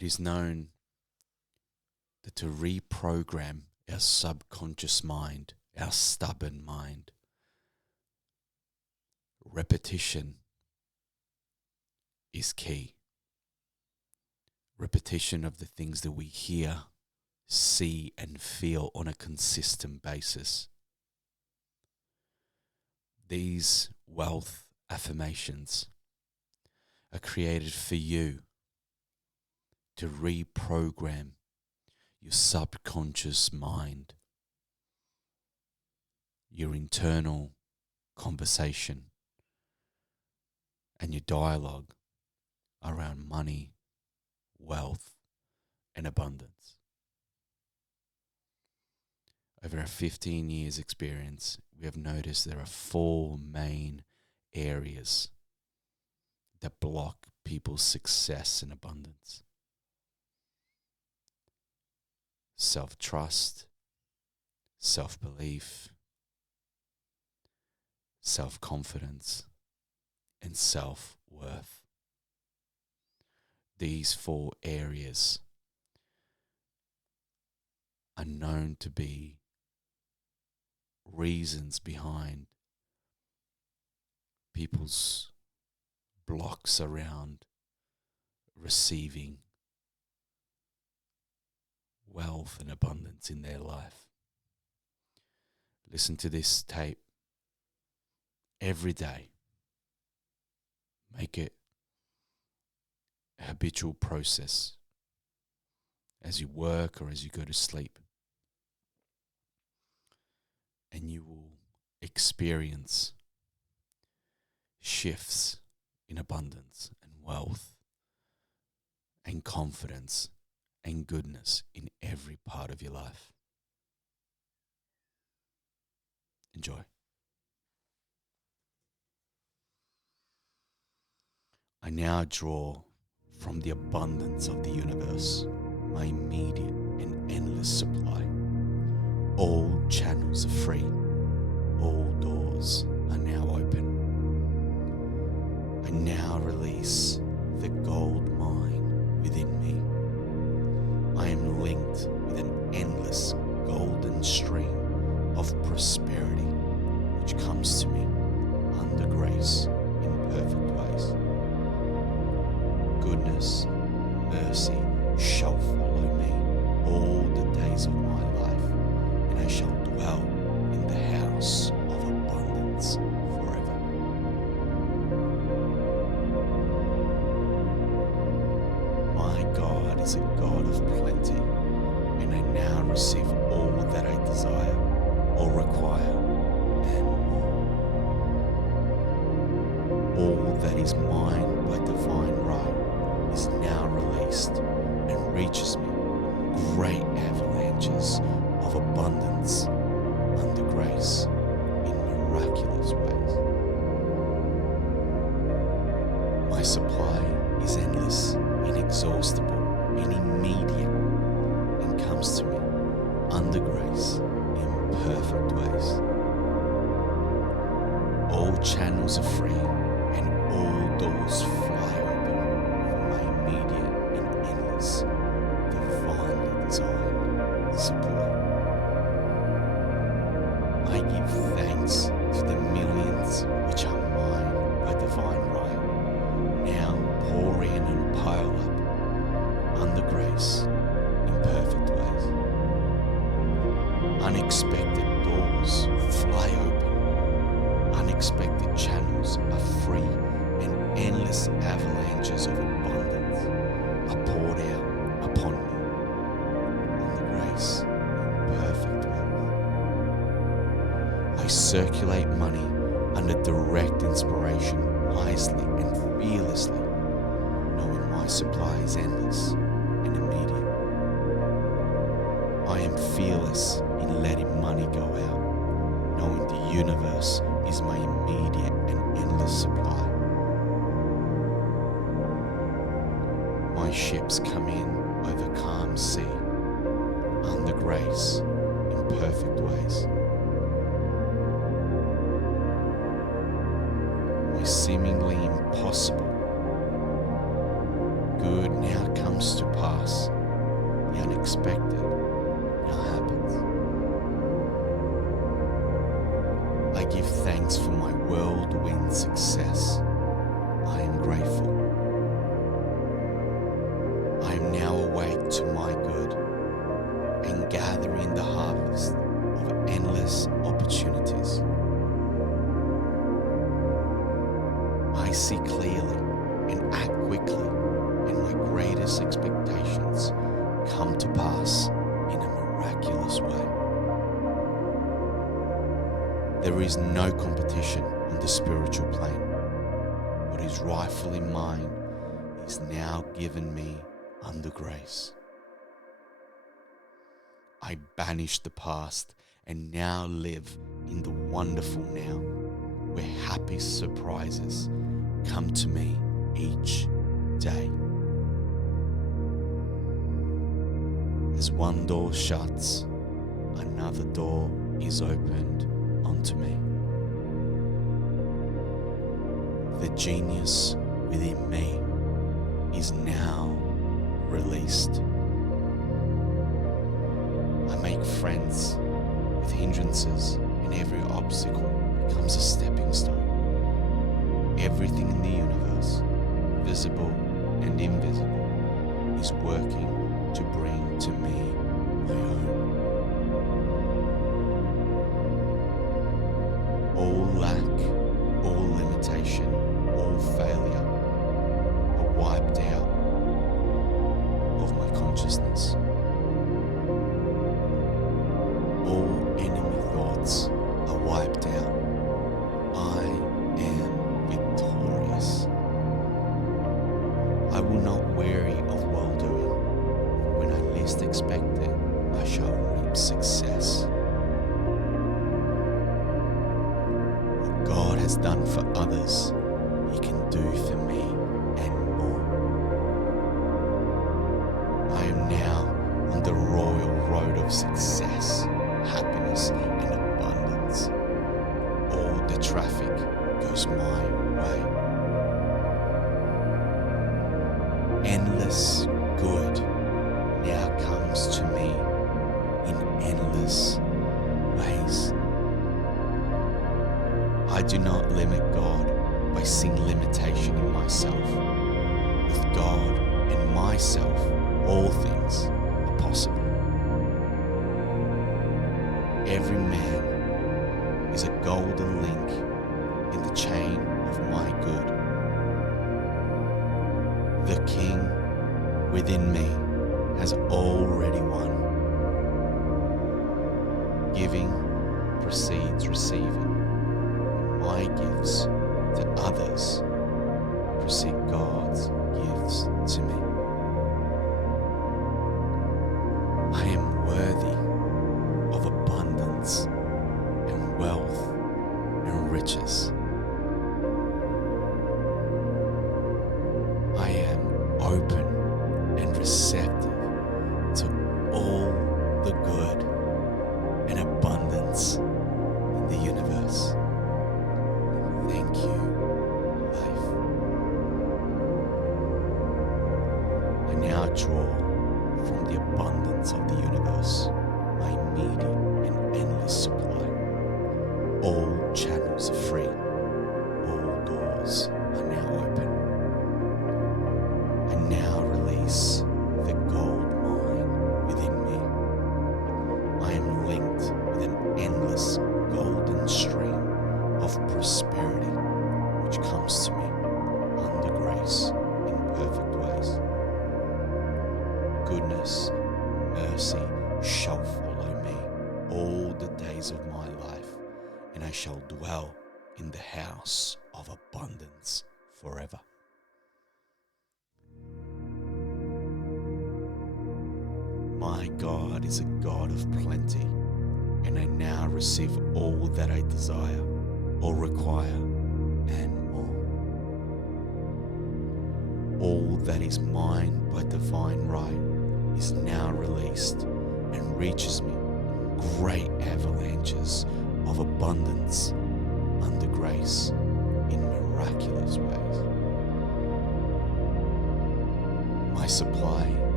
It is known that to reprogram our subconscious mind, our stubborn mind, repetition is key. Repetition of the things that we hear, see, and feel on a consistent basis. These wealth affirmations are created for you to reprogram your subconscious mind, your internal conversation, and your dialogue around money, wealth, and abundance. Over our 15 years experience, we have noticed there are 4 main areas that block people's success and abundance: self-trust, self-belief, self-confidence, and self-worth. These 4 areas are known to be reasons behind people's blocks around receiving wealth and abundance in their life. Listen to this tape every day. Make it a habitual process as you work or as you go to sleep. And you will experience shifts in abundance and wealth and confidence and goodness in every part of your life. Enjoy. I now draw from the abundance of the universe my immediate and endless supply. All channels are free. All doors are now open. I now release the gold mine within me. I am linked with an endless golden stream of prosperity which comes to me under grace in perfect ways. Goodness, mercy shall follow me all the days of my life, and I shall dwell in the house of abundance forever. My God is a God of plenty, and I now receive all that I desire or require and more. All that is mine by divine right is now released and reaches me great avalanches of abundance under grace in miraculous ways. My supply is endless, inexhaustible, and immediate, and comes to me under grace in perfect ways. All channels are free and all doors fly open for my immediate and endless, divinely designed supply. I give thanks to the millions which are mine by divine right, now pour in and pile up under grace in perfect ways. Unexpected doors fly open. Unexpected channels are free, and endless avalanches of abundance are poured out upon me under grace in perfect ways. I circulate money under direct inspiration, wisely and fearlessly, knowing my supply is endless and immediate. I am fearless in letting money go out, knowing the universe is my immediate and endless supply. My ships come in over calm sea, under grace, in perfect ways. My seemingly impossible good now comes to pass pass, the unexpected now happens. I give thanks for my whirlwind success. I am grateful. I am now awake to my good and gathering the harvest of endless opportunities. I see clearly and act quickly, and my greatest expectations come to pass in a miraculous way. There is no competition on the spiritual plane. What is rightfully mine is now given me under grace. I banish the past and now live in the wonderful now, where happy surprises come to me each day. As one door shuts, another door is opened onto me. The genius within me is now released. I make friends with hindrances, and every obstacle becomes a stepping stone. Everything in the universe, visible and invisible, is working to bring to me my own. All lack, all limitation, all failure are wiped out of my consciousness. All enemy thoughts are wiped out. I am victorious. I will not weary of well-doing, for when I least expect it, I shall reap success. What God has done for others, He can do for me and more. I am now on the royal road of success, happiness, and abundance. All the traffic goes my way. Endless good now comes to me in endless ways. I do not limit God by seeing limitation in myself. With God and myself, all things are possible. Every man is a golden link in the chain of my good. The King within me has already won. Giving precedes receiving. My gifts to others precede God's gifts to me. I am worthy of abundance and wealth and riches. I am open and receptive to all the good and abundance in the universe. Thank you, life. I now draw from the abundance of the universe my immediate and endless supply. All channels are free. All doors are now open. I now release the gold mine within me. I am linked with an endless golden stream of prosperity which comes to me under grace in perfect ways. Goodness, mercy shall follow me all the days of my life, and I shall dwell in the house of abundance forever. My God is a God of plenty, and I now receive all that I desire or require and more. All that is mine by divine right is now released and reaches me in great avalanches of abundance under grace in miraculous ways. My supply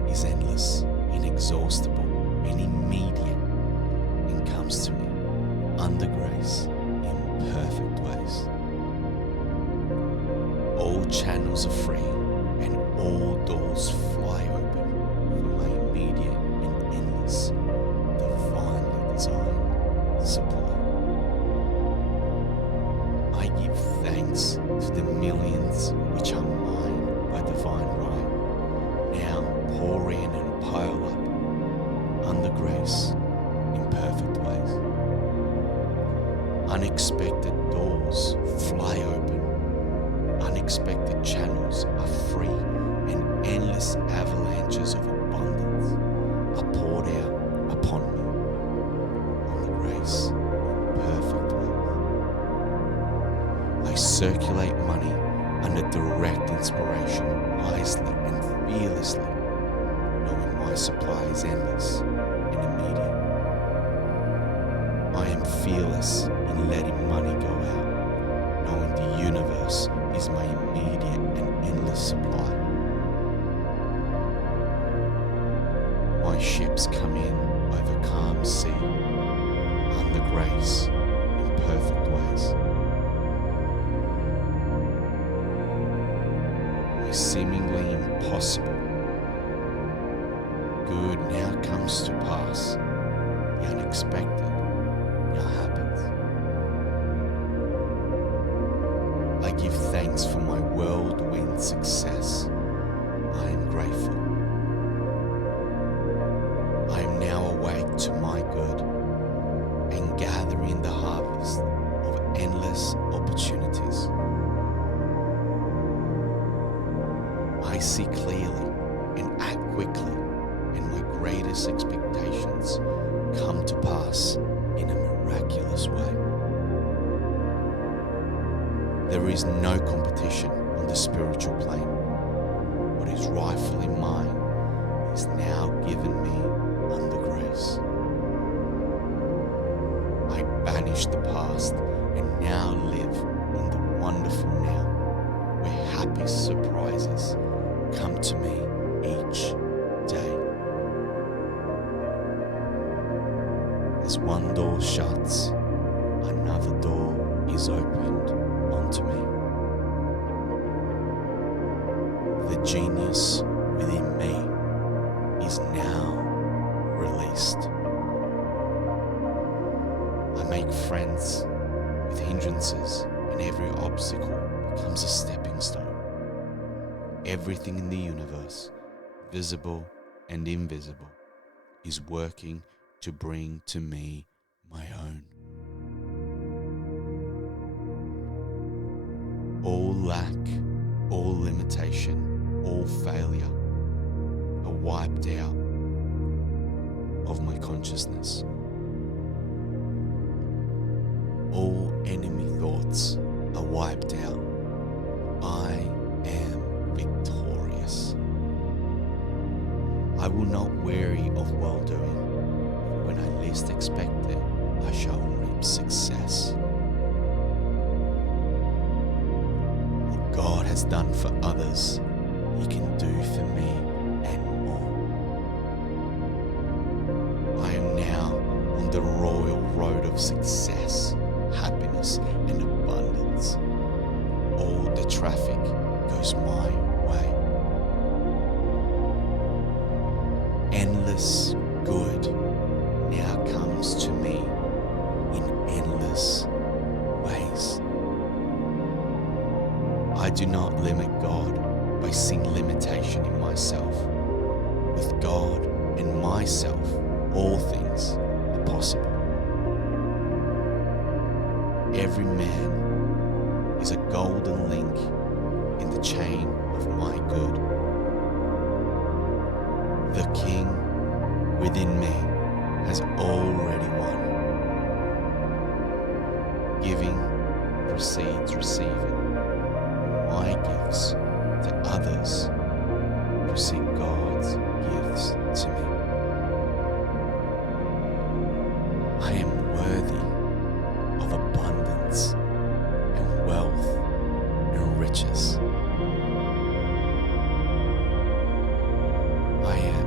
is endless, inexhaustible, and immediate, and comes to me under grace in perfect ways. All channels are free and all doors fly open for my immediate and endless, divinely designed supply. I give thanks to the millions which are mine by divine right, now pour in and pile up under grace in perfect ways. Unexpected doors fly open. Unexpected channels are free, and endless avalanches of abundance are poured out upon me on the grace in perfect ways. I circulate money under direct inspiration, wisely and fearlessly, knowing my supply is endless and immediate. I am fearless in letting money go out, knowing the universe is my immediate and endless supply. My ships come in over calm sea, under grace in perfect ways. My seemingly impossible good now comes to pass. The unexpected now happens. I give thanks for my whirlwind success. I am grateful. I am now awake to my good and gathering the harvest of endless opportunities. I see clearly and act quickly, and my greatest expectations come to pass in a miraculous way. There is no competition on the spiritual plane. What is rightfully mine is now given me under grace. I banish the past and now live in the wonderful now, where happy surprises come to me each day. As one door shuts, another door is opened onto me. The genius within me is now released. I make friends with hindrances, and every obstacle becomes a stepping stone. Everything in the universe, visible and invisible, is working to bring to me my own. All lack, all limitation, all failure are wiped out of my consciousness. All enemy thoughts are wiped out. I am victorious. I will not weary of well-doing. When I least expect it, I shall reap success. What God has done for others, He can do for me and more. I am now on the royal road of success, happiness, and abundance. All the traffic goes my way. Endless good now comes to me in endless ways. I do not limit God by seeing limitation in myself. With God and myself, all things are possible. Every man is a golden link in the chain of my good. The King within me has already won. Giving precedes receiving. My gifts to others precede God's gifts to me. I am worthy of abundance and wealth and riches. I am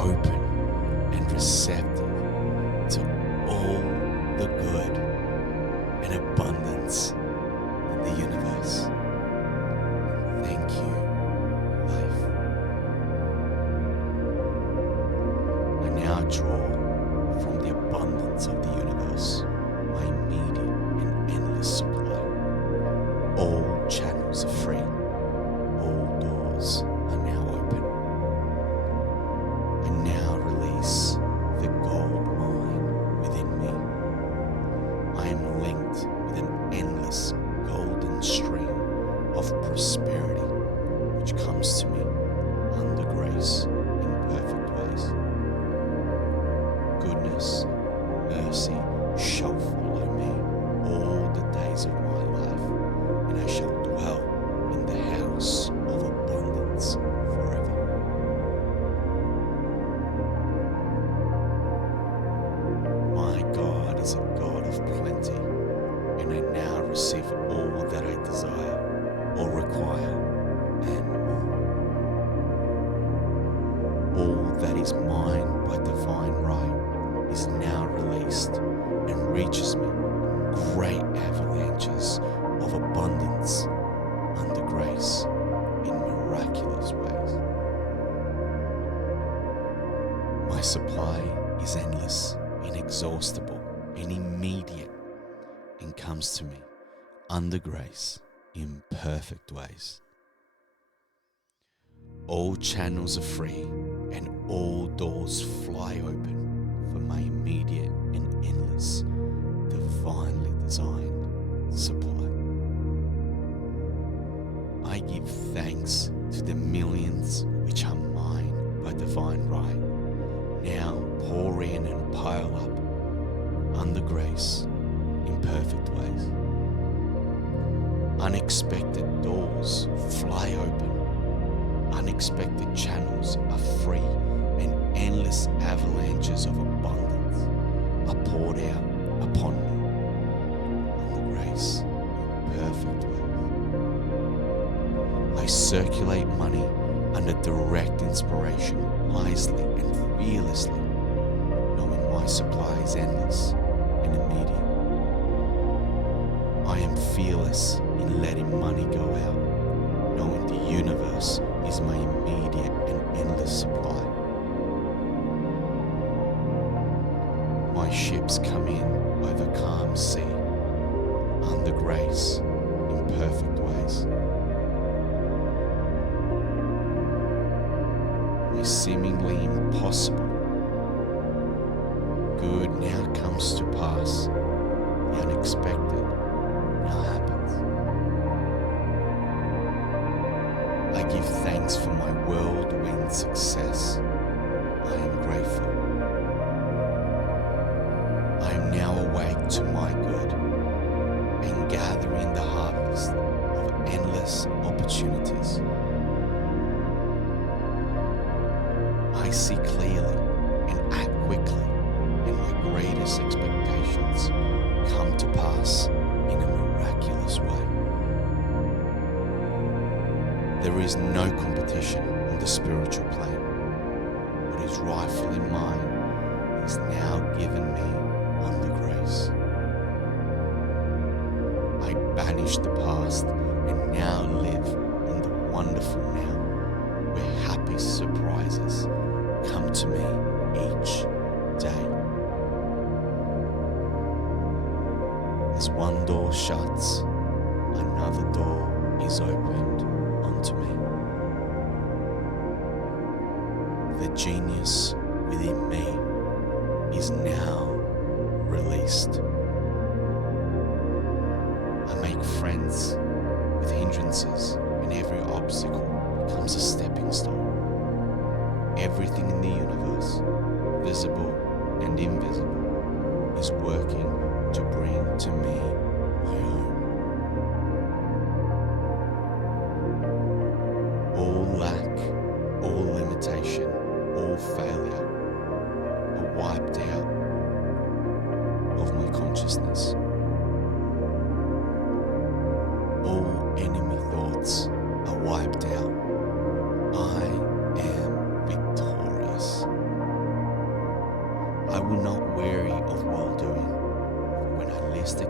open and receptive to all the good and abundance in the universe. Thank you, life. I now draw from the abundance of the universe my immediate and endless supply. All channels are free. All doors are now open. I now release the gold mine within me. I am linked with an endless golden stream of prosperity which comes to me under grace in perfect ways. Goodness, mercy shall follow me all the days of my life, and I shall dwell in the house of abundance forever. My God is a God of plenty, and I now receive all that I desire or require and more. All that is mine by divine right is now released and reaches me in great avalanches of abundance under grace in miraculous ways. My supply is endless, inexhaustible, and immediate, and comes to me under grace in perfect ways. All channels are free and all doors fly open for my immediate and endless, divinely designed supply. I give thanks to the millions which are mine by divine right, now pour in and pile up under grace in perfect ways. Unexpected doors fly open. Unexpected channels are free, and endless avalanches of abundance are poured out upon me under grace in perfect ways. I circulate money under direct inspiration, wisely and fearlessly, knowing my supply is endless and immediate. I am fearless in letting money go out, knowing the universe is my immediate and endless supply. My ships come in over calm sea, under grace in perfect ways. My seemingly impossible good now comes to pass. The unexpected now happens. I give thanks for my whirlwind success. I am grateful. I am now awake to my good and gathering the harvest of endless opportunities. I see clearly and act quickly, and my greatest expectations come to pass in a miraculous way. There is no competition on the spiritual plane. What is rightfully mine is now given me under grace. I banish the past and now live in the wonderful now, where happy surprises come to me each day. As one door shuts, another door is opened onto me. The genius within me is now released. I make friends with hindrances, and every obstacle becomes a stepping stone. Everything in the universe, visible and invisible, is working to bring to me my own. All lack, all limitation, all failure are wiped out of my consciousness. All enemy thoughts are wiped out. I am victorious.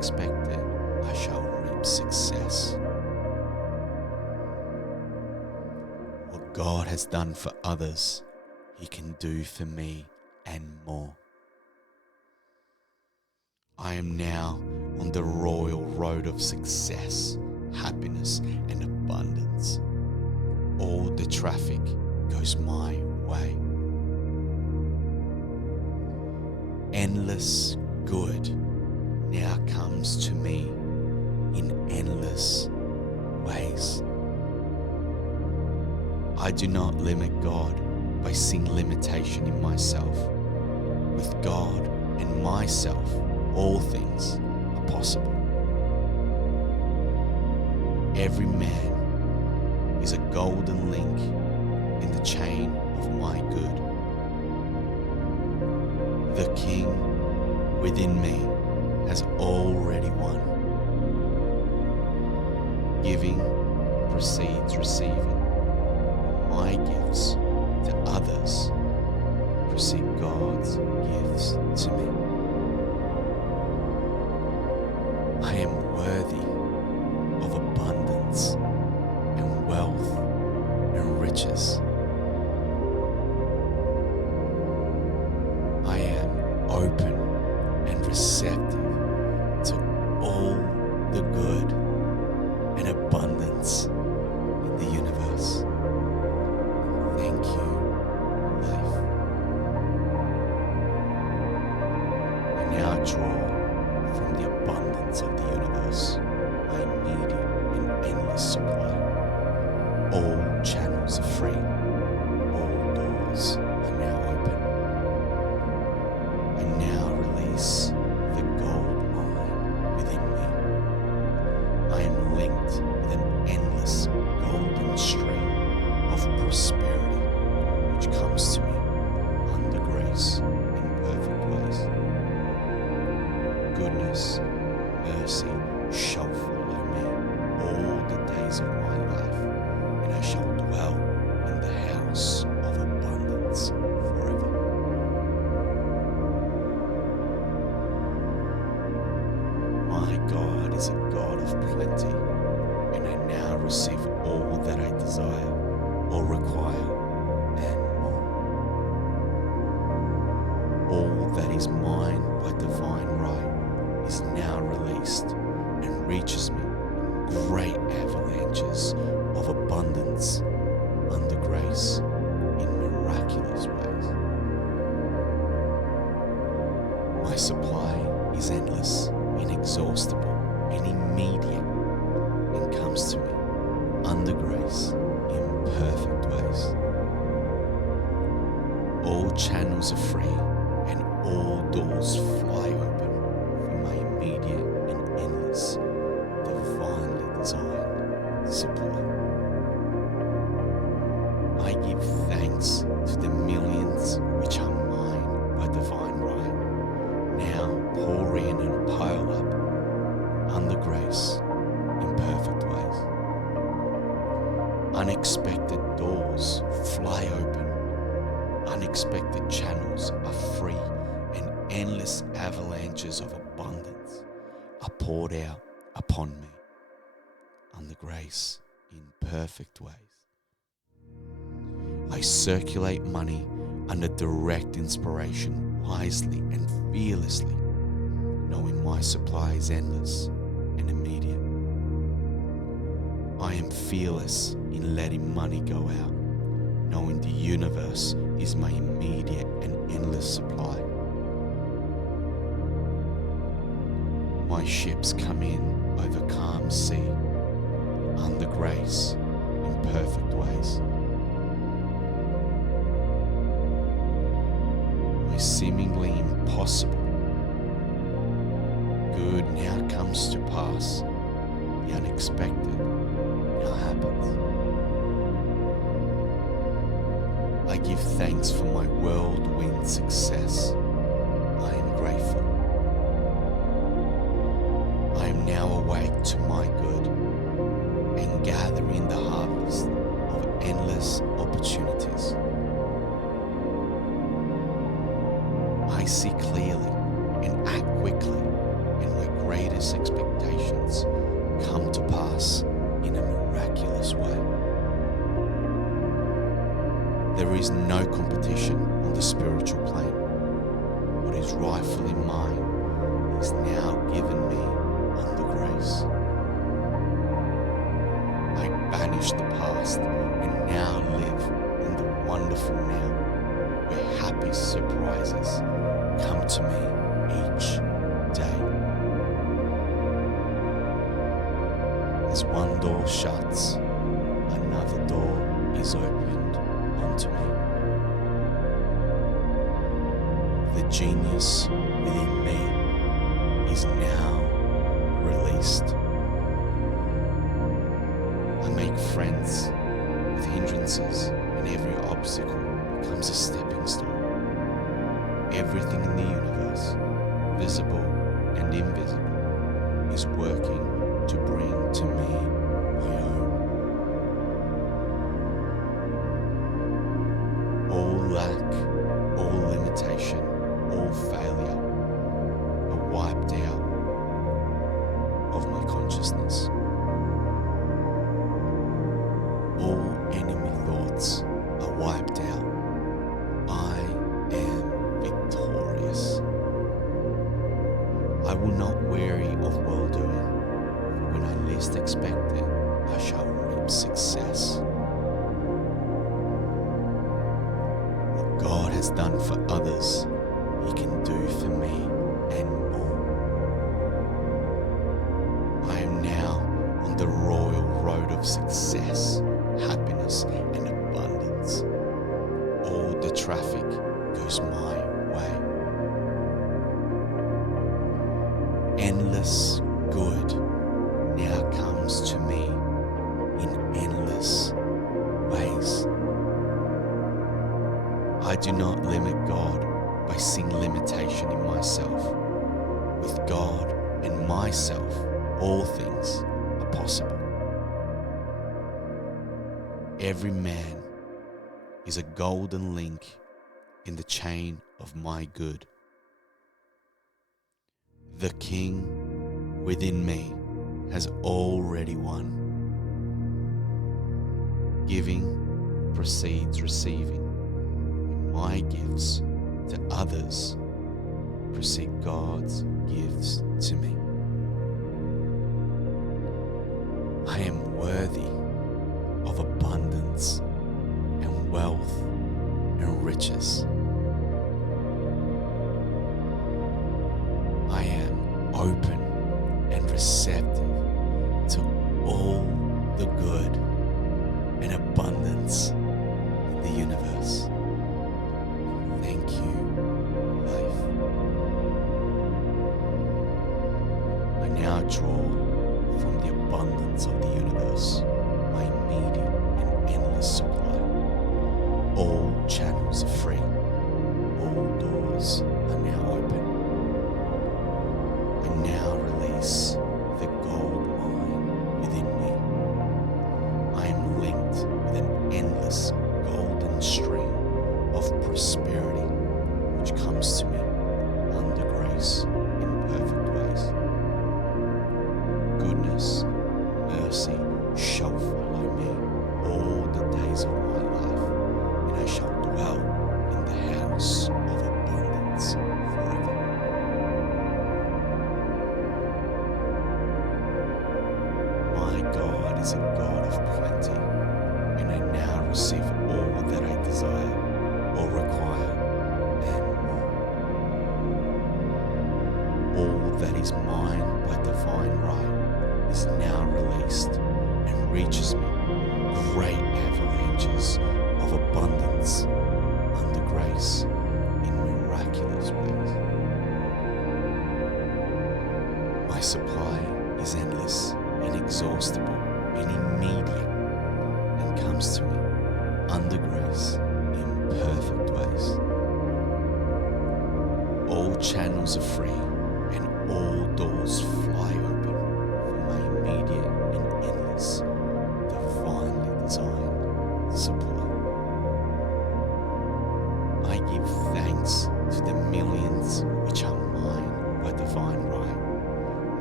unexpected, I shall reap success. What God has done for others, He can do for me and more. I am now on the royal road of success, happiness, and abundance. All the traffic goes my way. Endless good now comes to me in endless ways. I do not limit God by seeing limitation in myself. With God and myself, all things are possible. Every man is a golden link in the chain of my good. The King within me has already won. Giving precedes receiving. My gifts to others precede God's gifts to me. I am worthy of abundance and wealth and riches. I am open and receptive to all the good and abundance in the universe. Thank you, life. I now draw from the abundance of the universe my immediate and endless supply. All channels are free. All doors are now open. I now release the gold mine within me. I am linked with an endless golden stream of prosperity which comes to me under grace in perfect ways. Goodness, mercy shall follow me all the days of my life, and I shall dwell in the house of abundance forever. My God is a God of plenty, and I now receive all that I desire or require and more. All that is mine by divine right is now released and reaches me in great avalanches of abundance under grace in miraculous ways. My supply is endless, inexhaustible, and immediate, and comes to me under grace in perfect ways. All channels are free and all doors fly open for my immediate and endless, divinely designed supply. I give thanks to the millions which are mine by divine right, now pour in and pile up under grace in perfect ways. Unexpected doors fly open. Unexpected channels are free, and endless avalanches of abundance are poured out upon me under grace in perfect ways. I circulate money under direct inspiration wisely and fearlessly, knowing my supply is endless and immediate. I am fearless in letting money go out, knowing the universe is my immediate and endless supply. My ships come in over calm sea, under grace, in perfect ways. My seemingly impossible good now comes to pass. The unexpected now happens. I give thanks for my whirlwind success. I am grateful. I am now awake to my good and gathering the harvest of endless opportunities. I see clearly and act quickly, and my greatest erroneous expectations come to pass in a miraculous way. There is no competition on the spiritual plane. What is rightfully mine is now given me under grace. I banish the past and now live in the wonderful now, where happy surprises come to me each day. As one door shuts, another door is opened onto me. The genius within me is now released. I make friends with hindrances, and every obstacle becomes a stepping stone. Everything in the universe, visible and invisible, is working to bring to me my own. All lack, all limitation, all failure are wiped out of my consciousness. All enemy thoughts are wiped out. I am victorious. I will not weary of well-doing, for when I least expect it, I shall reap success. What God has done for others, He can do for me and more. I am now on the royal road of success, happiness, and abundance. All the traffic goes my way. Endless good now comes to me in endless ways. I do not limit God by seeing limitation in myself. With God and myself, all things are possible. Every man is a golden link in the chain of my good. The King within me has already won. Giving precedes receiving, and my gifts to others precede God's gifts to me. I am worthy of abundance and wealth and riches. I am open and receptive to all the good and abundance in the universe. Thank you, life. I now draw from the abundance of the universe my immediate and endless supply. All channels are free. All doors are now open. I now release the gold mine within me. I am linked with an endless golden stream of prosperity which comes to me under grace in perfect ways. Goodness, mercy shall follow me all the days of my life, and I shall dwell in the house of abundance forever. My God is a God of plenty, and I now receive all that I desire or require and more. All that is mine by divine right is now released and reaches me great avalanches of abundance under grace in miraculous ways. My supply is endless, inexhaustible, and immediate, and comes to me under grace in perfect ways. All channels are free and all doors fly open for my immediate and endless, divinely designed supply. I give thanks to the millions which are mine by divine right.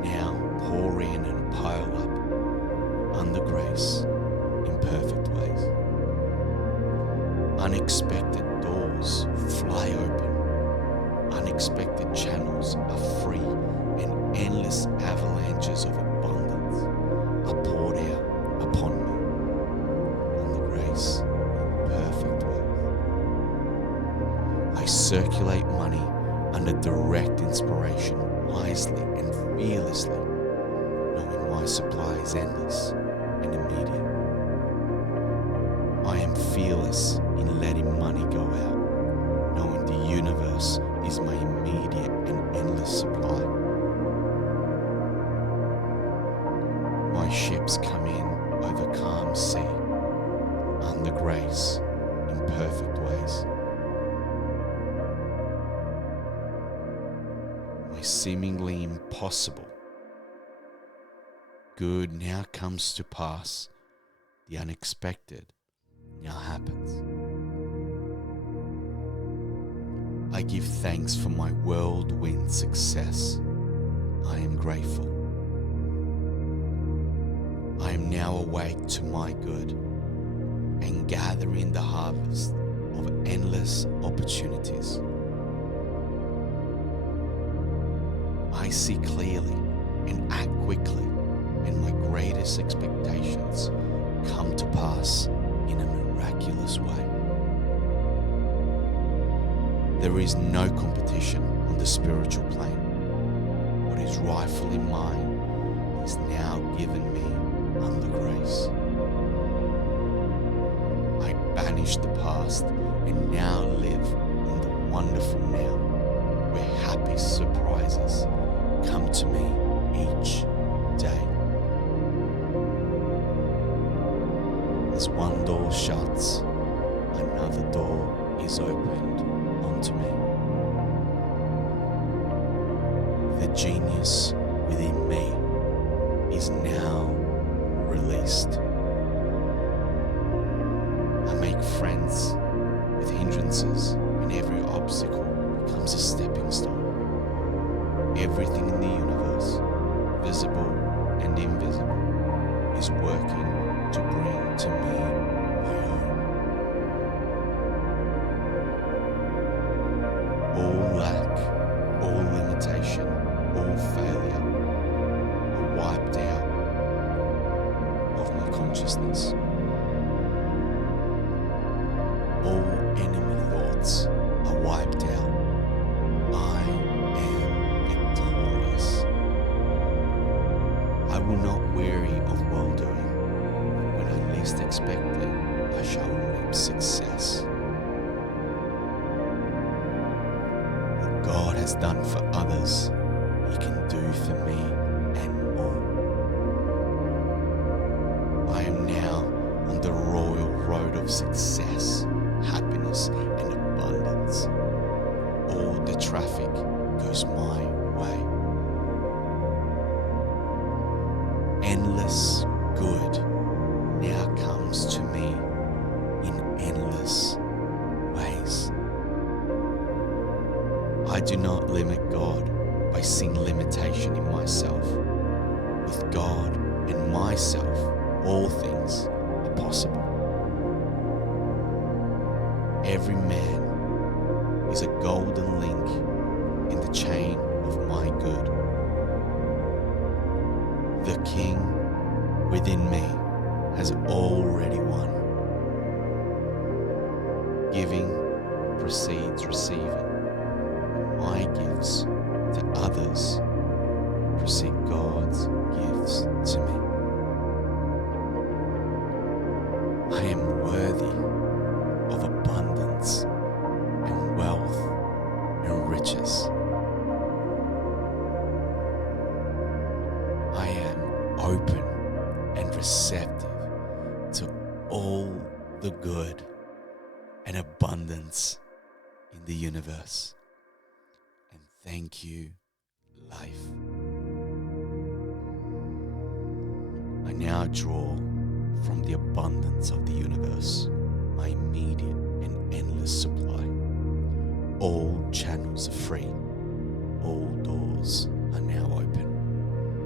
now pour in and pile up under grace in perfect ways. Unexpected doors fly open. Unexpected channels are free, and endless avalanches of abundance are poured out upon me under grace in perfect ways. I circulate money under direct inspiration, wisely and fearlessly, knowing my supply is endless and immediate. I am fearless in letting money go out, knowing the universe is my immediate and endless supply. My ships come in over calm sea, under grace in perfect ways. My seemingly impossible good now comes to pass. The unexpected now happens. I give thanks for my whirlwind success. I am grateful. I am now awake to my good and gathering the harvest of endless opportunities. I see clearly and act quickly, and my greatest expectations come to pass in a miraculous way. There is no competition on the spiritual plane. What is rightfully mine is now given me under grace. I banish the past and now live in the wonderful now, where happy surprises come to me each day. As one door shuts, another door is opened onto me. The genius within me is now released. I make friends with hindrances, and every obstacle becomes a stepping stone. Everything in the universe, visible and invisible, is working to bring to me my own. All lack, all limitation, all failure are wiped out of my consciousness. All enemy thoughts are wiped out. I am victorious. I will not weary of well-doing. When I least expect it, I shall reap success. What God has done for others, He can do for me and more. I am now on the royal road of success, happiness, and abundance. All the traffic goes my way. Endless good now comes to me in endless ways. I do not limit God by seeing limitation in myself. With God and myself, all things are possible. Every man is a golden link in the chain of my good. The King within me has already won. Giving precedes receiving. My gifts to others precede God's gifts to me. I am worthy of abundance and wealth and riches. I am open and receptive to all the good and abundance in the universe. And thank you, life. I now draw from the abundance of the universe my immediate and endless supply. All channels are free. All doors are now open.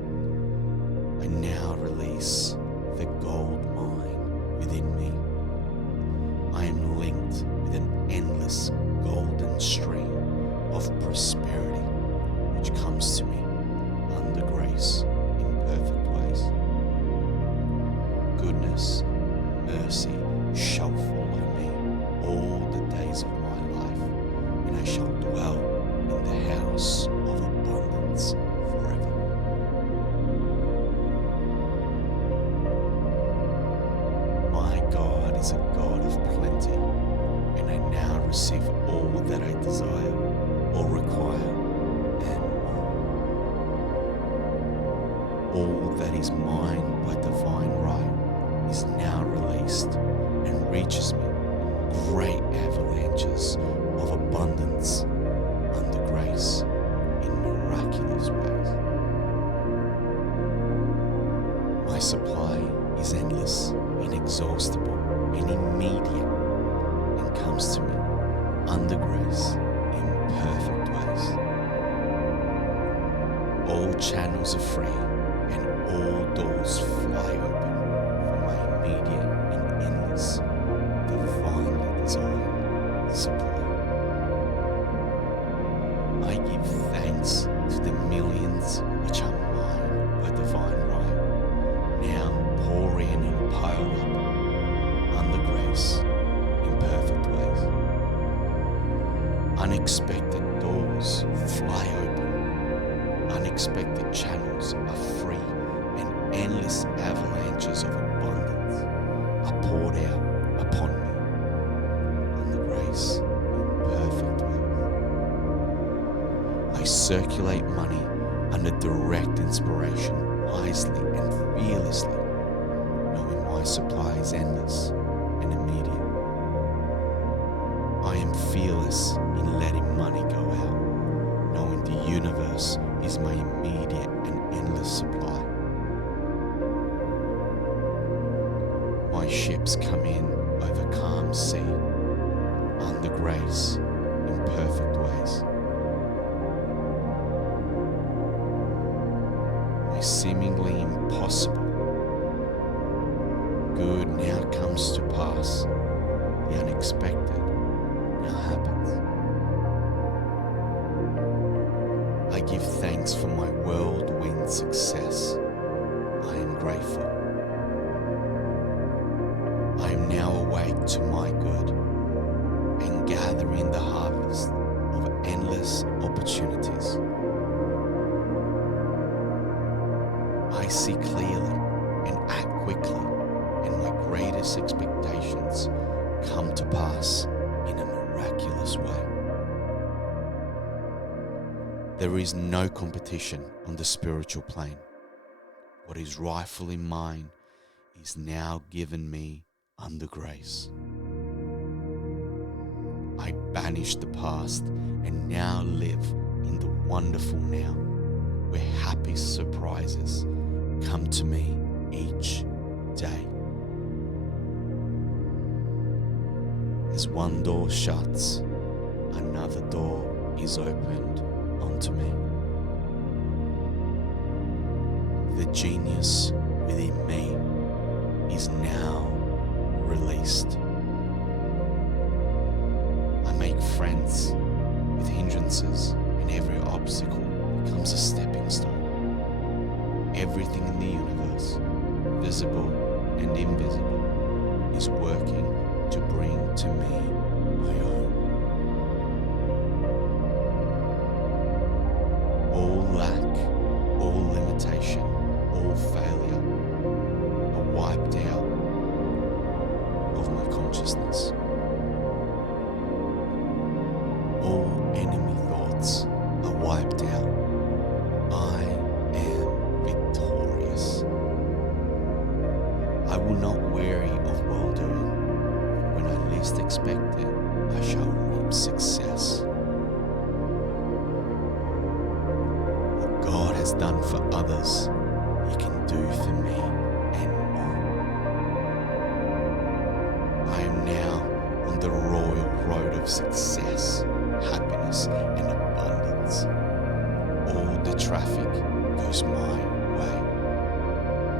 I now release the gold mine within me. I am linked with an endless golden stream of prosperity which comes to me under grace in perfect ways. Goodness, mercy shall follow me all the days of my life, and I shall dwell in the house of abundance forever. My God is a God of plenty, and I now receive all that I desire or require and more. All that is mine by divine right is now released and reaches me in great avalanches of abundance under grace in miraculous ways. My supply is endless, inexhaustible, and immediate, and comes to me under grace in perfect ways. All channels are free and all doors fly open for my immediate and endless, divinely designed supply. I give thanks to the millions which are mine by divine right, now pour in and pile up under grace in perfect ways. Unexpected doors fly open. Unexpected channels are free, and endless avalanches of abundance are poured out upon me under grace in perfect ways. I circulate money under direct inspiration, wisely and fearlessly, knowing my supply is endless and immediate. I am fearless in letting money go out, knowing the universe is my immediate and endless supply. My ships come in over calm sea, under grace in perfect ways. My seemingly impossible good now comes to pass. The unexpected now happens. I give thanks for my whirlwind success. I am grateful. I am now awake to my good and gathering the harvest of endless opportunities. I see clearly and act quickly, and my greatest expectations come to pass in a miraculous way. There is no competition on the spiritual plane. What is rightfully mine is now given me under grace. I banish the past and now live in the wonderful now, where happy surprises come to me each day. As one door shuts, another door is opened onto me. The genius within me is now released. I make friends with hindrances, and every obstacle becomes a stepping stone. Everything in the universe, visible and invisible, is working to bring to me my own. All lack, all limitation, all failure are wiped out of my consciousness. All enemy thoughts are wiped out. I am victorious. I will not weary of well-doing. When I least expect it, I shall reap success. What God has done for others, He can do for me and more. I am now on the royal road of success, happiness, and abundance. All the traffic goes my way.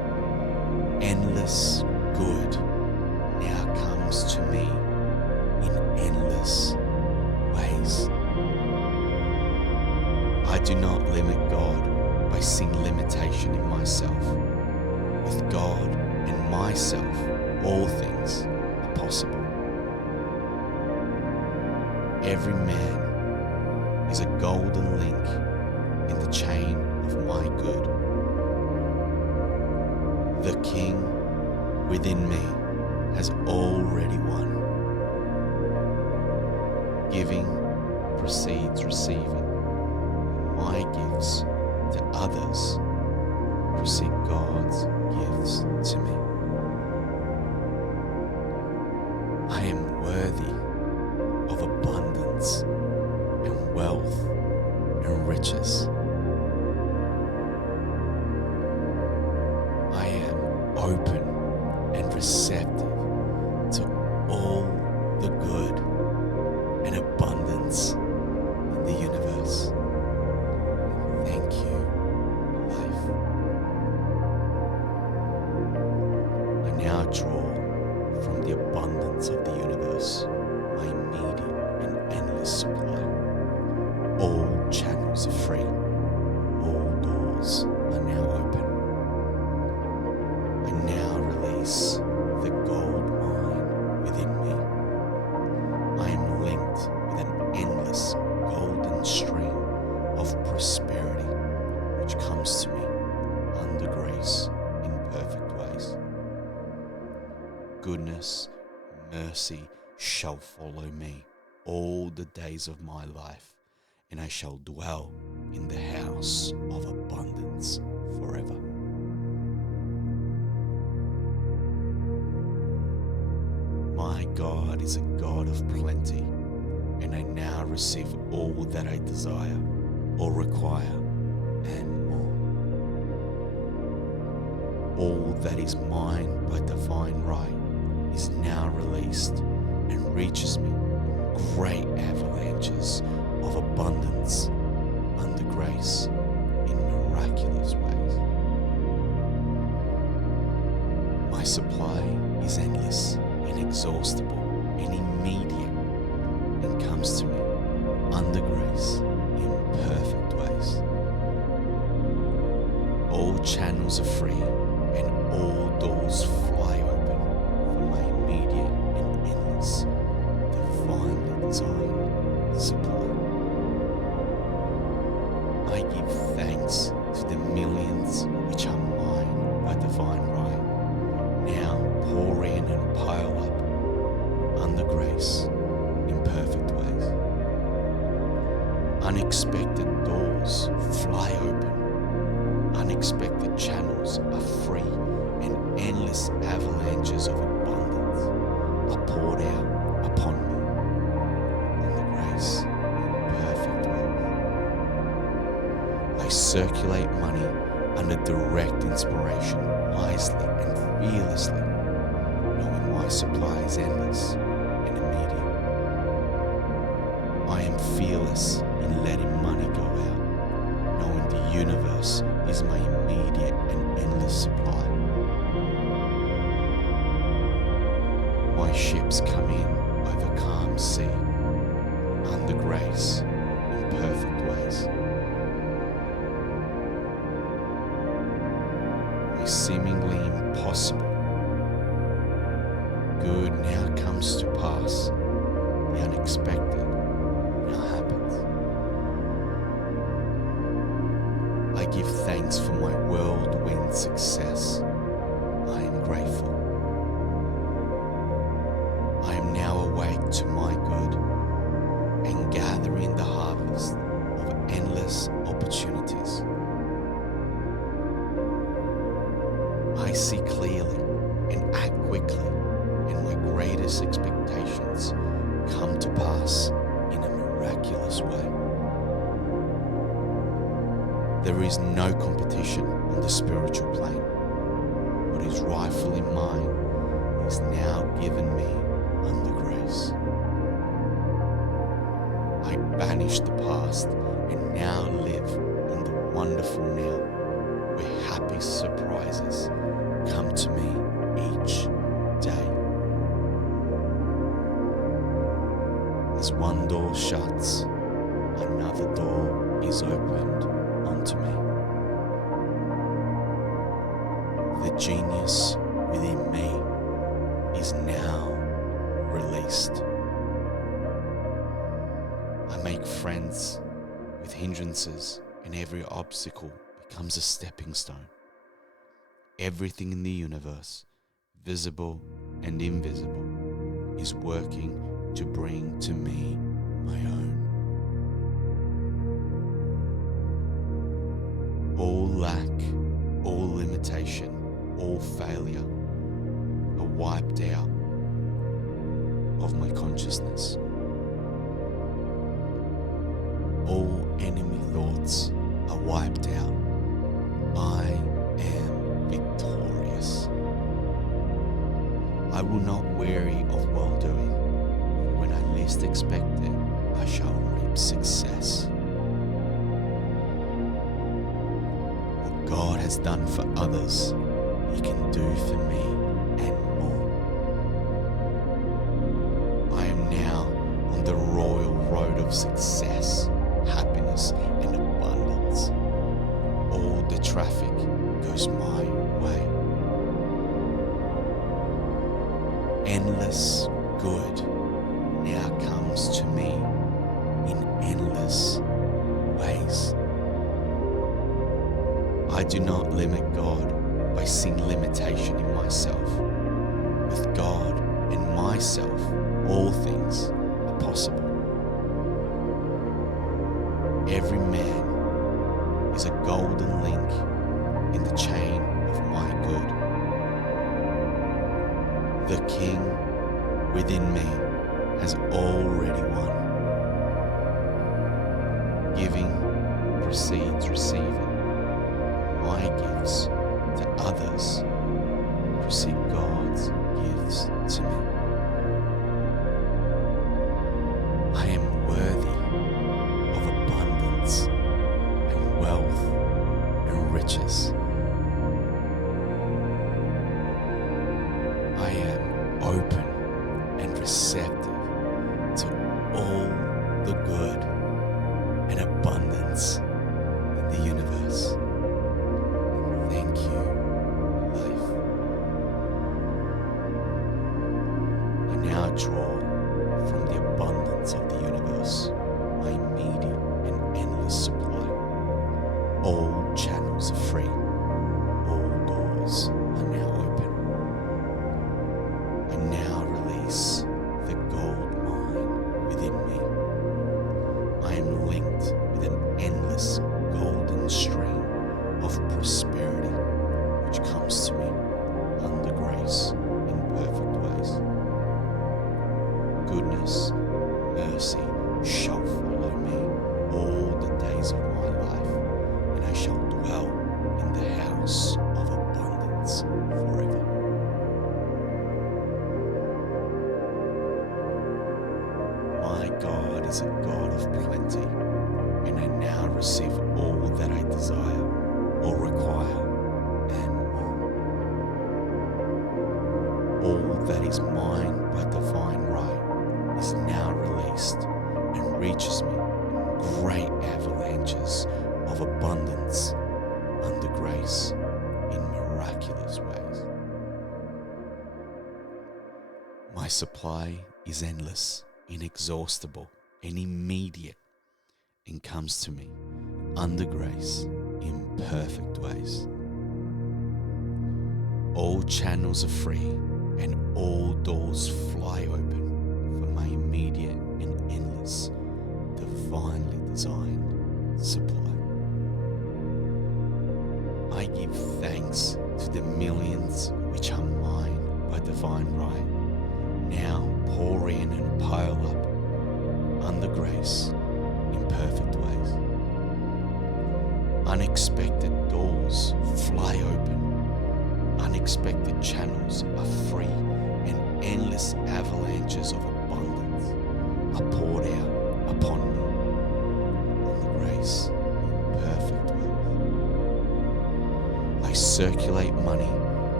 endless good now comes to me in endless ways. I do not limit God by seeing limitation in myself. With God and myself, all things are possible. Every man is a golden link in the chain of my good. The King within me has already won. Giving precedes receiving. My gifts to others precede God's gifts to me. I am worthy of abundance and wealth and riches. I am open and receptive to all the good and abundance in the universe. Thank you, life. I now draw from the abundance of the universe my immediate and endless supply. All channels are free. All doors are now open. I now release the gold mine within me. I am linked with an endless golden stream of prosperity which comes to me under grace in perfect ways. Goodness, mercy shall follow me all the days of my life, and I shall dwell in the house of abundance forever. My God is a God of plenty, and I now receive all that I desire or require and more. All that is mine by divine right is now released and reaches me in great avalanches of abundance under grace in miraculous ways. My supply is endless, inexhaustible, and immediate, and comes to me under grace in perfect ways. All channels are free and all doors fly open for my immediate and endless, divinely designed supply. I give thanks to the millions which are mine by divine right, now pour in and pile up under grace in perfect ways. Unexpected doors fly open. Unexpected channels are free, and endless avalanches of abundance are poured out upon me under grace in perfect ways. I circulate money under direct inspiration, wisely and fearlessly, knowing my supply is endless and immediate. I am fearless in letting money go out, knowing the universe is my immediate and endless supply. My ships come in over calm sea, under grace in perfect ways. My seemingly impossible good now comes to pass. The unexpected now happens. I give thanks for my whirlwind success. I am grateful. I am now awake to my good and gathering the harvest of endless opportunities. I see clearly and act quickly, and my greatest expectations come to pass in a miraculous way. There is no competition on the spiritual plane. What is rightfully mine is now given me under grace. I banish the past and now live in the wonderful now, where happy surprises come to me each day. As one door shuts, another door is opened onto me. The genius within me is now released. I make friends with hindrances, and every obstacle becomes a stepping stone. Everything in the universe, visible and invisible, is working to bring to me my own. All lack, all limitation, all failure are wiped out of my consciousness. All enemy thoughts are wiped out. I am victorious. I will not weary of well-doing. When I least expect it, I shall reap success. What God has done for others, He can do for me and more. I am now on the royal road of success, happiness, and abundance. All the traffic goes my way. Endless good now comes to me in endless ways. I do not limit God by seeing limitation in myself. With God and myself, all things are possible. Every man is a golden link in the chain of my good. The King within me has already won. Giving precedes receiving. My gifts to others precede God's gifts to me. I am worthy of abundance and wealth and riches. I am open and receptive to all the good and abundance in the universe. Thank you, life. I now draw from the abundance of the universe my immediate and endless supply. All channels are free. All doors are now open. I now release the gold mine within me. I am linked with an endless golden stream of prosperity which comes to me under grace in perfect ways. Goodness, mercy shall follow me all the days of my life, and I shall dwell in the house of abundance forever. My God is a God of plenty, and I now receive all that I desire or require and more. All that is mine by divine right is now released and reaches me in great avalanches of abundance under grace in miraculous ways. My supply is endless, inexhaustible, and immediate, and comes to me under grace in perfect ways. All channels are free and all doors fly open for my immediate and endless, divinely designed supply. I give thanks to the millions which are mine by divine right, now pour in and pile up under grace in perfect ways. Unexpected doors fly open. Unexpected channels are free, and endless avalanches of abundance are poured out upon me on the grace in perfect ways. I circulate money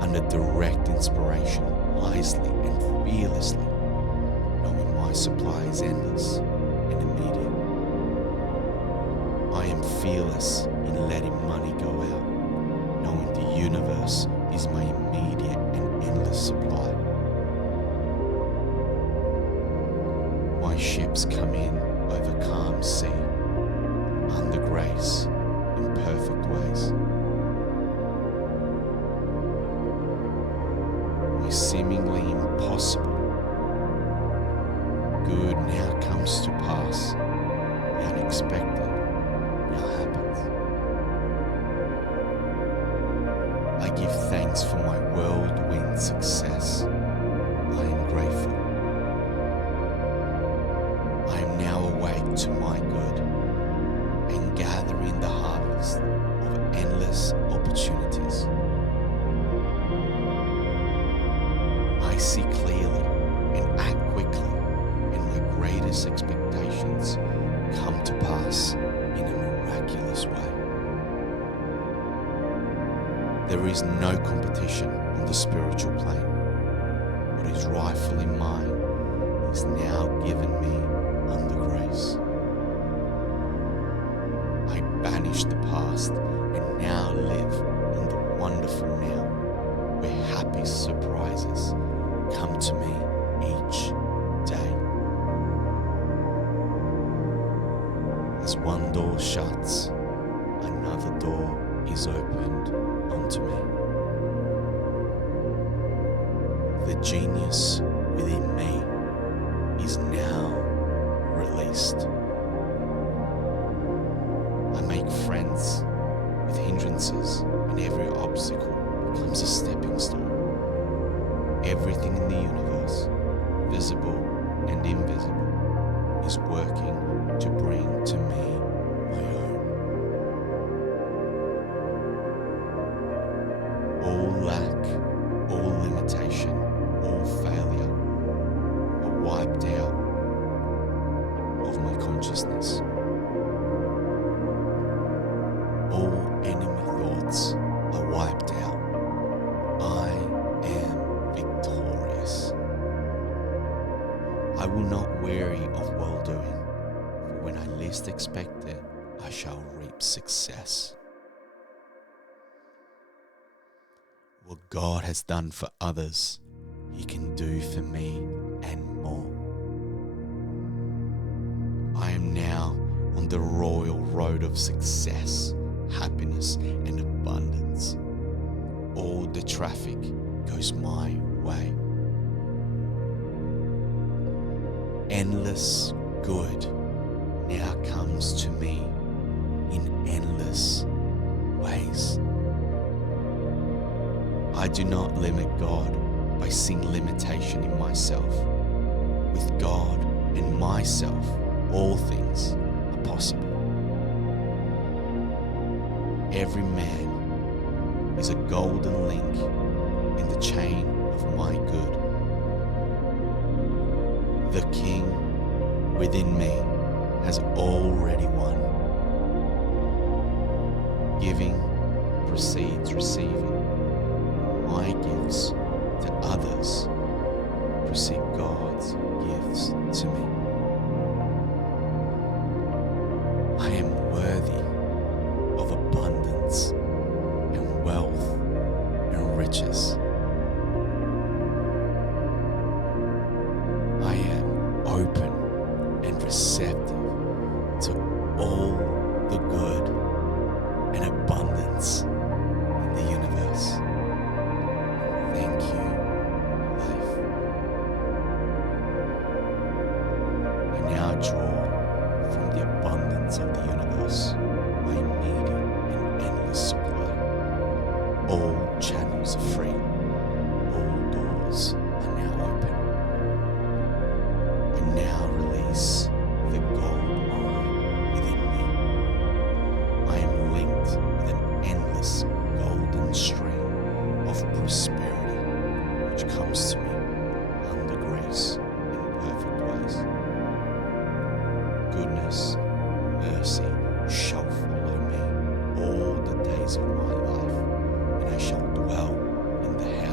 under direct inspiration, wisely and fearlessly, knowing my supply is endless and immediate. I am fearless in letting money go out, knowing the universe is my immediate and endless supply. My ships come in over calm sea, under grace, in perfect ways. My seemingly impossible good now comes to pass. The unexpected now happens. I give thanks for my whirlwind success. I am grateful. I am now awake to my good and gathering the harvest of endless opportunities. I see clearly and act quickly, and my greatest expectations come to pass in a miraculous way. There is no competition on the spiritual plane. What is rightfully mine is now given me under grace. I banish the past and now live in the wonderful now, where happy surprises come to me each day. As one door shuts, another door is opened onto me. The genius within me is now released. I make friends with hindrances, and every obstacle becomes a stepping stone. Everything in the universe, visible and invisible, is working to bring to me my own. All lack, all limitation, all failure are wiped out of my consciousness. All enemy thoughts are wiped out. I am victorious. I will not weary of well-doing, for when I least expect it, I shall reap success. What God has done for others, He can do for me and more. I am now on the royal road of success, happiness, and abundance. All the traffic goes my way. Endless good now comes to me in endless ways. I do not limit God by seeing limitation in myself. With God and myself, all things are possible. Every man is a golden link in the chain of my good. The King within me has already won. Giving precedes receiving. My gifts to others precede God's gifts to me. I am worthy of abundance and wealth and riches. I am open and receptive to all the good and abundance in the universe. Thank you, life. I now draw from the abundance of the universe my immediate and endless supply. All channels are free. All doors are now open. I now release the gold mine within me. I am linked with an endless golden stream of prosperity which comes to me under grace in perfect ways. Goodness, mercy shall follow me all the days of my life, and I shall dwell in the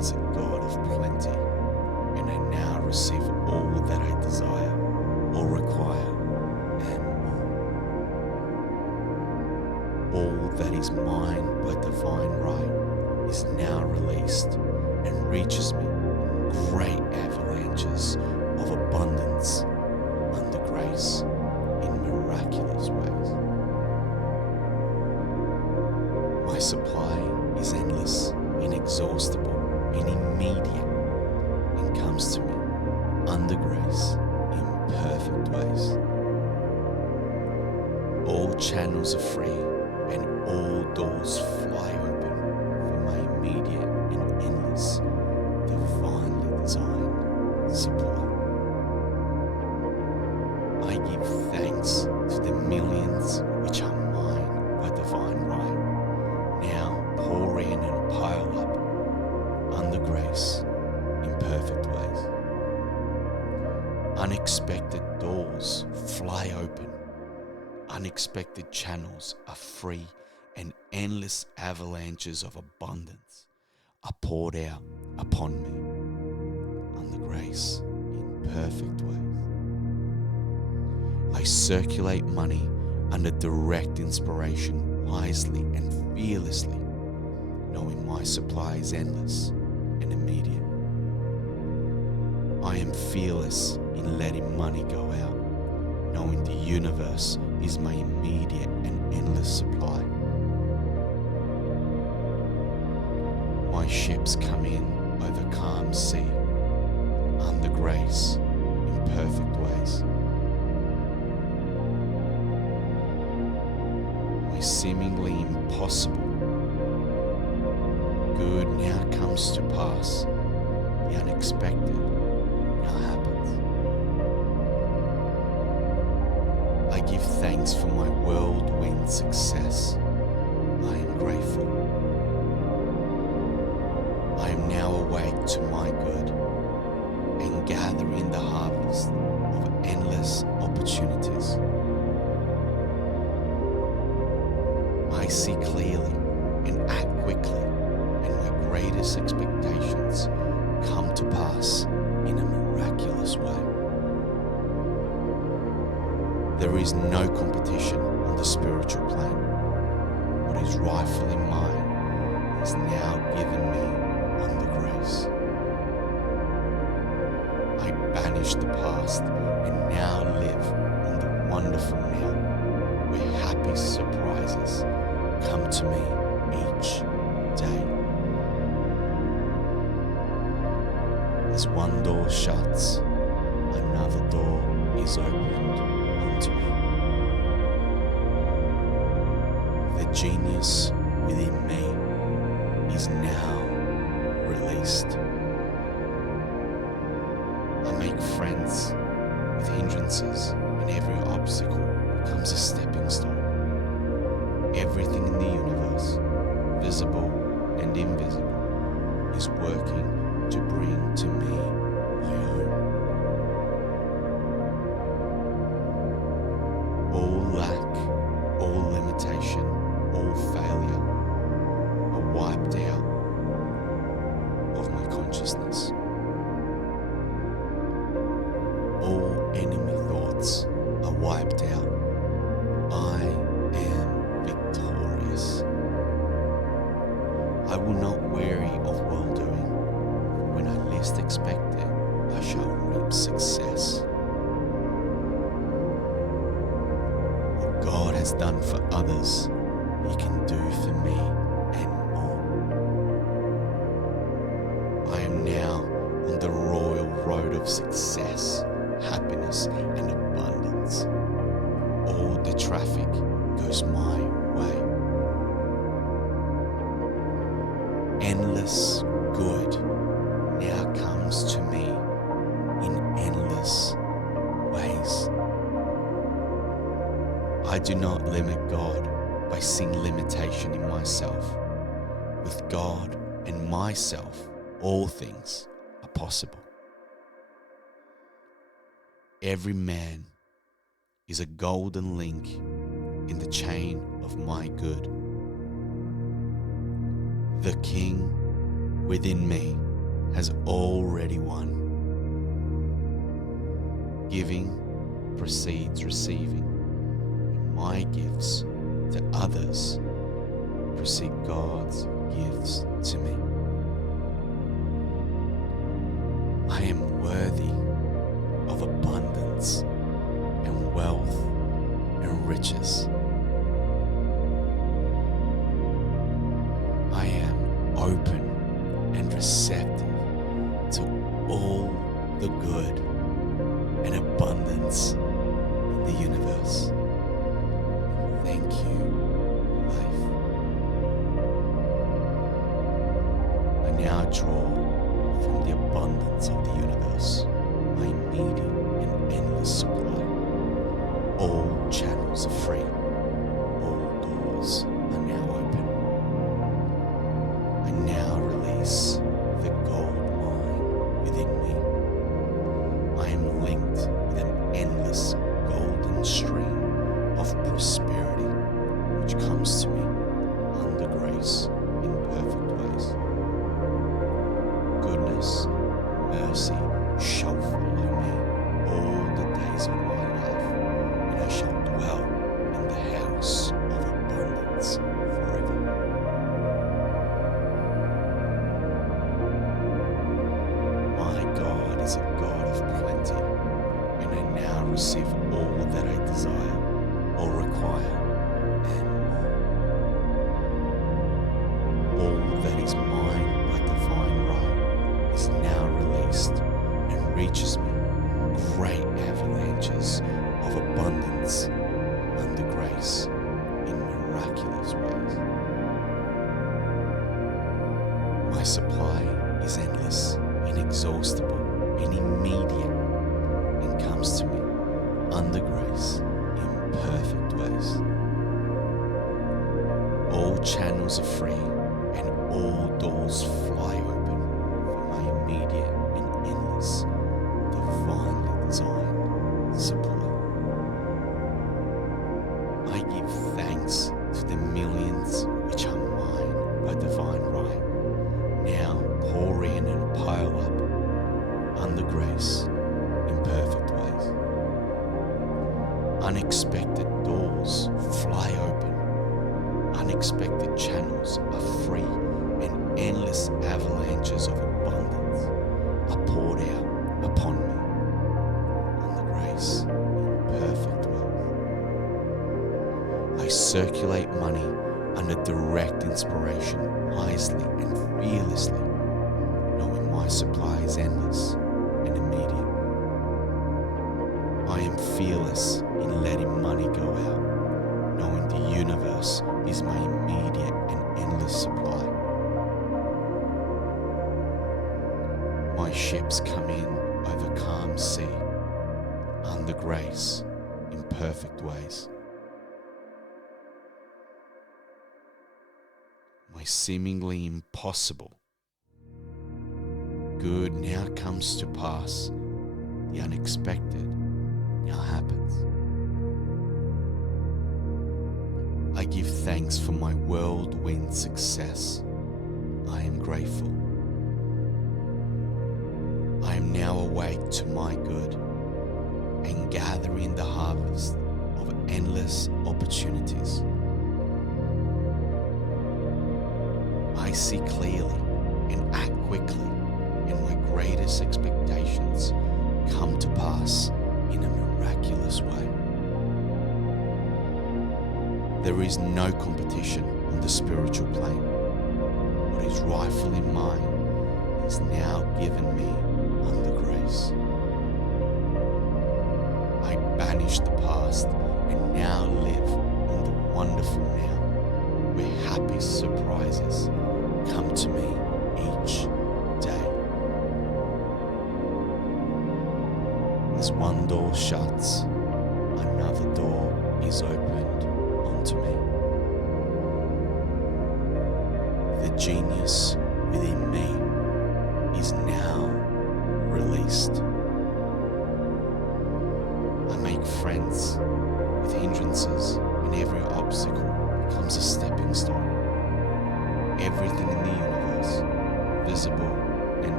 is a God of plenty, and I now receive all that I desire or require and more. All that is mine by divine right is now released and reaches me in great avalanches of abundance under grace in miraculous ways. My supply is endless, inexhaustible, and immediate, and comes to me under grace in perfect ways. All channels are free and all doors fly open for my immediate and endless, divinely designed supply. I give thanks to the millions which are mine by divine right, now pour in and pile up under grace in perfect ways. Unexpected doors fly open. Unexpected channels are free, and endless avalanches of abundance are poured out upon me under grace in perfect ways. I circulate money under direct inspiration wisely and fearlessly, knowing my supply is endless and immediate. I am fearless in letting money go out, knowing the universe is my immediate and endless supply. My ships come in over calm sea, under grace in perfect ways. My seemingly impossible good now comes to pass. The unexpected now happens. I give thanks for my whirlwind success. I am grateful. I am now awake to my good and gathering the harvest of endless opportunities. I see clearly and act quickly, and my greatest expectations come to pass in a miraculous way. There is no competition on the spiritual plane. What is rightfully mine is now given me under grace. I banish the past and now live in the wonderful now, where happy surprises come to me each day. As one door shuts, another door is opened unto me. The genius within me is now released. I make friends with hindrances, and every obstacle becomes a stepping stone. Everything in the universe, visible and invisible, is working to bring to me my own. All lack, all limitation, all failure are wiped out of my consciousness. All enemy thoughts are wiped out. I am victorious. I will not weary of well-doing, for when I least expect it, I shall reap success. What God has done for others, He can do for me and more. I am now on the royal road of success, happiness, and abundance. All the traffic goes my way. Endless good now comes to me in endless ways. I do not limit God by seeing limitation in myself. With God and myself, all things are possible. Every man is a golden link in the chain of my good. The King within me has already won. Giving precedes receiving, and my gifts to others precede God's gifts to me. I am worthy of abundance and wealth and riches. I am open and receptive to all the good and abundance in the universe. Thank you, life. I now draw from the abundance of the universe my immediate and endless supply. All channels are free. All doors are now open. I now release the gold mine within me. I am linked with an endless golden stream of prosperity which comes to me under grace in perfect ways. Goodness, mercy shall follow me all the days of my life, and I shall dwell in the house of abundance forever. My God is a God of plenty, and I now receive all that I desire or require and more. All that is mine by divine right is now released and reaches me great avalanches of abundance under grace in miraculous ways. My supply is endless, inexhaustible, and immediate, and comes to me under grace in perfect ways. All channels are free and all doors fly open for my immediate and endless, divinely designed supply. I give thanks to the millions which are mine by divine right, now pour in and pile up under grace in perfect ways. Unexpected doors fly open. Unexpected channels are free, and endless avalanches of abundance are poured out upon me under grace in perfect ways. I circulate money under direct inspiration, wisely and fearlessly, knowing my supply is endless and immediate. I am fearless in letting money go out, knowing the universe is my immediate and endless supply. My ships come in over calm sea, under grace in perfect ways. My seemingly impossible good now comes to pass. The unexpected now happens. I give thanks for my whirlwind success. I am grateful. I am now awake to my good and gathering the harvest of endless opportunities. I see clearly and act quickly, and my greatest expectations come to pass in a miraculous way. There is no competition on the spiritual plane. What is rightfully mine is now given me under grace. I banish the past and now live in the wonderful now, where happy surprises come to me each day. As one door shuts, another door is opened onto me. The genius within me is now released. I make friends with hindrances, and every obstacle becomes a stepping stone. Everything in the universe, visible and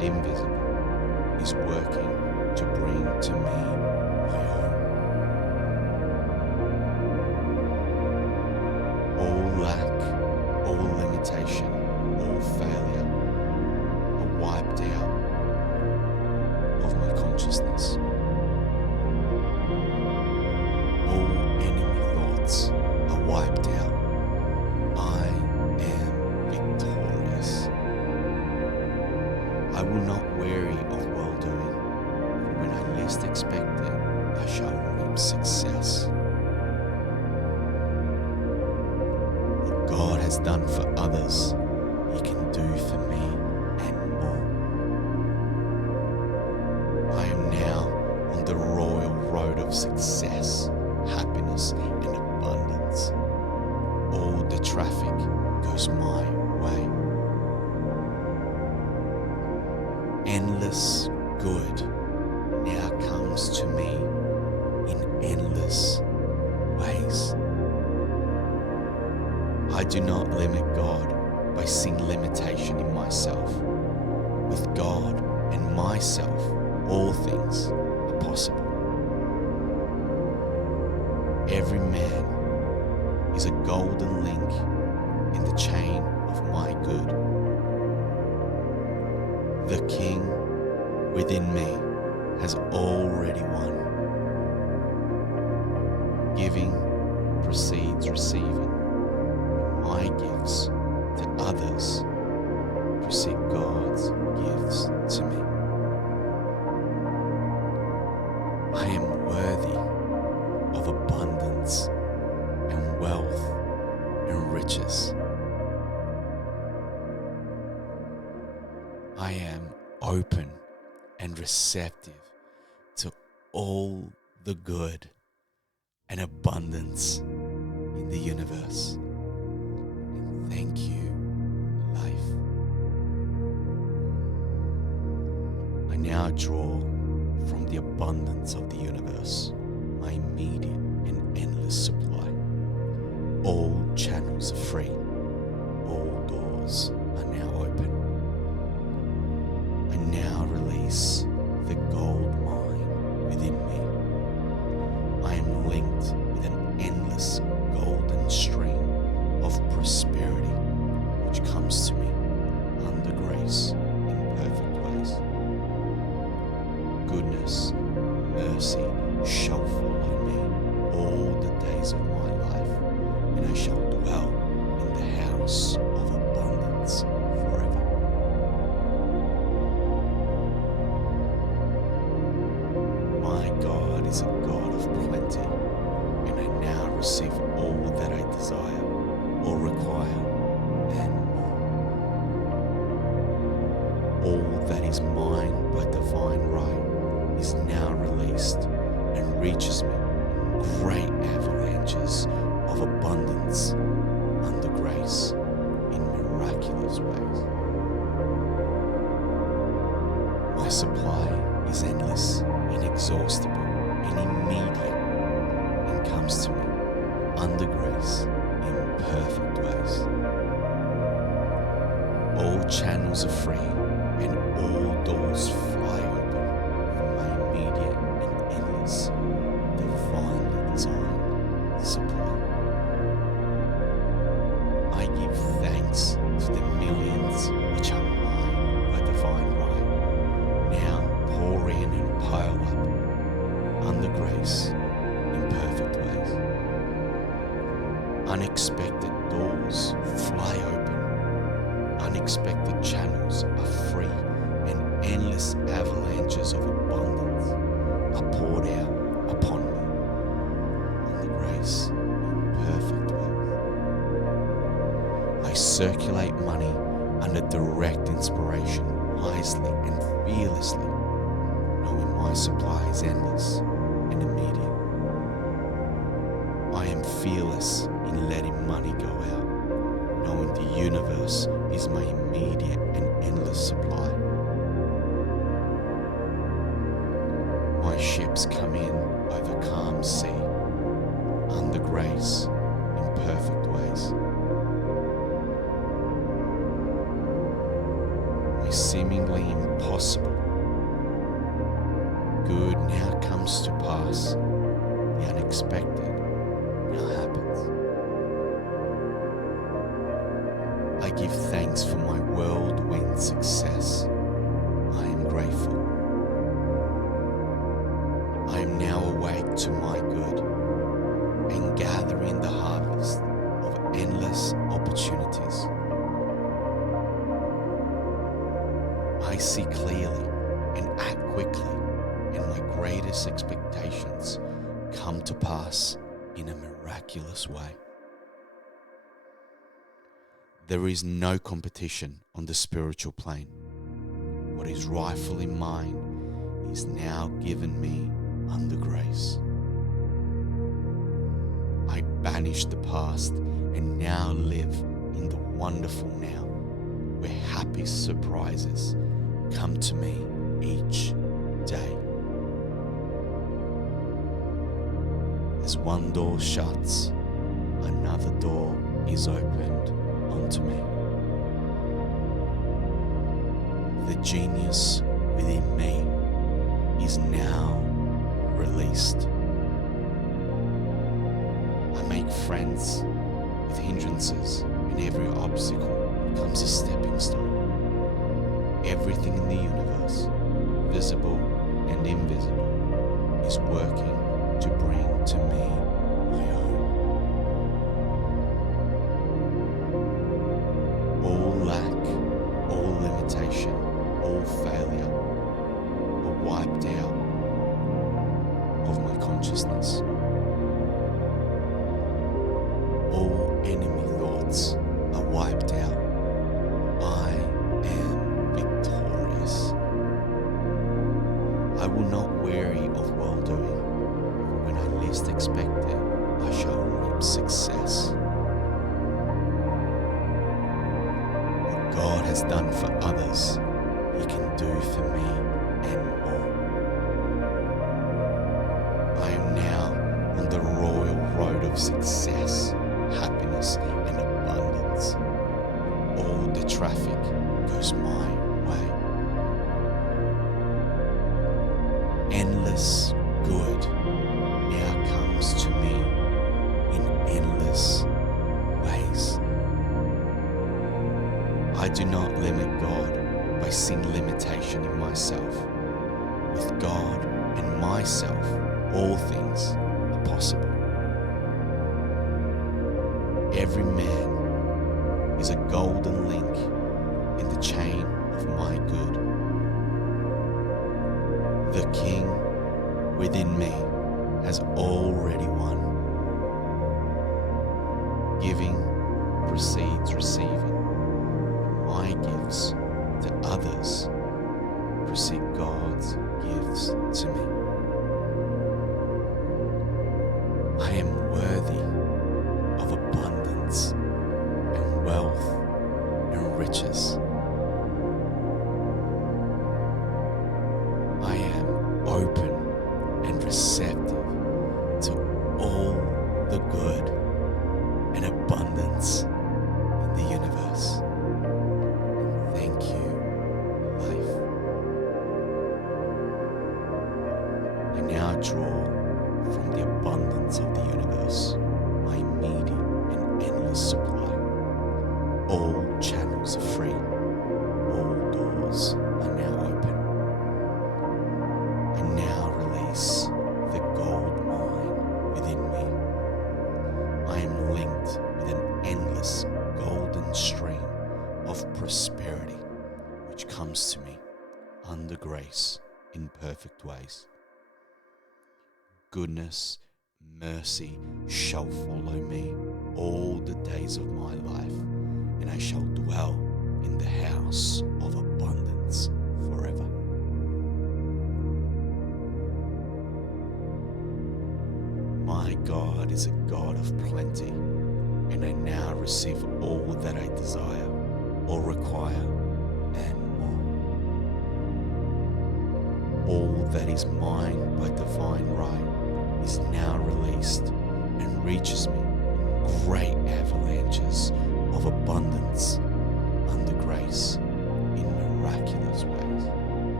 invisible is working to bring to me my own. All lack, all limitation, all failure are wiped out of my consciousness. All enemy thoughts are wiped out. I am victorious. I will not weary of well-doing, for when I least expect it, I shall reap success. What God has done for others, He can do for me and more. I am now on the royal road of success, happiness, and abundance. All the traffic goes my way. Endless good now comes to me in endless ways. I do not limit God by seeing limitation in myself. With God and myself, all things are possible. Every man is a golden link in the chain of my good. The King within me has already won. Giving precedes receiving. My gifts to others precede God's gifts to me. I am worthy of abundance and wealth and riches. I am open and receptive to all the good and abundance in the universe. And thank you, life. I now draw from the abundance of the universe my immediate and endless supply. All channels are free. All doors are now open. I now release the gold mine within me. I am linked with an endless golden stream of prosperity which comes to me under grace in perfect ways. Goodness, mercy shall follow me all the days of my life, and I shall dwell in the house of abundance forever. My God is a God of plenty, and I now receive all that I desire or require and more. All that is mine by divine right is now released and reaches me in great avalanches of abundance under grace in miraculous ways. My supply is endless, inexhaustible, and immediate, and comes to me under grace in perfect ways. All channels are free and all doors fly open for my immediate and endless, divinely designed supply. I give thanks to the millions which are mine by divine right, now pour in and pile up under grace in perfect ways. Unexpected doors fly open. Unexpected channels are free, and endless avalanches of abundance are poured out upon me under grace in perfect ways. I circulate money under direct inspiration, wisely and fearlessly, knowing my supply is endless and immediate. I am fearless in letting money go out, knowing the universe is my immediate and endless supply. My ships come in over calm sea, under grace in perfect ways. My is seemingly impossible, good now comes to pass. The unexpected now happens. I give thanks for my whirlwind success. I am grateful. I am now awake to my good and gathering the harvest of endless opportunities. I see clearly and act quickly, and my greatest expectations come to pass in a miraculous way. There is no competition on the spiritual plane. What is rightfully mine is now given me under grace. I banish the past and now live in the wonderful now, where happy surprises come to me each day. As one door shuts, another door is opened onto me. The genius within me is now released. I make friends with hindrances, and every obstacle becomes a stepping stone. Everything in the universe, visible and invisible, is working to bring to me my own. All lack, all limitation, all failure are wiped out of my consciousness. All enemy thoughts are wiped out. I am victorious. I will not weary of well-doing. When I least expect it, I shall reap success. What God has done for others, He can do for me and more. I am now on the royal road of success, happiness, and abundance. All the traffic goes my way. Endless good now comes to me in endless ways. I do not limit God by seeing limitation in myself. With God and myself, all things are possible. Every man is a golden link in the chain of my good. The King within me has already won. Giving precedes receiving. My gifts to others precede God's gifts to me. I am worthy of abundance and wealth and riches. I am open and receptive to all the good and abundance in the universe. And thank you, life. I now draw from the abundance of the universe my immediate and endless supply. All channels are free. All doors are now open. I now release the gold mine within me. I am linked with an endless golden stream of prosperity which comes to me under grace in perfect ways. Goodness, mercy shall follow me all the days of my life, and I shall dwell in the house of abundance forever. My God is a God of plenty, and I now receive all that I desire or require and more. All that is mine by divine right is now released and reaches me in great avalanches of abundance under grace in miraculous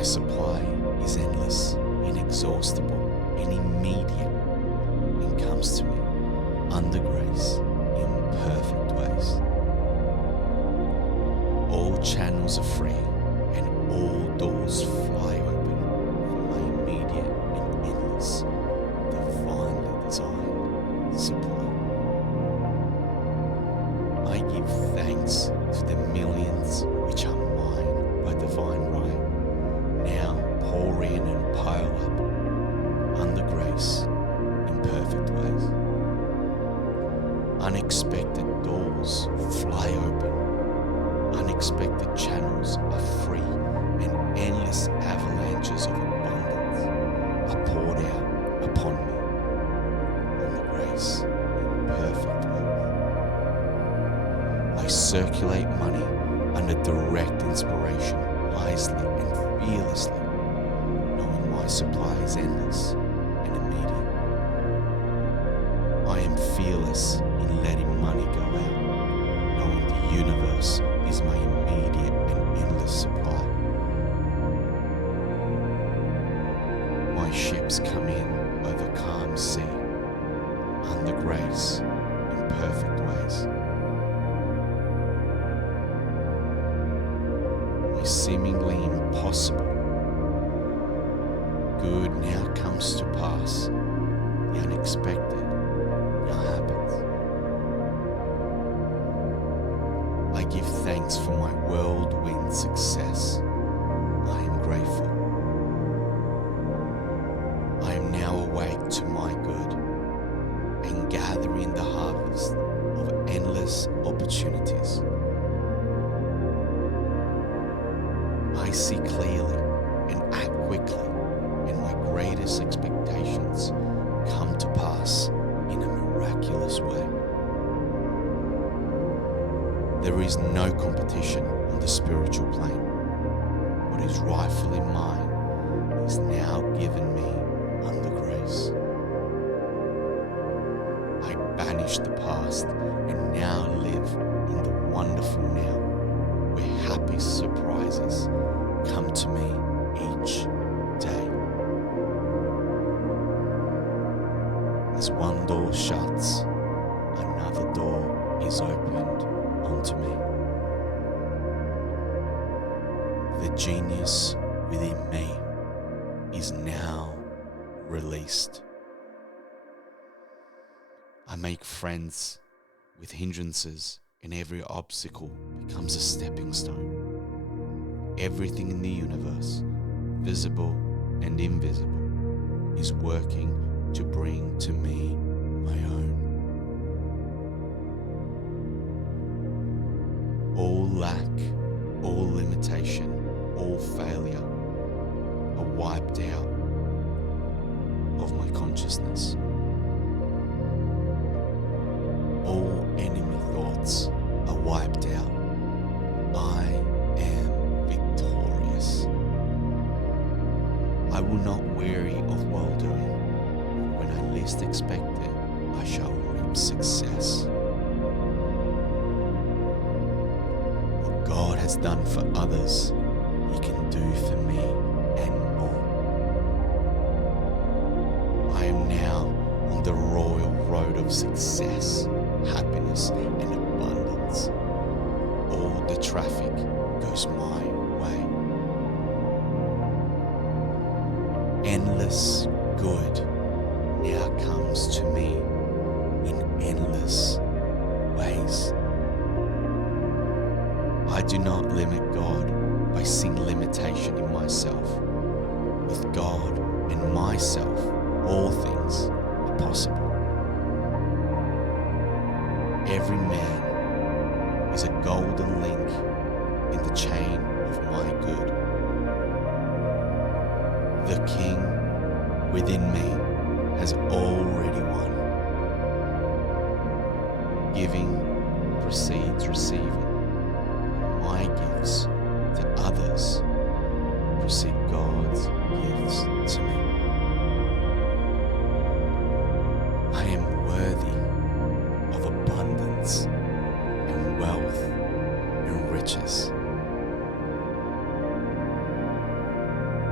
My supply is endless, inexhaustible, and immediate, and comes to me under grace in perfect ways. All channels are free and all doors fly open for my immediate and endless, divinely designed supply. I give thanks to the millions which are mine by divine right, now pour in and pile up under grace in perfect ways. Unexpected doors fly open. Unexpected channels are free, and endless avalanches of abundance are poured out upon me under grace in perfect ways. I circulate money under direct inspiration, wisely and fearlessly, knowing my supply is endless and immediate. I am fearless in letting money go out, knowing the universe is my immediate and endless supply. My ships come in over calm sea, under grace in perfect ways. My seemingly impossible good now comes to pass. The unexpected now happens. I give thanks for my whirlwind success. I am grateful. I am now awake to my good and gathering the harvest of endless opportunities. I see clearly and act quickly, and my greatest expectations come to pass in a miraculous way. There is no competition on the spiritual plane. What is rightfully mine is now given me under grace. I banish the past and now live in the wonderful now, where happy surprises come to me each day. As one door shuts, another door is opened onto me. The genius within me is now released. I make friends with hindrances, and every obstacle becomes a stepping stone. Everything in the universe, visible and invisible, is working to bring to me my own. All lack, all limitation, all failure are wiped out of my consciousness. All enemy thoughts are wiped out. I am victorious. I will not weary of well-doing. When I least expect it, I shall reap success. What God has done for others, He can do for me and more. I am now on the royal road of success, happiness, and abundance. All the traffic goes my way. Endless good now comes to me in endless ways. I do not limit God by seeing limitation in myself. With God and myself, all things are possible. Every man is a golden link in the chain of my good. The King within me has already won. Giving precedes receiving. My gifts to others precede God's gifts to me. I am worthy of abundance and wealth and riches.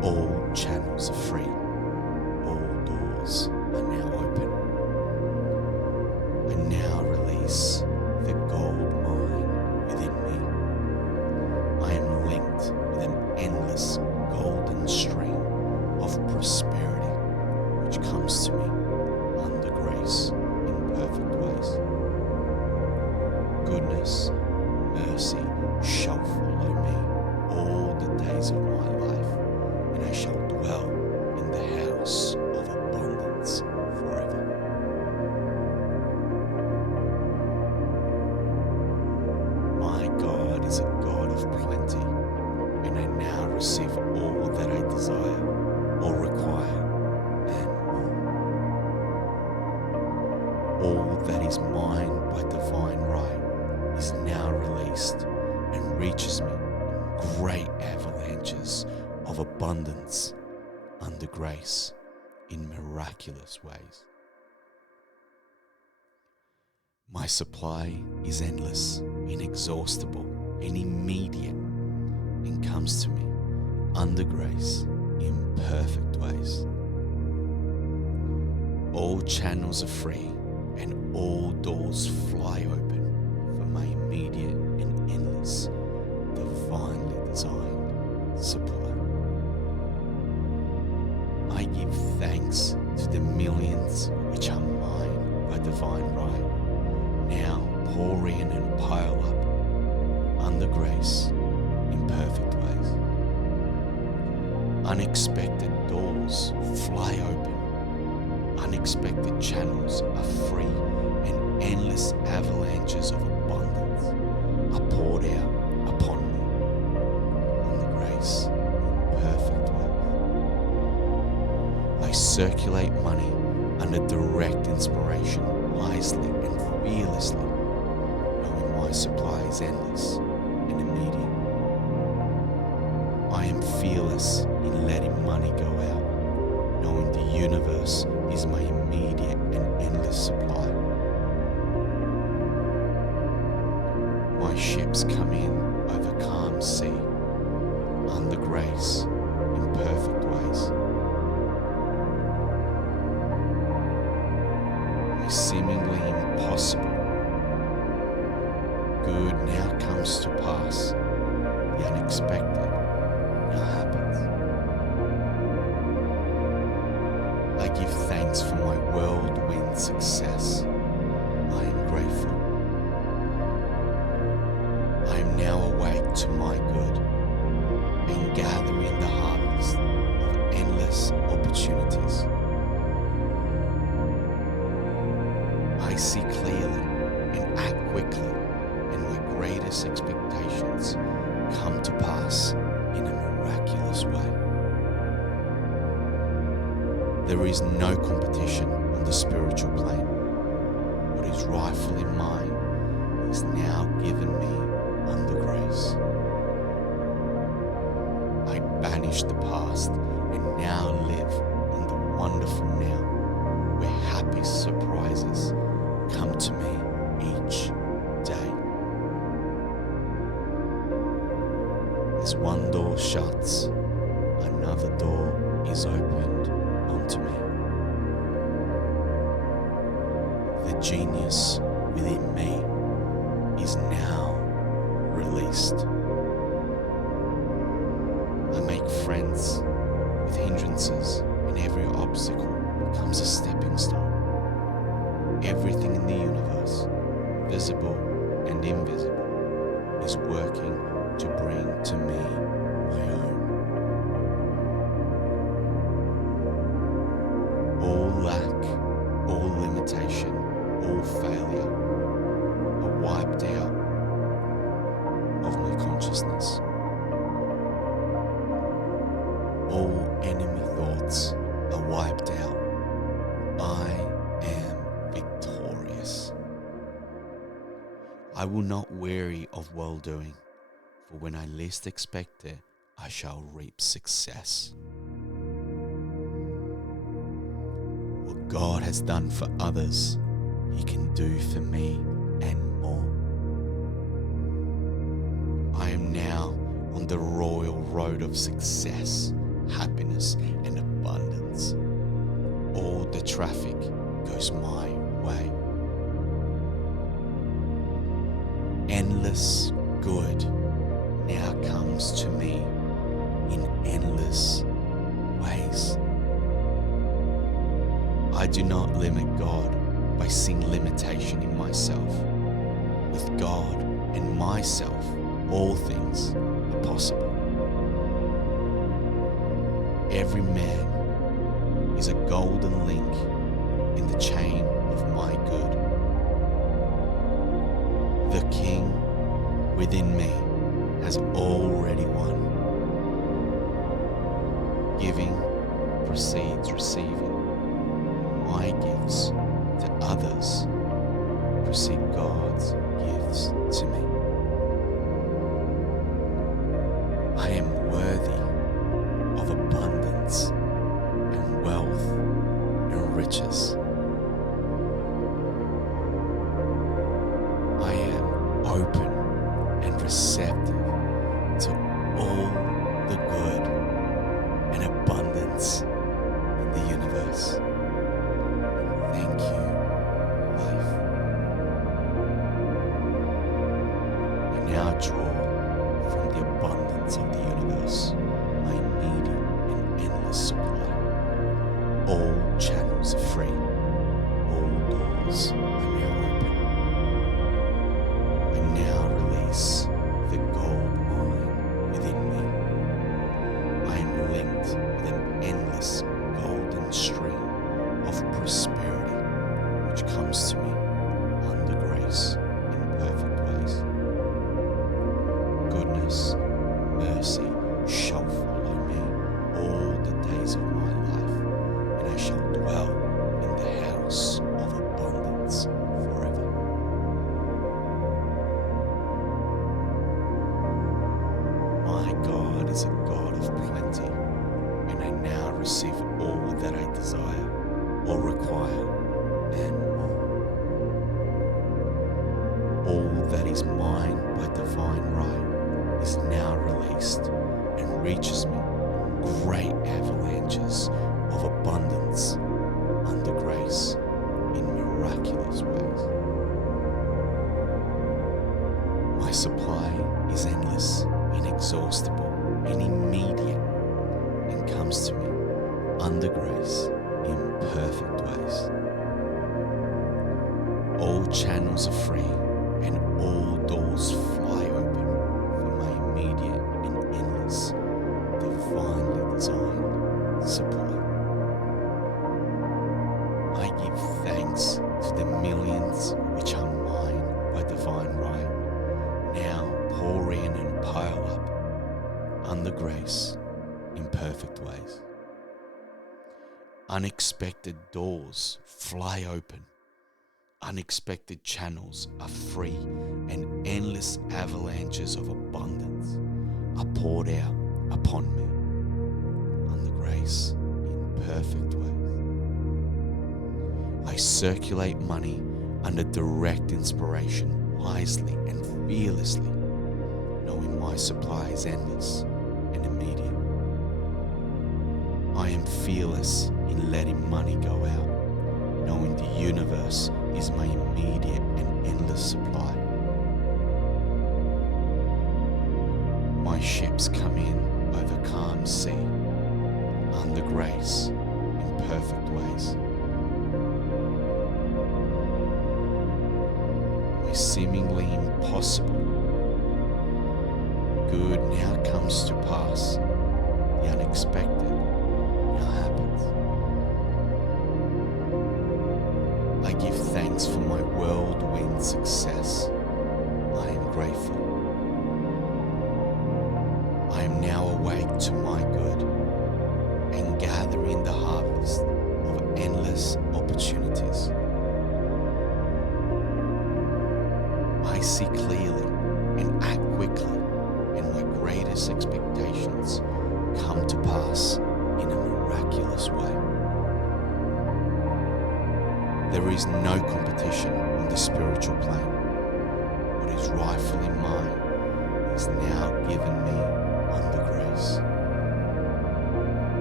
All channels are free. All doors are now open. I now release the gold mine within me. I am linked with an endless golden stream of prosperity which comes to me under grace in perfect ways. Goodness, mercy shall follow me all the days of my life, and I shall dwell in the house of abundance forever. My God is a God of plenty, and I now receive all that I desire or require and more. All that is mine by divine right is now released and reaches me in great avalanches of abundance under grace in miraculous ways. My supply is endless, inexhaustible, and immediate, and comes to me under grace in perfect ways. All channels are free and all doors fly open for my immediate and endless, divinely designed supply. I give thanks to the millions which are mine by divine right, now pour in and pile up under grace in perfect ways. Unexpected doors fly open. Unexpected channels are free, and endless avalanches of abundance are poured out upon me under grace in perfect ways. I circulate money under direct inspiration, wisely and fearlessly, knowing my supply is endless and immediate. I am fearless in letting money go out, knowing the universe is my immediate and endless supply. My ships come in over calm sea, under grace, in perfect ways. My seemingly impossible good now comes to pass. The unexpected now happens. I give thanks for my whirlwind success. I am grateful. I am now awake to my good and gathering the harvest of endless opportunities. I see clearly and act quickly, and my greatest expectations come to pass in a miraculous way. There is no competition on the spiritual plane. What is rightfully mine is now given me under grace. I banish the past and now live in the wonderful now, where happy surprises come to me each day. As one door shuts, another door is opened onto me. The genius within me is now released. I make friends with hindrances, and every obstacle becomes a stepping stone. Everything in the universe, visible and invisible, is working to bring to me my own. All lack, all limitation, all failure are wiped out of my consciousness. All enemy thoughts are wiped out. I am victorious. I will not weary of well-doing, for when I least expect it, I shall reap success. What God has done for others, He can do for me and more. I am now on the royal road of success, happiness, and abundance. All the traffic goes my way. Endless good now comes to me in endless ways. I do not limit God by seeing limitation in myself. With God and myself, all things are possible. Every man is a golden link in the chain of my good. The King within me has already won. Giving precedes receiving. My gifts to others precede God's gifts to me. I am worthy of abundance and wealth and riches. I am open and receptive to all the good and abundance in the universe. Thank you, life. I now draw from the abundance of the universe my immediate and endless supply. All channels are free. All doors are now open. I now release the gold mine within me. I am linked with an endless golden stream of prosperity which comes to me under grace in perfect ways. Goodness, mercy shall follow me all the days of my life, and I shall dwell in the house of abundance forever. My God is a God of plenty, and I now receive all that I desire or require and more. All that is mine by divine right is now released and reaches me in great avalanches of abundance under grace in miraculous ways. My supply is endless, inexhaustible, and immediate, and comes to me under grace in perfect ways. All channels are free and all doors fly open for my immediate and endless, divinely designed supply. I give thanks to the millions which are mine by divine right, now pour in and pile up under grace in perfect ways. Unexpected doors fly open. Unexpected channels are free, and endless avalanches of abundance are poured out upon me under grace in perfect ways. I circulate money under direct inspiration, wisely and fearlessly, knowing my supply is endless and immediate. I am fearless in letting money go out, knowing the universe is my immediate and endless supply. My ships come in over calm sea, under grace in perfect ways. My seemingly impossible good now comes to pass. The unexpected now happens. I give thanks for my whirlwind success. I am grateful. I am now awake to my good and gathering the harvest of endless opportunities. I see clearly and act quickly, and my greatest expectations come to pass in a miraculous way. There is no competition on the spiritual plane. What is rightfully mine is now given me under grace.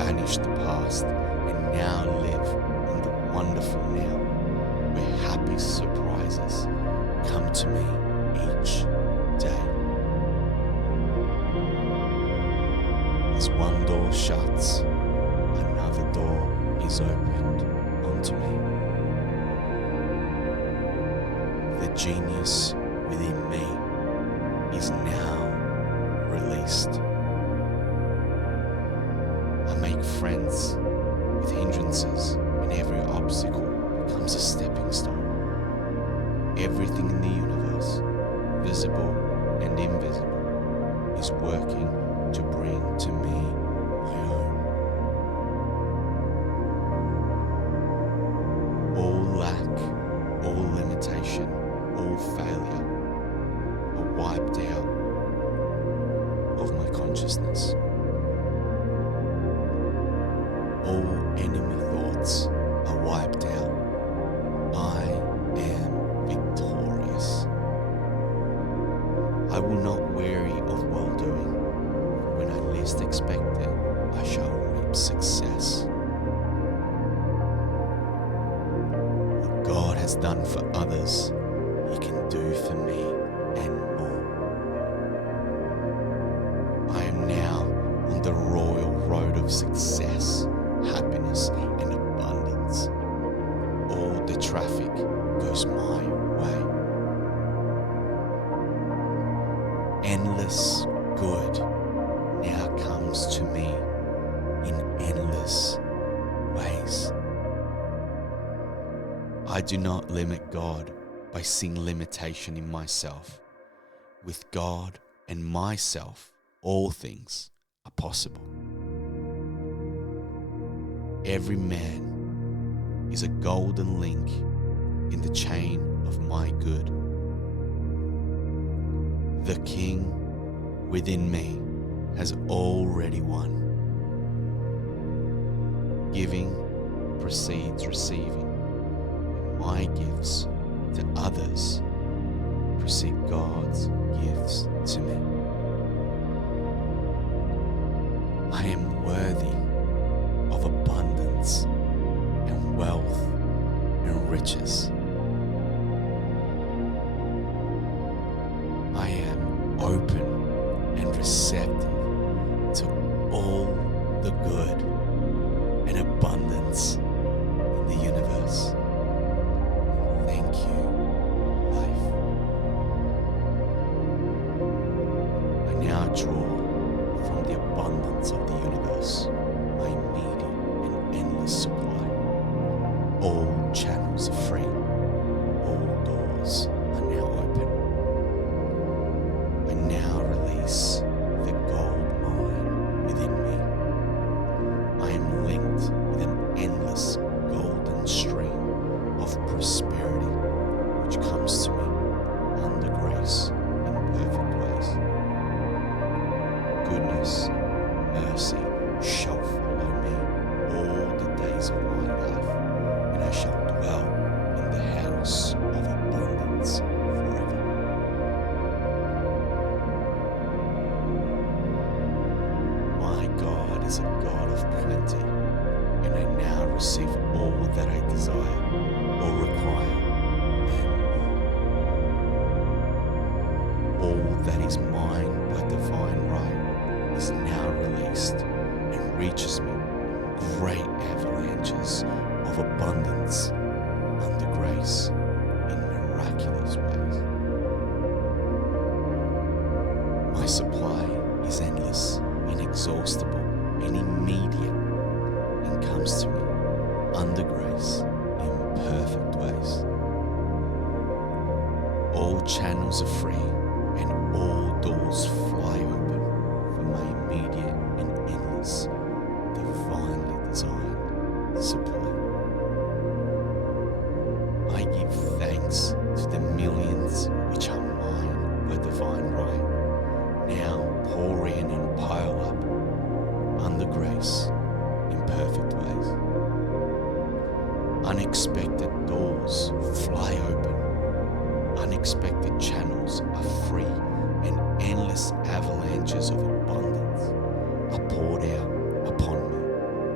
banish the past and now live in the wonderful now, where happy surprises come to me each day. As one door shuts, another door is opened onto me. The genius within me is now released. I make friends with hindrances, and every obstacle becomes a stepping stone. Everything in the universe, visible and invisible, is working to bring to me my own. All lack, all limitation, all failure are wiped out of my consciousness. All enemy thoughts are wiped out. I am victorious. I will not weary of well-doing. When I least expect it, I shall reap success. What God has done for others, He can do for me and more. I am now on the royal road of success, happiness, and abundance. All the traffic goes my way. Endless good now comes to me in endless ways. I do not limit God by seeing limitation in myself. With God and myself, all things are possible. Every man is a golden link in the chain of my good. The King within me has already won. Giving precedes receiving, and my gifts to others precede God's gifts to me. I am worthy of abundance and wealth and riches. I am open and receptive to all the good and abundance in the universe. Thank you, life. I now draw from the abundance of the universe my immediate and endless supply. All channels are free. All doors are now open. I now release the gold mine within me. I am linked with an endless golden stream of prosperity which comes to me under grace in perfect ways. Goodness, mercy shall follow me all the days of my life, and I shall dwell in the house of abundance forever. My God is a God of plenty, and I now receive all that I desire or require and more. All that is mine by divine right is now released and reaches me great avalanches of abundance under grace in miraculous ways. My supply is endless, inexhaustible, and immediate, and comes to me under grace in perfect ways. All channels are free and all doors fly open for my immediate and endless, divinely designed supply. I give thanks to the millions which are mine by divine right, now pour in and pile up under grace in perfect ways. Unexpected doors fly open. Unexpected channels are free, and endless avalanches of abundance are poured out upon me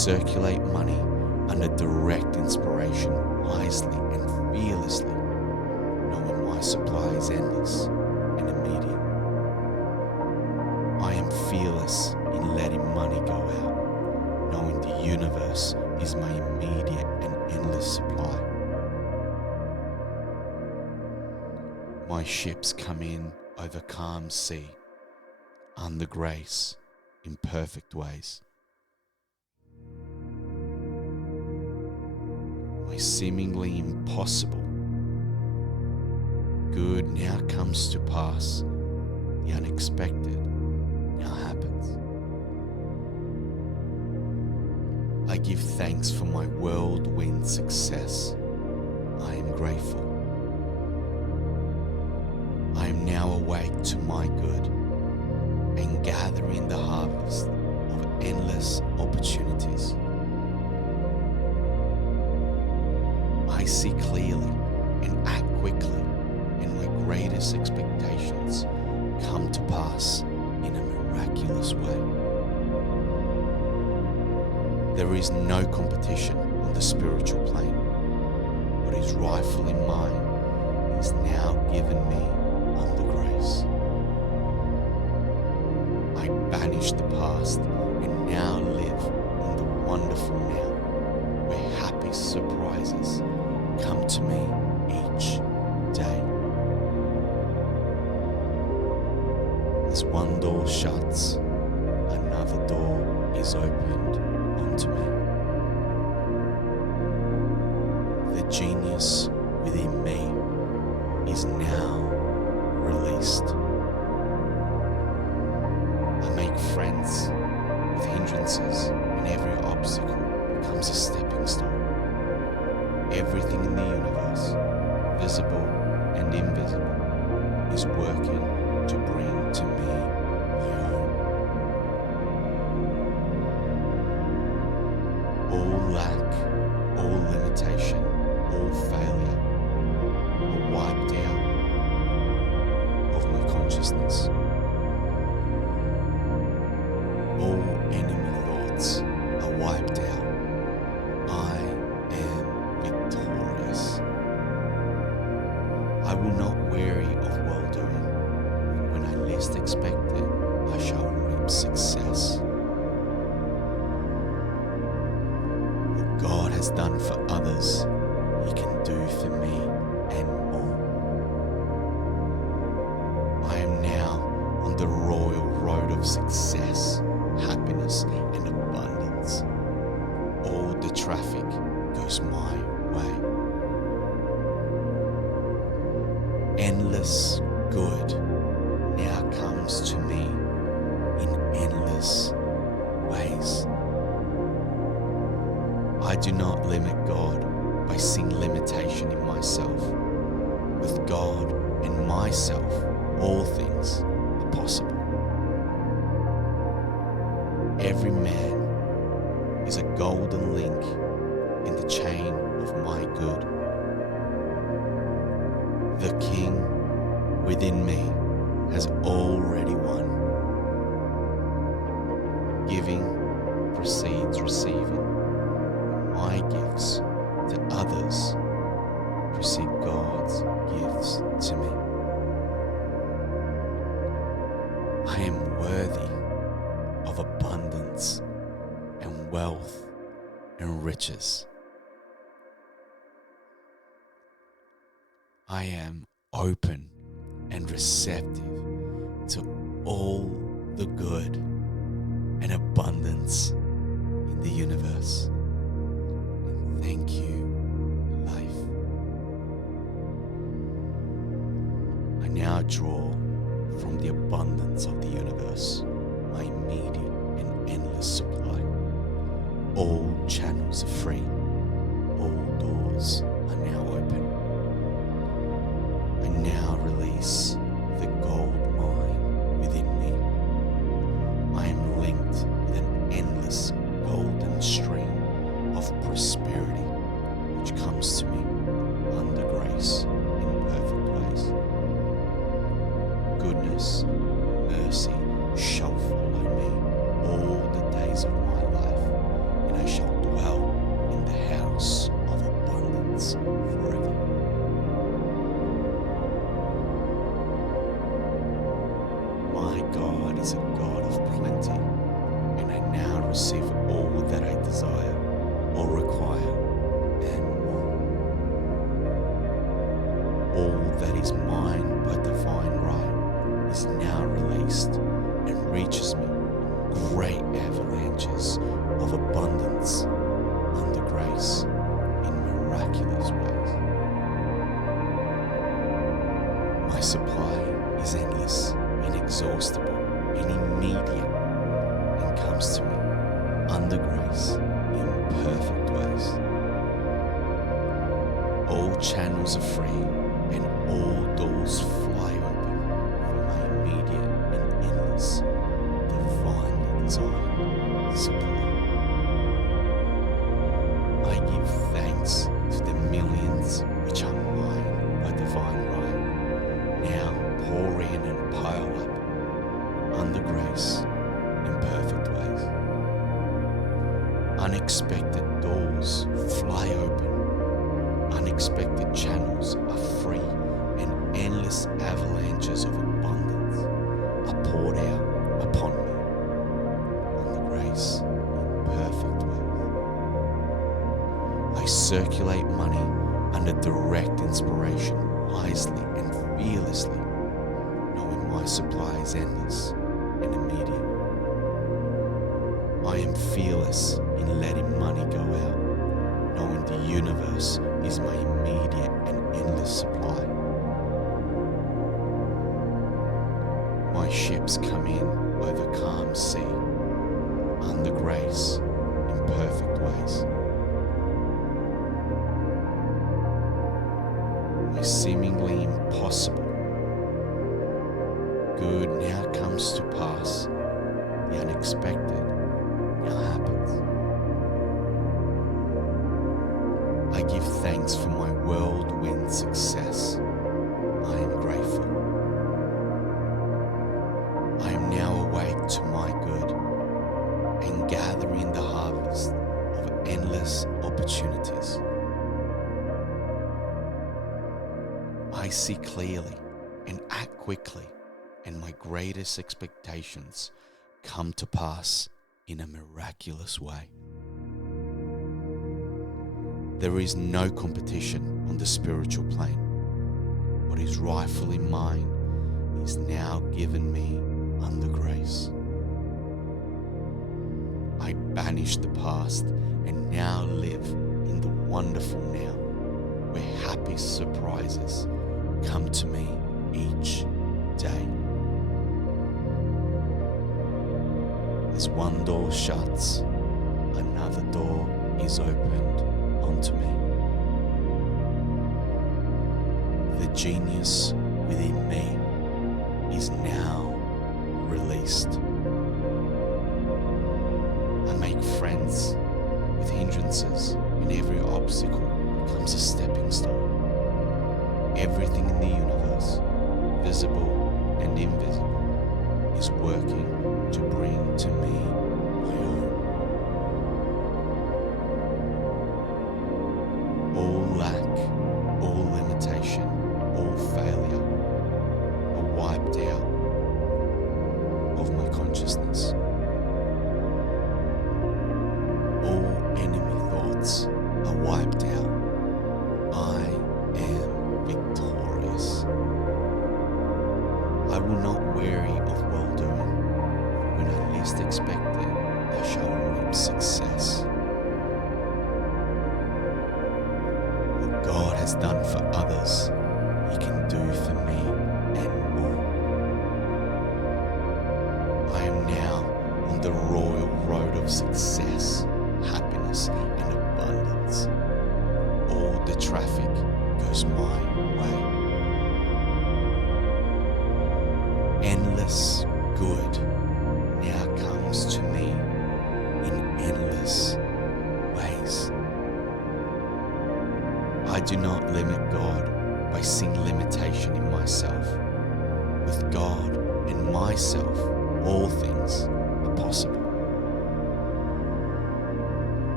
circulate money under direct inspiration wisely and fearlessly, knowing my supply is endless and immediate. I am fearless in letting money go out, knowing the universe is my immediate and endless supply. My ships come in over calm sea, under grace, in perfect ways. My seemingly impossible good now comes to pass. The unexpected now happens. I give thanks for my whirlwind success. I am grateful. I am now awake to my good and gathering the harvest of endless opportunities. I see clearly and act quickly, and my greatest expectations come to pass in a miraculous way. There is no competition on the spiritual plane. What is rightfully mine is now given me under grace. I banish the past and now live in the wonderful now, where happy surprises come to me each day. As one door shuts, another door is opened onto me. The genius within me is now released. I make friends with hindrances, and every obstacle becomes a stepping stone. Everything in the universe, visible and invisible, is working to bring to me my own. All lack, all limitation, all failure are wiped out of my consciousness. All enemy thoughts are wiped out. I am victorious. I will not weary of well-doing. When I least expect it, I shall reap success. What God has done for others, He can do for me and more. I am now on the royal road of success, happiness, and abundance. All the traffic goes my way. Endless good now comes to me in endless ways. I do not limit God by seeing limitation in myself. With God and myself, all things are possible. Every man is a golden link in the chain of my good. The King within me has already won. Giving precedes receiving. My gifts to others precede God's gifts to me. I am worthy of abundance and wealth and riches. I am open and receptive to all the good and abundance in the universe. And thank you, life. I now draw from the abundance of the universe my immediate and endless supply. All channels are free. All doors are now open. I now release the gold mine within me. I am linked with an endless golden stream of prosperity which comes to me under grace in perfect ways. Goodness, mercy shall follow me all the days of my life, and I shall dwell in the house of abundance forever. My God is a God of plenty, and I now receive all that I desire or require and more. All that is mine by divine right is now released and reaches me in great avalanches of abundance under grace in miraculous ways. My supply is endless, inexhaustible, and immediate, and comes to me under grace in perfect ways. All channels are free and all doors fly open for my immediate and endless, divinely designed supply. I give thanks to the millions which are mine by divine right, now pour in and pile up under grace in perfect ways. Unexpected doors fly open. Unexpected channels are free, and endless avalanches of abundance are poured out upon me under grace in perfect ways. I circulate money under direct inspiration, wisely and fearlessly, knowing my supply is endless and immediate. I am fearless in letting money go out, knowing the universe is my immediate and endless supply. My ships come in over calm sea, under grace in perfect ways. My seemingly impossible good now comes to pass. The unexpected now happens. I give thanks for my whirlwind success. I am grateful. I am now awake to my good and gathering the harvest of endless opportunities. I see clearly and act quickly, and my greatest expectations come to pass in a miraculous way. There is no competition on the spiritual plane. What is rightfully mine is now given me under grace. I banish the past and now live in the wonderful now, where happy surprises come to me each day. As one door shuts, another door is opened onto me. The genius within me is now released. I make friends with hindrances, and every obstacle becomes a stepping stone. Everything in the universe, visible and invisible, is working to bring to me my own. All lack, all limitation, all failure are wiped out of my consciousness. All enemy thoughts are wiped out. I am victorious. I will not weary of well-doing. When I least expect it, I shall reap success. What God has done for others, He can do for me and more. I am now on the royal road of success, happiness, and abundance. All the traffic goes my way. Endless good now comes to me in endless ways. I do not limit God by seeing limitation in myself. With God and myself, all things are possible.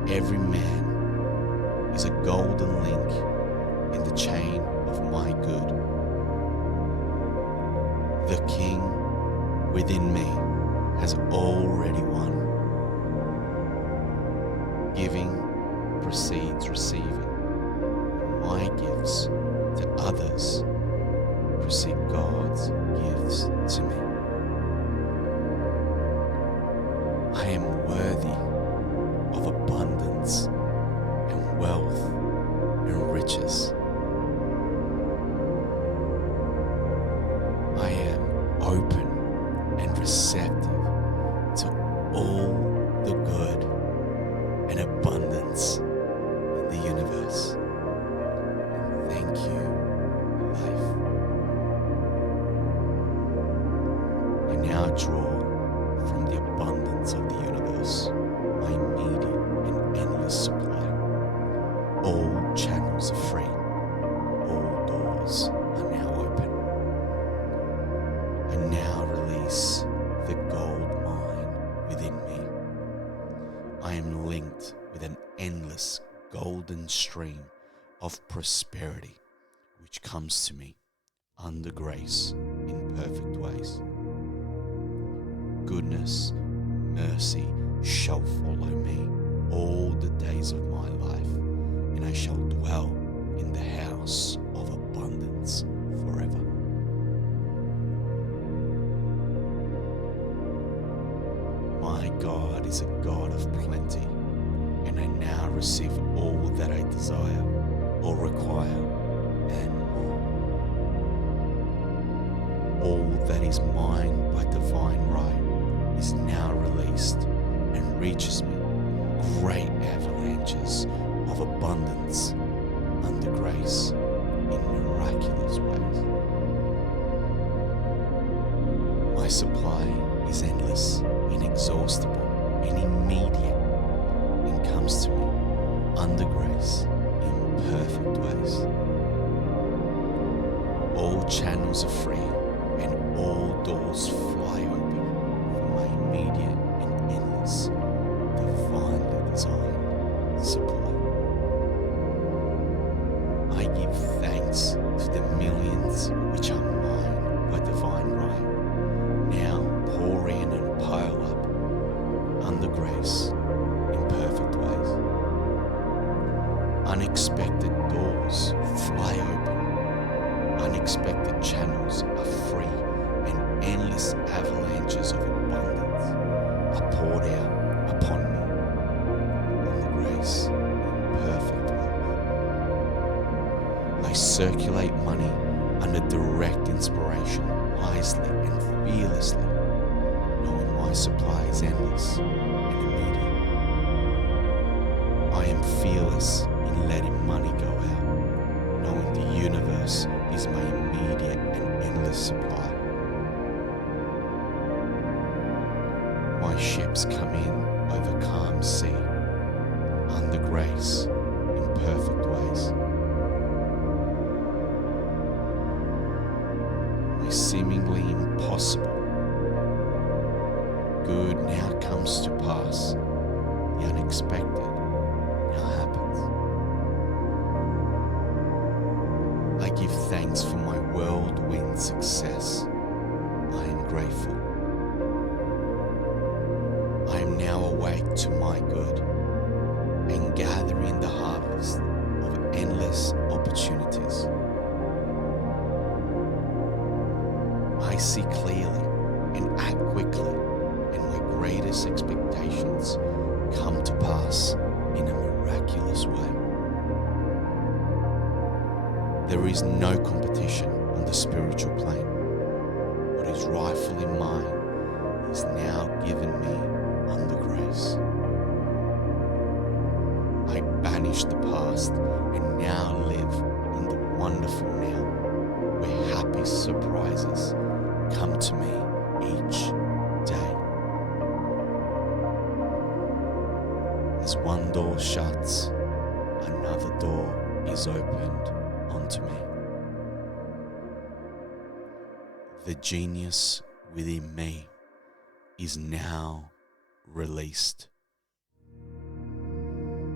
Every man is a golden link in the chain of my good. The King within me has already won. Giving precedes receiving. My gifts to others precede God's gifts to me. I am worthy of abundance and wealth and riches. I am open and receptive to all the good and abundance in the universe. And thank you, life. I now draw from the abundance of the universe my immediate and endless supply. All channels are free. All doors are now open. I now release the gold mine within me. I am linked with an endless golden stream of prosperity which comes to me under grace in perfect ways. Goodness, mercy shall follow me all the days of my life, and I shall dwell in the house of abundance forever. My God is a God of plenty, and I now receive all that I desire or require and more. All that is mine by divine right is now released and reaches me great avalanches of abundance under grace in miraculous ways. My supply is endless, inexhaustible, and immediate, and comes to me under grace in perfect ways. All channels are free and all doors fly open for my immediate and endless, divinely designed supply. I give thanks to the millions which are mine by divine right, now pour in and pile up under grace in perfect ways. Unexpected doors fly open. Unexpected channels are free, and endless avalanches of abundance are poured out upon me under grace in perfect ways. I circulate money under direct inspiration, wisely and fearlessly, knowing my supply is endless and immediate. I am fearless in letting money go out, knowing the universe is my immediate and endless supply. My ships come in over calm sea, under grace in perfect ways. My seemingly impossible good now comes to pass. The unexpected now happens. I give thanks for my whirlwind success. I am grateful. I am now awake to my good and gathering the harvest of endless opportunities. I see clearly and act quickly, and my greatest expectations come to pass in a miraculous way. There is no competition on the spiritual plane. What is rightfully mine is now given me under grace. I banish the past and now live in the wonderful now, where happy surprises come to me each day. As one door shuts, another door is opened onto me. The genius within me is now released.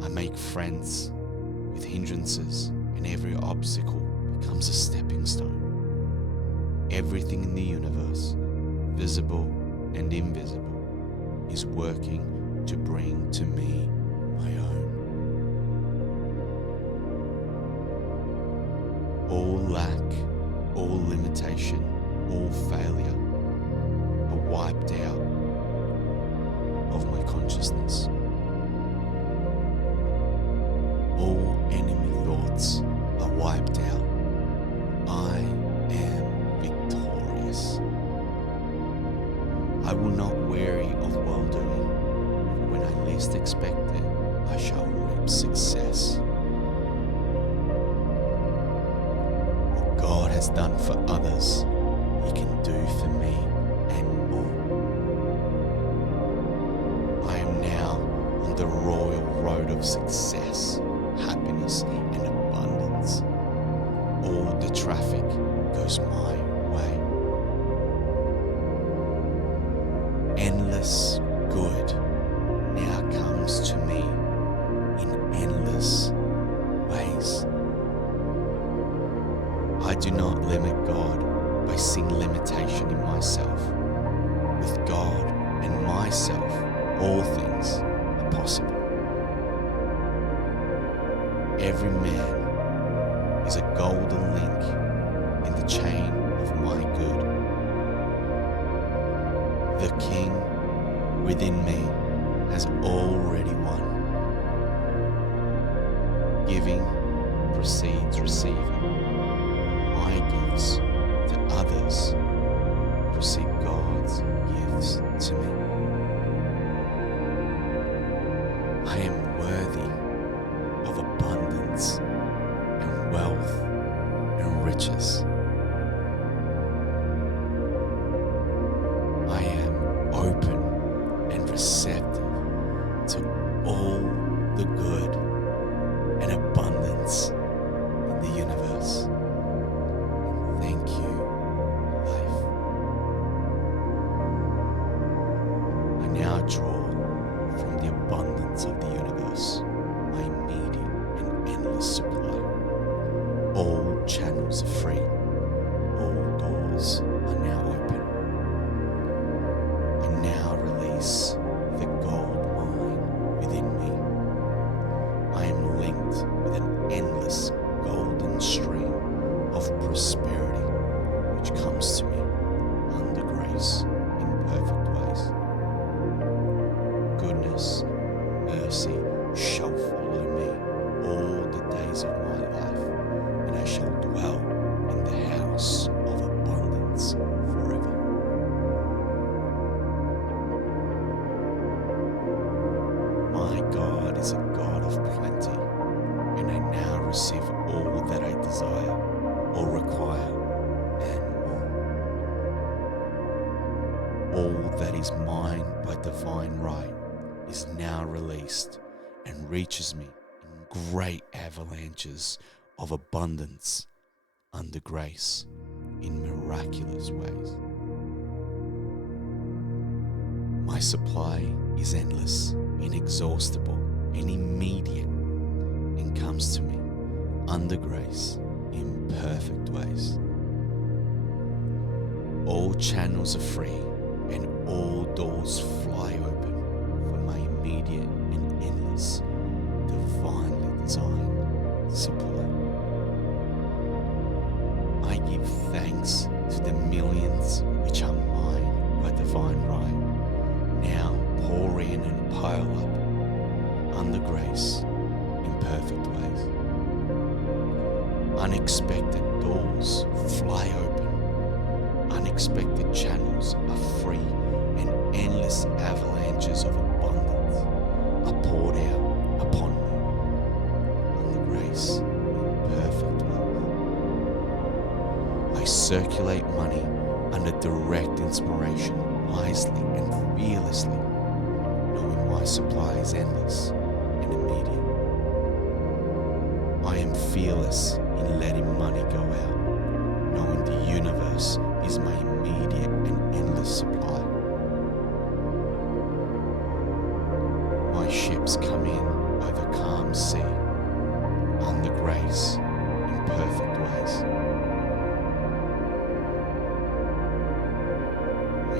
I make friends with hindrances, and every obstacle becomes a stepping stone. Everything in the universe, visible and invisible, is working to bring to me my own. All lack, all limitation, all failure are wiped out of my consciousness. All enemy thoughts are wiped out. I am victorious. I will not weary of well-doing. When I least expect it, I shall reap success. What God has done for others, He can do for me and more. I am now on the royal road of success, happiness, and abundance. All the traffic goes my way. Endless good now comes to me in endless ways. I do not limit God by seeing limitation in myself. With God and myself, all things are possible. Every man is a golden link in the chain of my good. The King within me has already won. Giving precedes receiving. My gifts to others precede God's gifts to me. I am worthy of abundance and wealth and riches. I am open and receptive to all the good and abundance in the universe. Thank you, life. I now draw from the abundance of the universe my immediate and endless supply. All channels are free. All doors are now open. I now release the gold mine within me. I am linked with an endless golden stream of prosperity which comes to me under grace in perfect ways. Goodness, mercy shall follow me all the days of my life, and I shall dwell in the house of abundance forever. My God is a God of plenty, and I now receive all that I desire or require and more. All that is mine by divine right is now released and reaches me in great avalanches of abundance under grace in miraculous ways. My supply is endless, inexhaustible, and immediate, and comes to me under grace in perfect ways. All channels are free and all doors fly open for my immediate and endless, divinely designed supply. I give thanks to the millions which are mine by divine right, now pour in and pile up under grace in perfect ways. Unexpected doors fly open. Unexpected channels are free, and endless avalanches of abundance are poured out upon me under grace in perfect ways. I circulate money under direct inspiration, wisely and fearlessly, knowing my supply is endless and immediate. I am fearless in letting money go out, knowing the universe is my immediate and endless supply. My ships come in over calm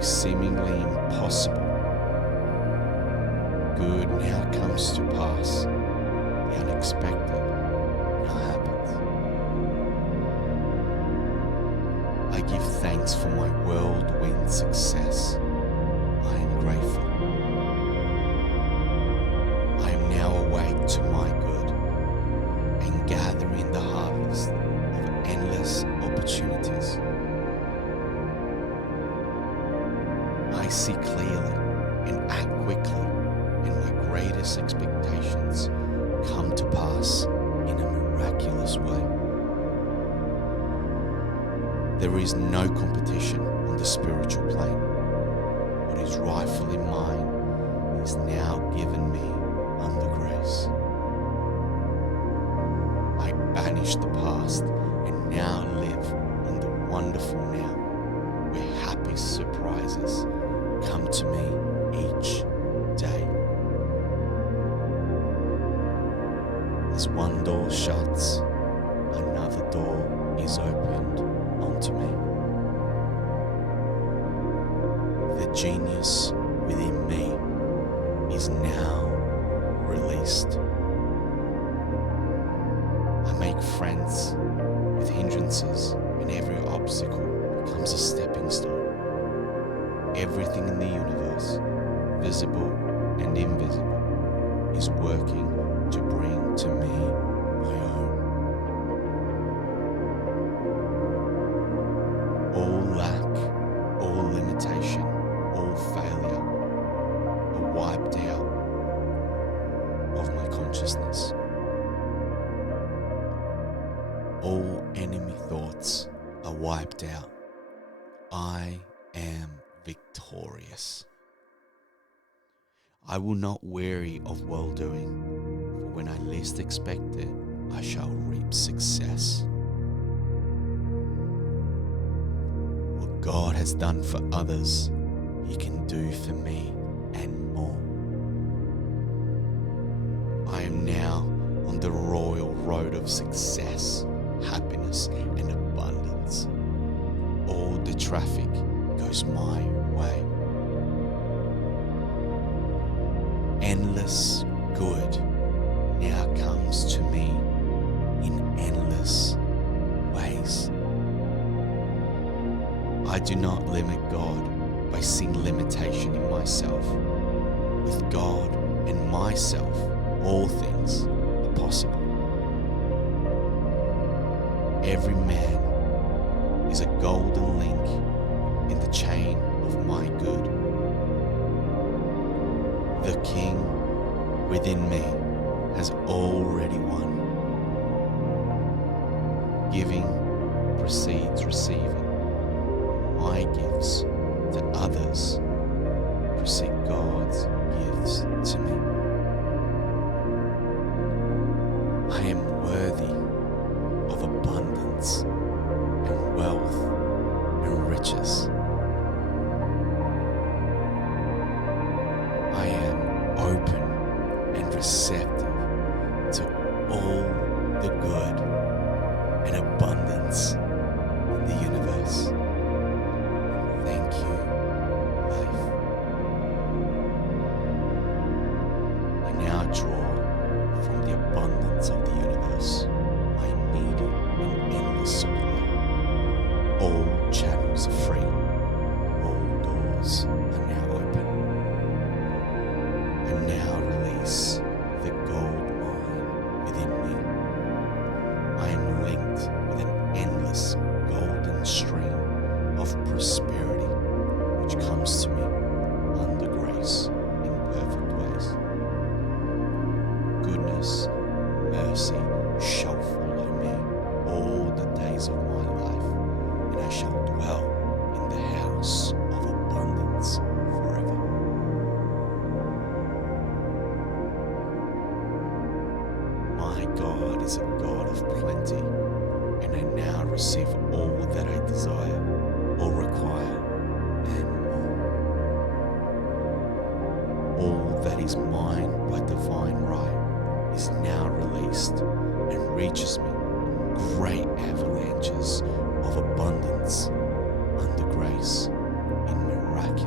is seemingly impossible, good now comes to pass. The unexpected now happens. I give thanks for my whirlwind success. I am grateful. I am now awake to my good and gathering the harvest of endless opportunities. I see clearly and act quickly, and my greatest expectations come to pass in a miraculous way. There is no competition on the spiritual plane. What is rightfully mine is now given me under grace. I banish the past and now live in the wonderful now, where happy surprises come to me each day. As one door shuts, another door is opened onto me. The genius within me is now released. I make friends with hindrances, and every obstacle becomes a stepping stone. Everything in the universe, visible and invisible, is working to bring to me my own. All lack, all limitation, all failure are wiped out of my consciousness. All enemy thoughts are wiped out. I am victorious. I will not weary of well-doing, for when I least expect it, I shall reap success. What God has done for others, He can do for me and more. I am now on the royal road of success, happiness, and abundance. All the traffic goes my way. Endless good now comes to me in endless ways. I do not limit God by seeing limitation in myself. With God and myself, all things are possible. Every man is a golden link in the chain of my good. The King within me has already won. Giving precedes receiving. My gifts to others precede God's gifts to me. I am worthy of abundance and wealth and riches. I am open and receptive to all the good and abundance in the universe. Thank you, life. I now draw from the abundance of the universe my immediate and endless supply. All channels are free. All doors are now open. I now release the gold mine within me. I am linked with an endless golden stream of prosperity which comes to me under grace in perfect ways. Goodness, mercy shall follow me all the days of my life, and I shall dwell in the house of abundance forever. My God is a God of plenty, and I now receive all that I desire or require and more. All that is mine by divine right is now released and reaches me in great avalanches of abundance under grace in miraculous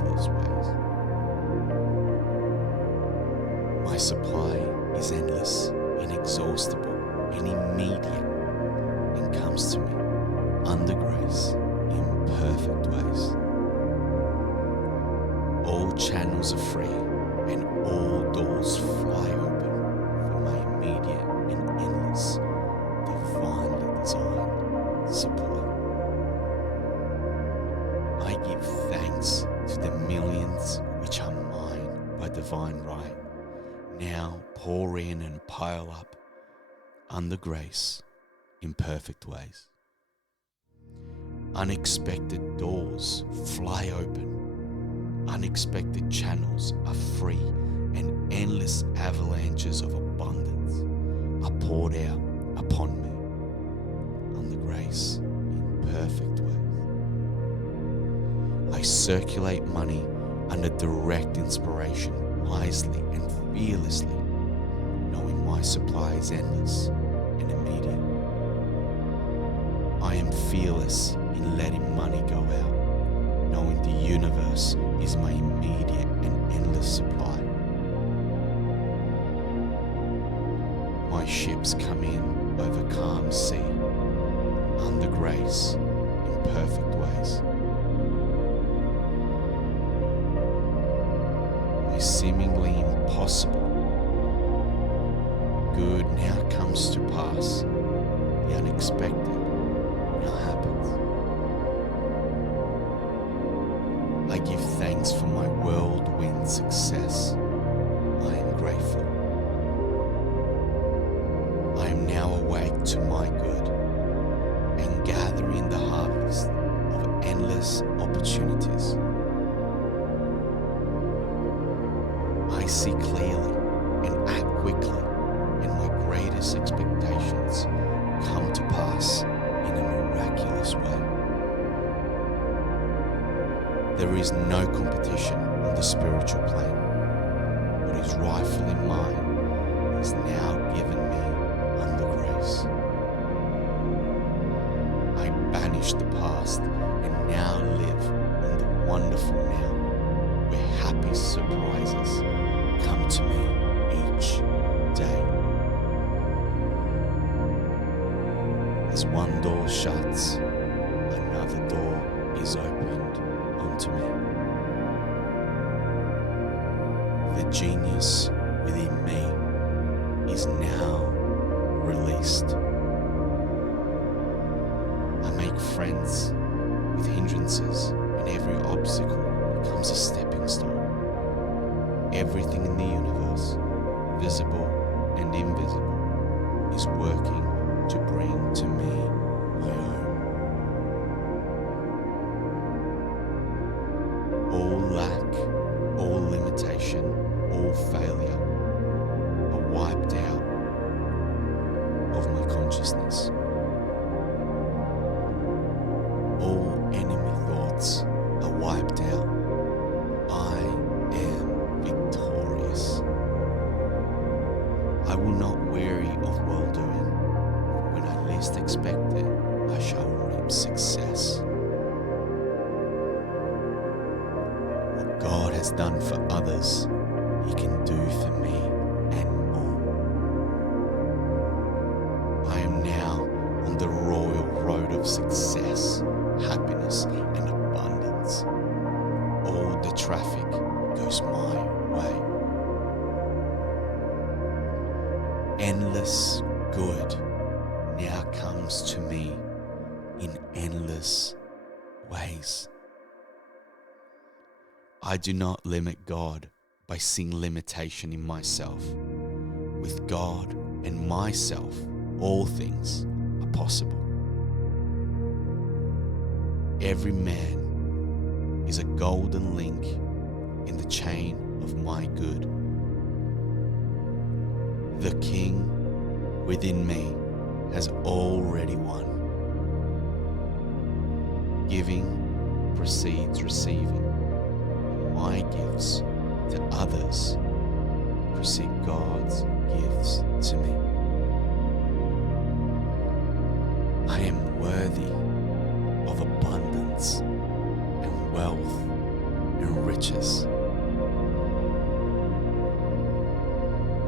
supply is endless, inexhaustible, and immediate, and comes to me under grace in perfect ways. All channels are free and all doors fly open for my immediate and endless, divinely designed supply. I give thanks to the millions which are mine by divine right, now pour in and pile up under grace in perfect ways. Unexpected doors fly open. Unexpected channels are free, and endless avalanches of abundance are poured out upon me under grace in perfect ways. I circulate money under direct inspiration, wisely and fearlessly, knowing my supply is endless and immediate. I am fearless in letting money go out, knowing the universe is my immediate and endless supply. My ships come in over calm sea, under grace in perfect ways. My seemingly impossible good now comes to pass. The unexpected now happens. I give thanks for my whirlwind success. I am grateful. I am now awake to my good and gathering the harvest of endless opportunities. I see clearly and act quickly, and my greatest expectations come to pass in a miraculous way. There is no competition on the spiritual plane. What is rightfully mine is now given me under grace. I banish the past and now live in the wonderful now, where happy surprises come to me each day. As one door shuts, another door is opened onto me. The genius within me is now released. I make friends with hindrances, and every obstacle becomes a stepping stone. Everything in the universe, visible and invisible, is working to bring to me my own. All lack, all limitation, all failure are wiped out of my consciousness. All enemy thoughts are wiped out. I am victorious. I will not weary of well-doing, for when I least expect it, I shall reap success. What God has done for others, He can do for me and more. I am now on the royal road of success, happiness, and abundance. All the traffic goes my way. Endless good now comes to me in endless ways. I do not limit God by seeing limitation in myself. With God and myself, all things are possible. Every man is a golden link in the chain of my good. The King within me has already won. Giving precedes receiving. My gifts to others precede God's gifts to me. I am worthy of abundance and wealth and riches.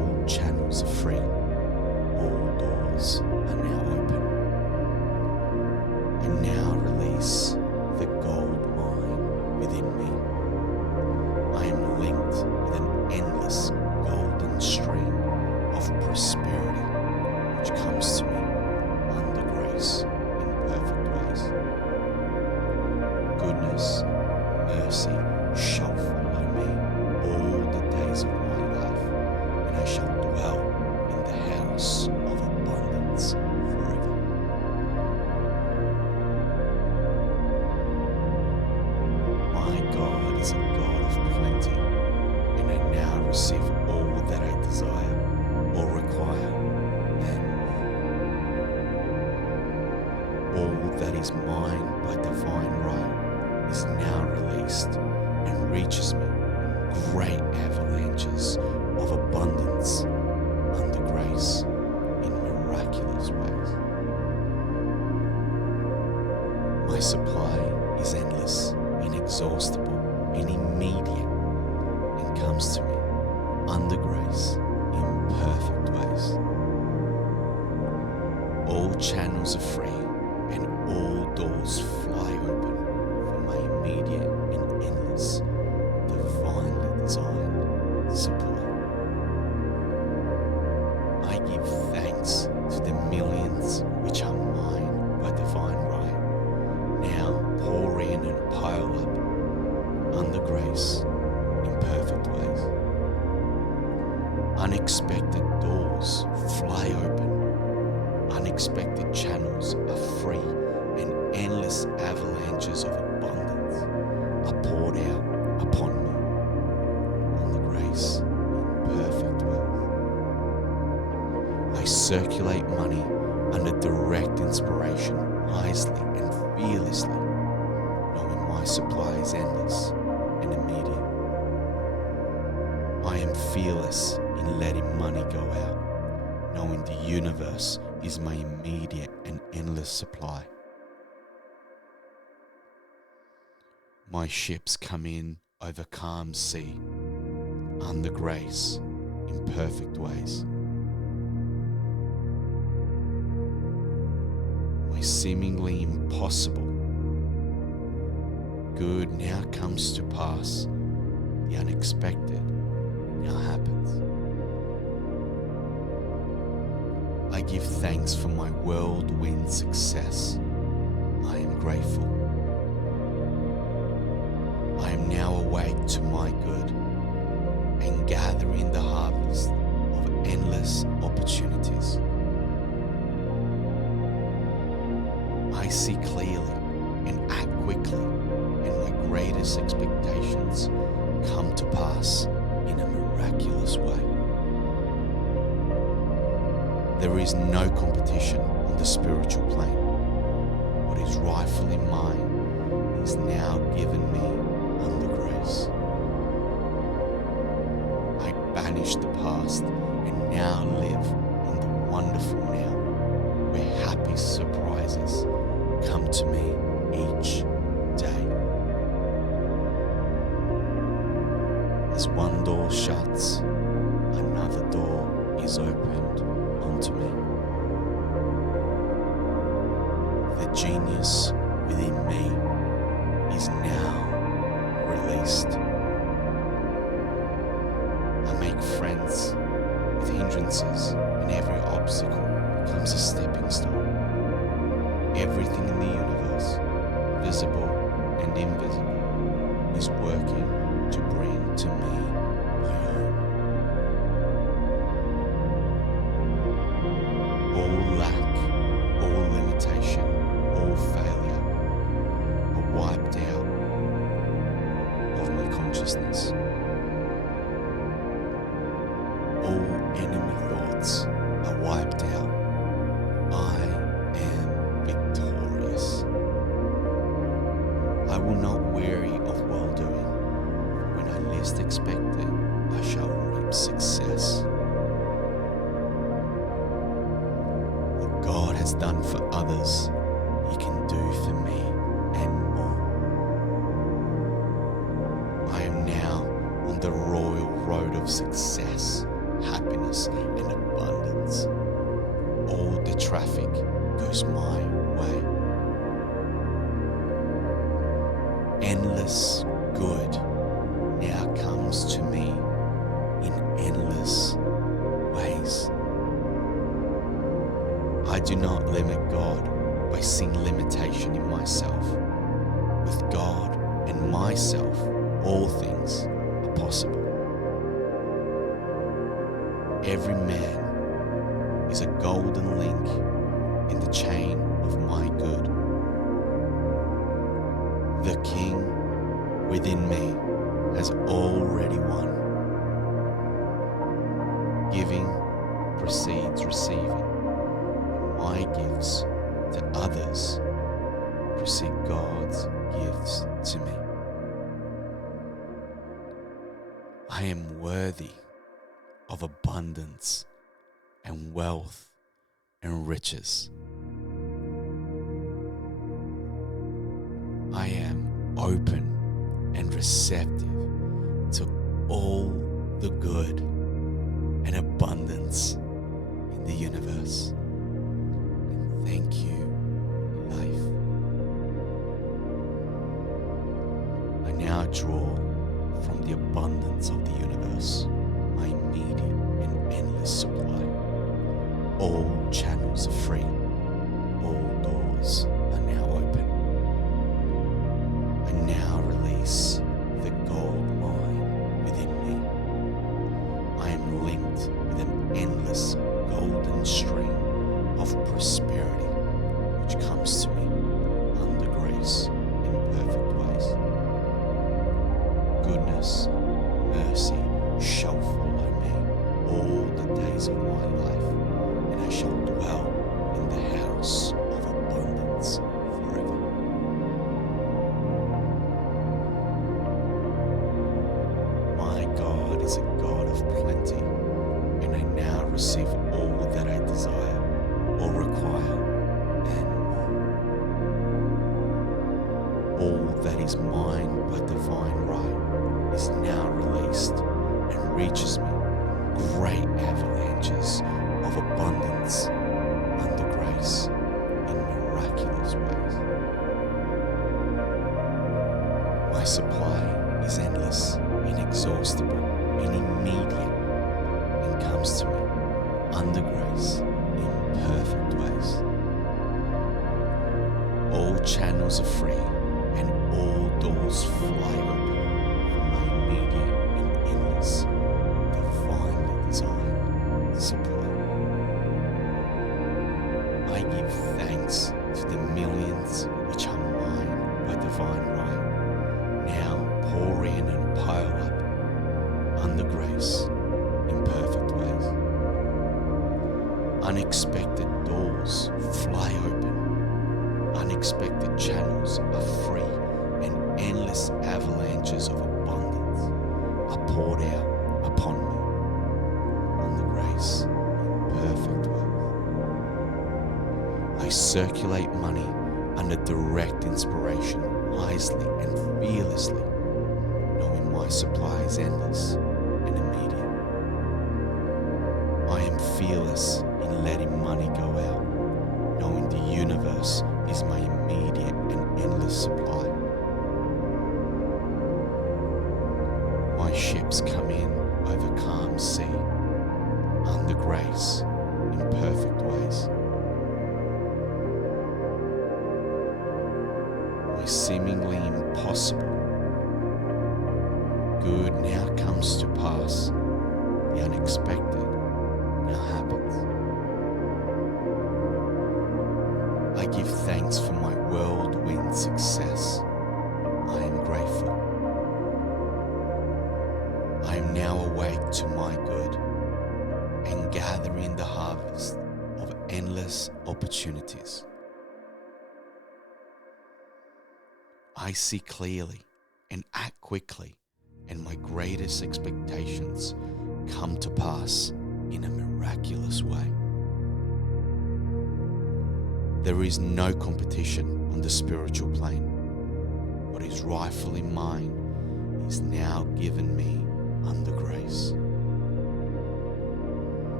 channels are free. All doors are now open. I now release the gold mine within me. I am linked with an endless golden stream of prosperity which comes to me under grace in perfect ways. Goodness, mercy shall follow me all the days of my life, and I shall dwell in the house of abundance forever. My God is a God of plenty, and I now receive all that I desire or require and more. All that is mine by divine right is now released and reaches me in great avalanches of abundance under grace in miraculous ways. My supply is endless, inexhaustible, and immediate, and comes to me under grace in perfect ways. All channels are free and all doors fly open for my immediate and endless, divinely designed supply. I give thanks to the millions which are mine by divine right, now pour in and pile up under grace in perfect ways. Unexpected doors fly open. Unexpected channels are free, and endless avalanches of abundance are poured out upon me on the grace in perfect ways. I circulate money under direct inspiration, wisely and fearlessly, knowing my supply is endless and immediate. I am fearless in letting money go out, knowing the universe is my immediate and endless supply. My ships come in over calm sea, under grace, in perfect ways. My seemingly impossible good now comes to pass. The unexpected now happens. I give thanks for my whirlwind success. I am grateful. I am now awake to my good and gathering the harvest of endless opportunities. I see clearly and act quickly, and my greatest expectations come to pass in a miraculous way. There is no competition on the spiritual plane. What is rightfully mine is now given me under grace. I banish the past and now live in the wonderful now, where happy surprises come to me each day. As one door shuts, another door is opened onto me. The genius within me is now released. I make friends with hindrances, and every obstacle becomes a stepping stone. Everything in the universe, visible and invisible, is working to bring to me my own. All lack, all limitation, all failure are wiped out of my consciousness. All enemy thoughts are wiped out. I am victorious. I will not weary of well-doing. When I least expect it, I shall reap success. What God has done for others, He can do for me and more. I am now on the royal road of success, happiness, goodness and abundance. All the traffic goes my way. Endless good now comes to me in endless ways. I do not limit God by seeing limitation in myself. With God and myself, all things are possible. Every man is a golden link in the chain of my good. The King within me has already won. Giving precedes receiving. My gifts to others precede God's gifts to me. I am worthy of abundance and wealth and riches. I am open and receptive to all the good and abundance in the universe. And thank you, life. I now draw from the abundance of the universe my immediate and endless supply. All channels are free. All doors are now open. I now release the gold mine within me. I am linked with an endless golden stream of prosperity which comes to me under grace in perfect ways. Goodness, mercy shall follow me all the days of my life, and I shall dwell in the house of abundance forever. My God is a God of plenty, and I now receive all that I desire or require and more. All that is mine by divine right is now released and reaches me great avalanches of abundance under grace in miraculous ways. My supply is endless, inexhaustible, and immediate, and comes to me under grace in perfect ways. All channels are free and all doors fly open for my immediate and endless, divinely designed supply. I give thanks to the millions which are mine by divine right, now pour in and pile up under grace in perfect ways. Unexpected doors fly open. Unexpected channels are free, and endless avalanches of abundance are poured out upon me under grace in perfect ways. I circulate money under direct inspiration, wisely and fearlessly, knowing my supply is endless and immediate. I am fearless in letting money go out, knowing the universe is my immediate and endless supply. My ships come in over calm sea, under grace in perfect ways. My seemingly impossible good now comes to pass. The unexpected now happens. I give thanks for my whirlwind success. I am grateful. I am now awake to my good and gathering the harvest of endless opportunities. I see clearly and act quickly, and my greatest expectations come to pass in a miraculous way. There is no competition on the spiritual plane. What is rightfully mine is now given me under grace.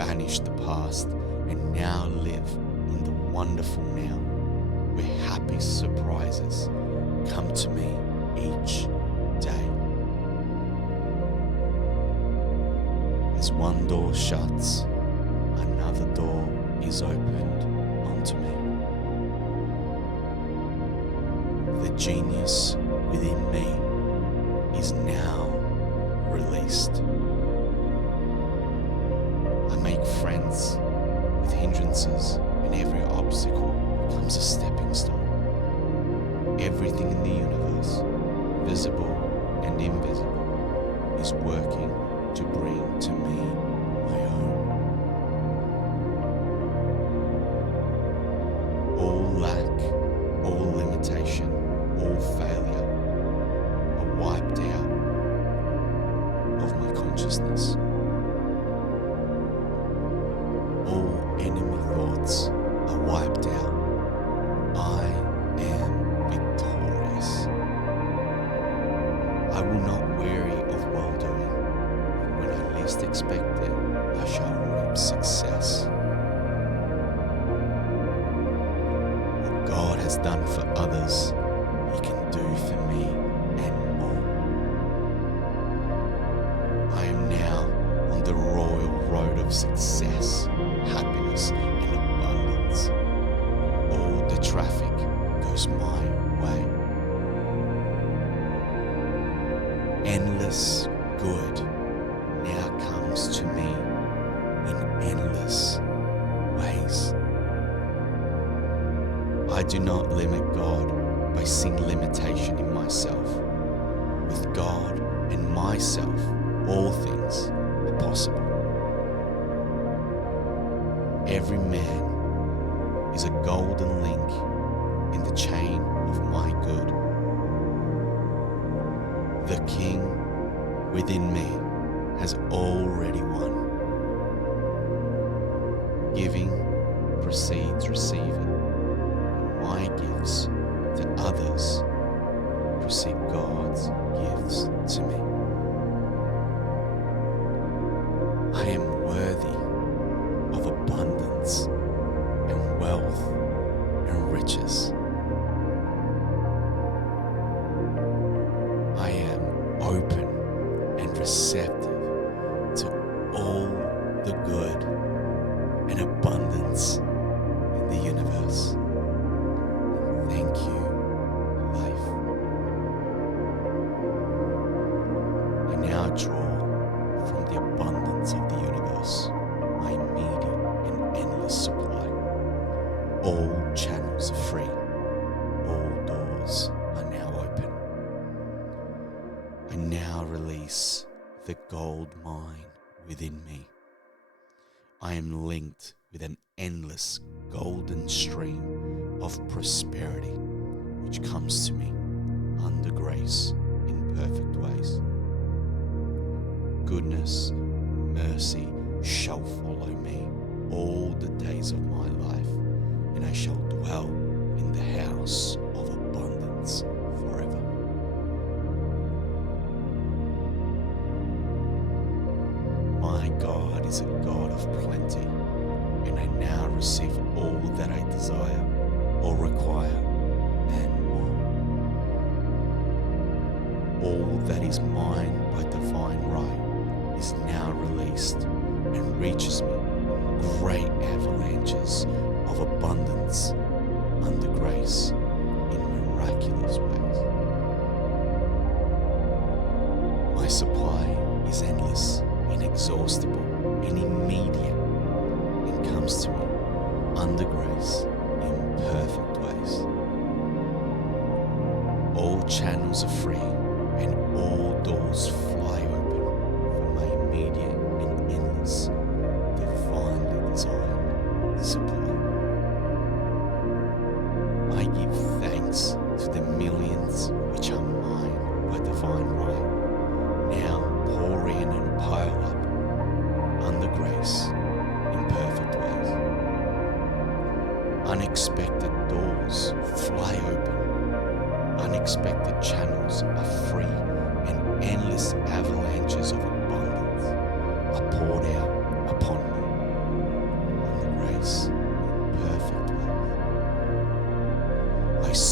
banish the past and now live in the wonderful now, where happy surprises come to me each day. As one door shuts, another door is opened onto me. The genius within me is now released. I make friends with hindrances, and every obstacle becomes a stepping stone. Everything in the universe, visible and invisible, is working to bring to me my own. All lack, all limitation, all failure are wiped out of my consciousness. All enemy thoughts are wiped out. I am victorious. I will not weary of well-doing, for when I least expect it, I shall reap success. What God has done for others, He can do for me and more. I am now on the royal road of success, happiness, and abundance. All the traffic goes my way. Endless good now comes to me in endless ways. I do not limit God by seeing limitation in myself. With God and myself, all things are possible. Every man is a golden link in the chain of my good. The King within me has already won. Giving precedes receiving. My gifts to others precede God's gifts to me. I am worthy of abundance and wealth and riches. I am open and receptive to all the good and abundance in the universe. And thank you, life. I now draw from the abundance of the universe my immediate and endless supply. All channels are free. All doors are now open. I now release the gold mine within me. I am linked with an endless golden stream of prosperity which comes to me under grace in perfect ways. Goodness, mercy shall follow me all the days of my life, and I shall dwell in the house of abundance forever. My God is a God of plenty, and I now receive all that I desire or require and more. All that is mine by divine right is now released and reaches me great avalanches of abundance under grace in miraculous ways. My supply is endless, inexhaustible, and immediate, and comes to me under grace in perfect ways. All channels are free and all doors fly open for my immediate and endless, divinely designed supply. I give thanks to the millions which are mine by divine right, now pour in and pile up under grace in perfect ways. Unexpected doors fly open, unexpected channels are free, and endless avalanches of abundance are poured out upon me.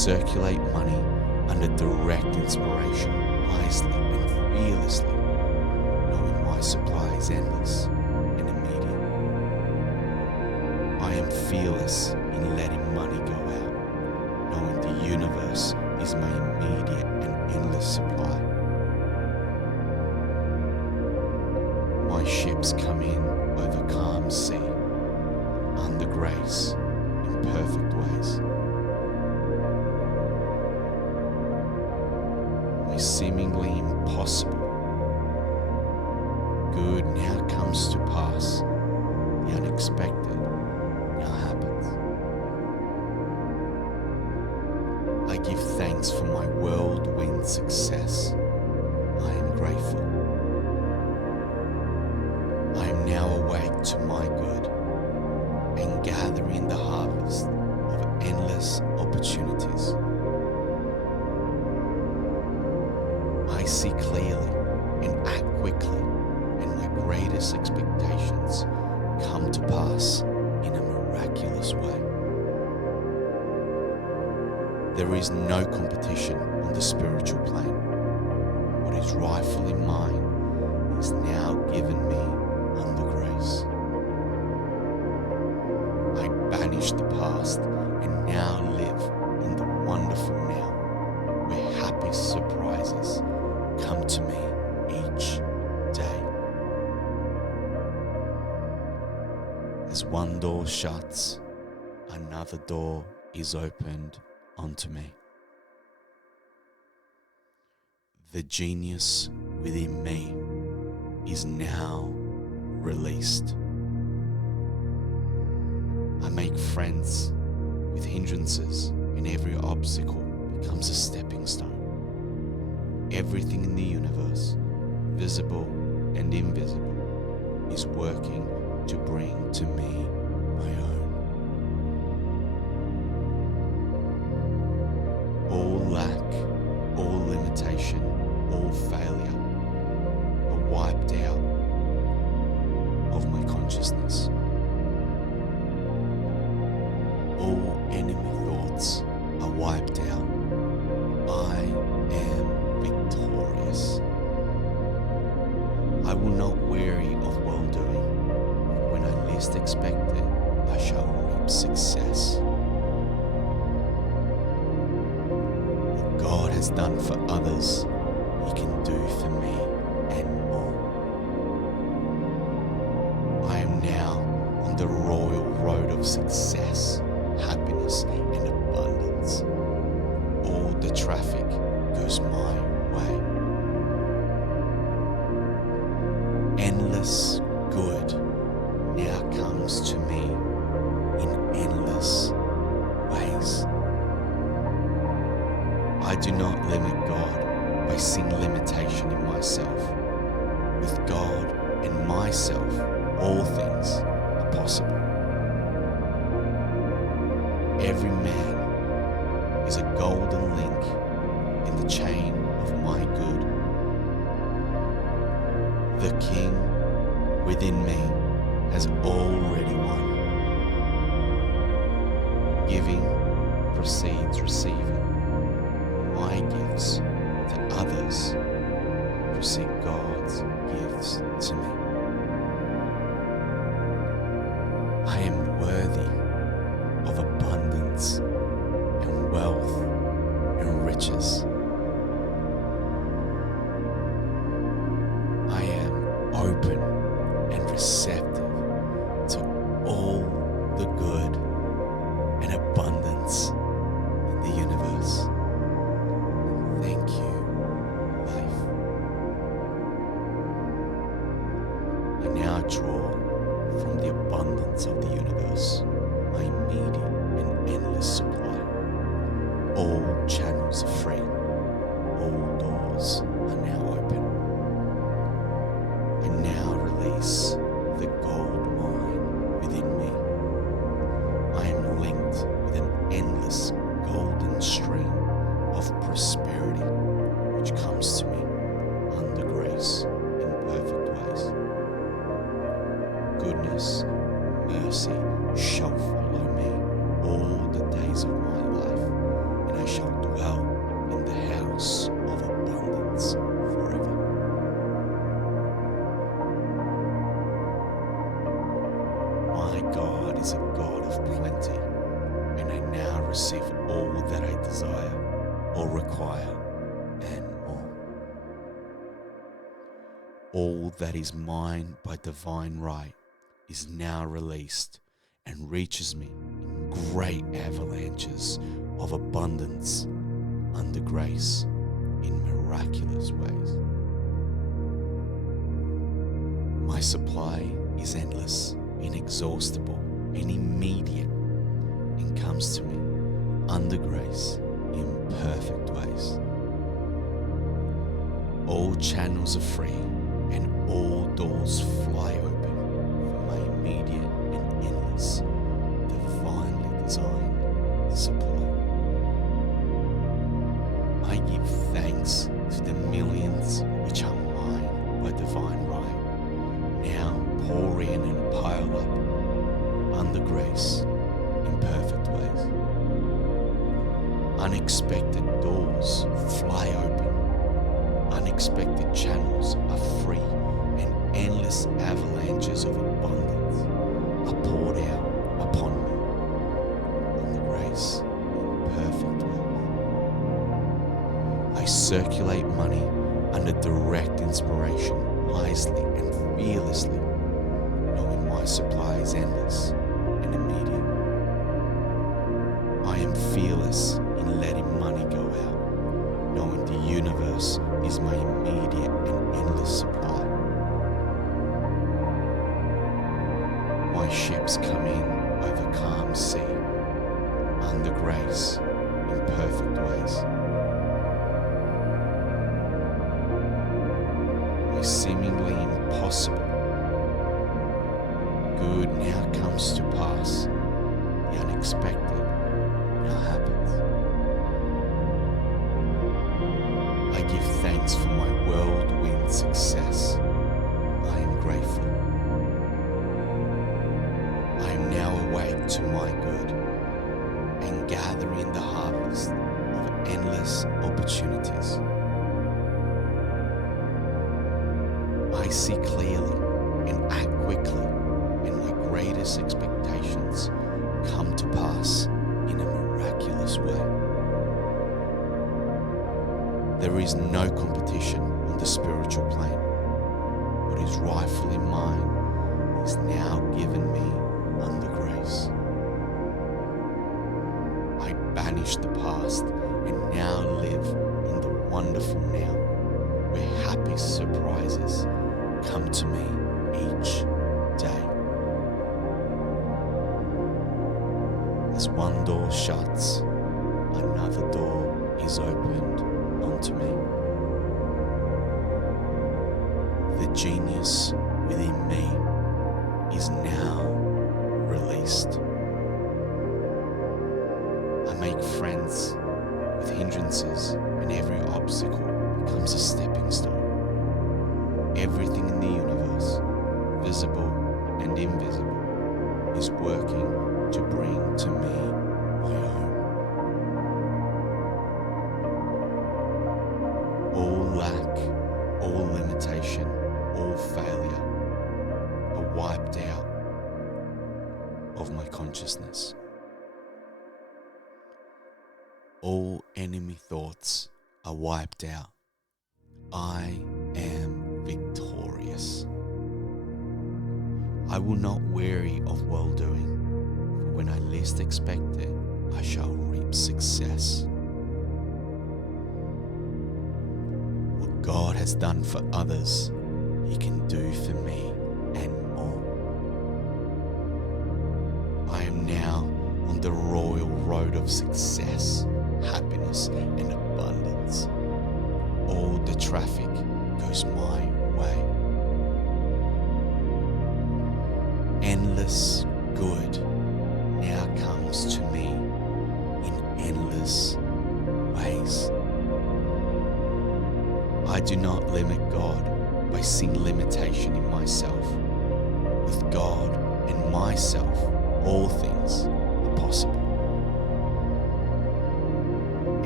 circulate money under direct inspiration, wisely and fearlessly, knowing my supply is endless and immediate. I am fearless in letting money go out, knowing the universe is my immediate and endless supply. My ships come in over calm sea, under grace, in perfect ways. My seemingly impossible good now comes to pass. The unexpected now happens. I give thanks for my whirlwind success. I am grateful. I am now awake to my good and gathering the harvest of endless opportunities. I see clearly and act quickly, and my greatest expectations come to pass in a miraculous way. There is no competition on the spiritual plane. What is rightfully mine is now given me under grace. I banish the past and now live in the wonderful now, where happy surprises come to me each day. As one door shuts, another door is opened onto me. The genius within me is now released. I make friends with hindrances, and every obstacle becomes a stepping stone. Everything in the universe, visible and invisible, is working to bring to me my own. All lack, all limitation, all failure are wiped out of my consciousness. All enemy thoughts are wiped out. I am victorious. I will not weary of well-doing. When I least expect it, I shall reap success. What God has done for others, He can do for me and more. I am now on the royal road of success, happiness, and abundance. All the traffic goes my way. Endless good now comes to me in endless ways. I do not limit God by seeing limitation in myself. With God and myself, all things are possible. Every man is a golden link in the chain of my good. The King within me has already won. Giving precedes receiving. My gifts to others precede God's gifts to me. I am worthy of abundance and wealth and riches. I am open and receptive to all the good and abundance in the universe. Thank you, life. I now draw from the abundance of the universe my immediate and endless supply. All channels are free. All doors are now open. I now release the gold mine within me. I am linked with an endless golden stream of prosperity which comes to me under grace in perfect ways. Goodness, mercy shall follow me all the days of my life, and I I shall dwell in the house of abundance forever. My God is a God of plenty, and I now receive all that I desire or require and more. All that is mine by divine right is now released and reaches me in great avalanches of abundance under grace in miraculous ways. My supply is endless, inexhaustible, and immediate, and comes to me under grace in perfect ways. All channels are free and all doors fly open for my immediate and endless, divinely designed supply. I give thanks to the millions which are mine by divine right, now pour in and pile up under grace in perfect ways. Unexpected doors fly open. Unexpected channels are free, and endless avalanches of abundance are poured out upon me under grace in perfect ways. I circulate money under direct inspiration, wisely and fearlessly, knowing my supply is endless and immediate. I am fearless in letting money go out, knowing the universe is my immediate and endless supply. My ships come in over calm sea, under grace in perfect ways. My seemingly impossible good now comes to pass. The unexpected now happens. I give thanks for my whirlwind success. I am grateful. I am now awake to my good and gathering the harvest of endless opportunities. I see clearly and act quickly, and my greatest expectations come to pass in a miraculous way. There is no competition on the spiritual plane. What is rightfully mine is now given me under grace. I banish the past and now live in the wonderful now, where happy surprises come to me each day. As one door shuts, another door is opened onto me. The genius within me is now released. I make friends with hindrances, and every obstacle becomes a stepping stone. Everything in the universe, visible and invisible, is working to bring to me my own. All lack, all limitation, all failure are wiped out of my consciousness. All enemy thoughts are wiped out. I am victorious. I will not weary of well-doing, for when I least expect it, I shall reap success. What God has done for others, He can do for me and more. I am now on the royal road of success, happiness, and abundance. All the traffic goes my way. Endless good now comes to me in endless ways. I do not limit God by seeing limitation in myself. With God and myself, all things are possible.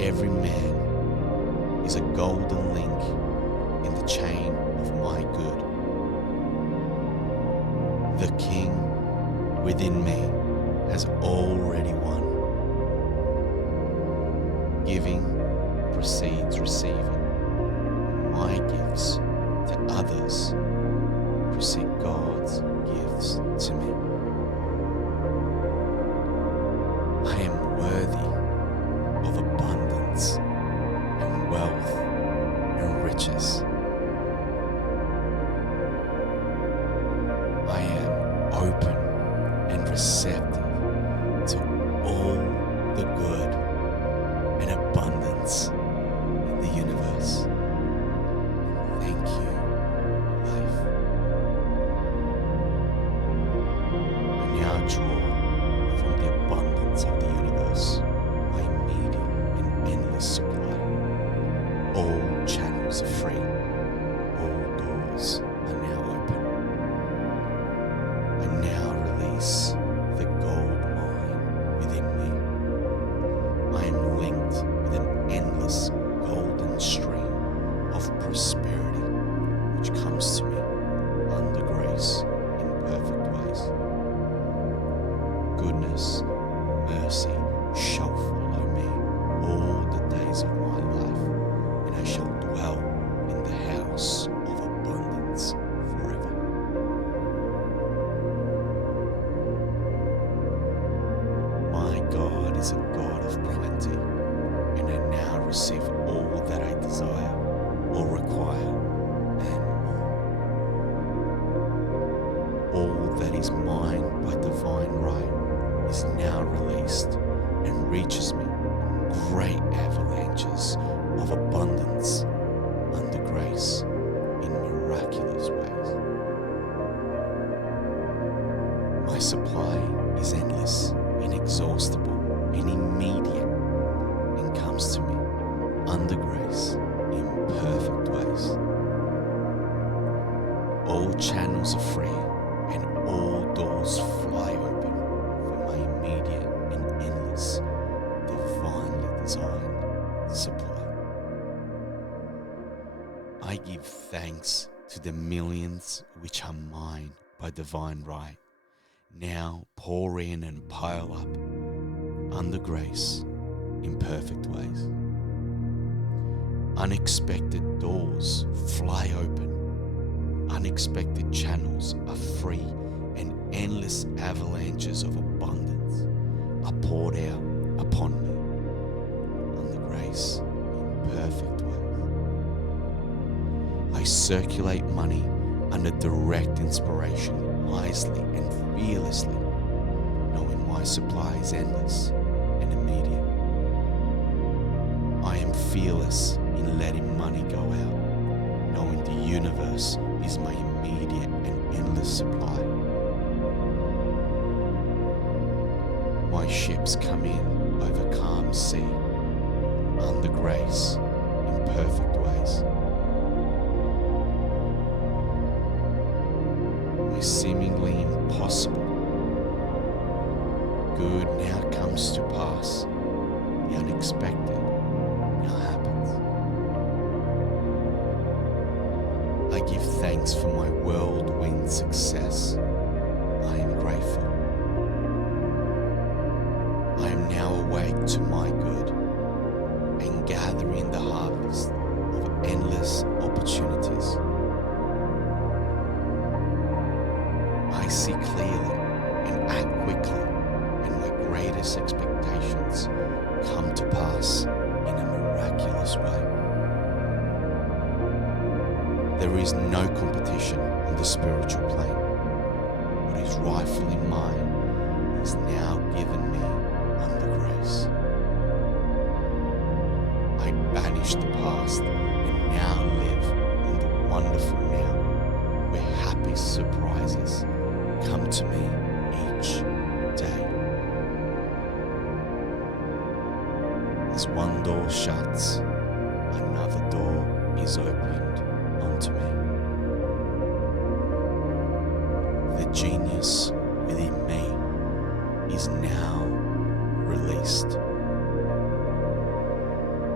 every man is a golden link in the chain of my good. The King within me has already won. Giving precedes receiving. My gifts to others precede God's gifts to me. I am worthy of abundance and wealth and riches. I am open and receptive to all the good and abundance in the universe. Thank you, life. I now draw from the abundance of the universe my immediate and endless supply. All channels are free. All doors are now open. I now release the gold mine within me. I am linked with an endless golden stream of prosperity which comes to me under grace in perfect ways. Goodness, mercy shall follow me all the days of my life, and I shall dwell in the house of abundance forever. My God is a God of plenty, and I now receive all that I desire or require and more. All that is mine by divine right is now released and reaches me in great avalanches of abundance under grace in miraculous ways. My supply is endless, inexhaustible, and immediate, and comes to me under grace in perfect ways. All channels are free and all doors fly open for my immediate and endless, divinely designed supply. I give thanks to the millions which are mine by divine right, now pour in and pile up under grace in perfect ways. Unexpected doors fly open, unexpected channels are free, and endless avalanches of abundance are poured out upon me under grace in perfect ways. I circulate money under direct inspiration, wisely and fearlessly, knowing my supply is endless and immediate. I am fearless in letting money go out, knowing the universe is my immediate and endless supply. My ships come in over calm sea, under grace in perfect ways. My seemingly impossible good now comes to pass. The unexpected now happens. I give thanks for my whirlwind success. I am grateful. I am now awake to my good and gathering the harvest of endless opportunities. I see clearly and act quickly, and my greatest expectations come to pass in a miraculous way. There is no competition on the spiritual plane. What is rightfully mine is now given me under grace. I banish the past and now live in the wonderful now, where happy surprises come to me each day. As one door shuts, another door is opened onto me. The genius within me is now released.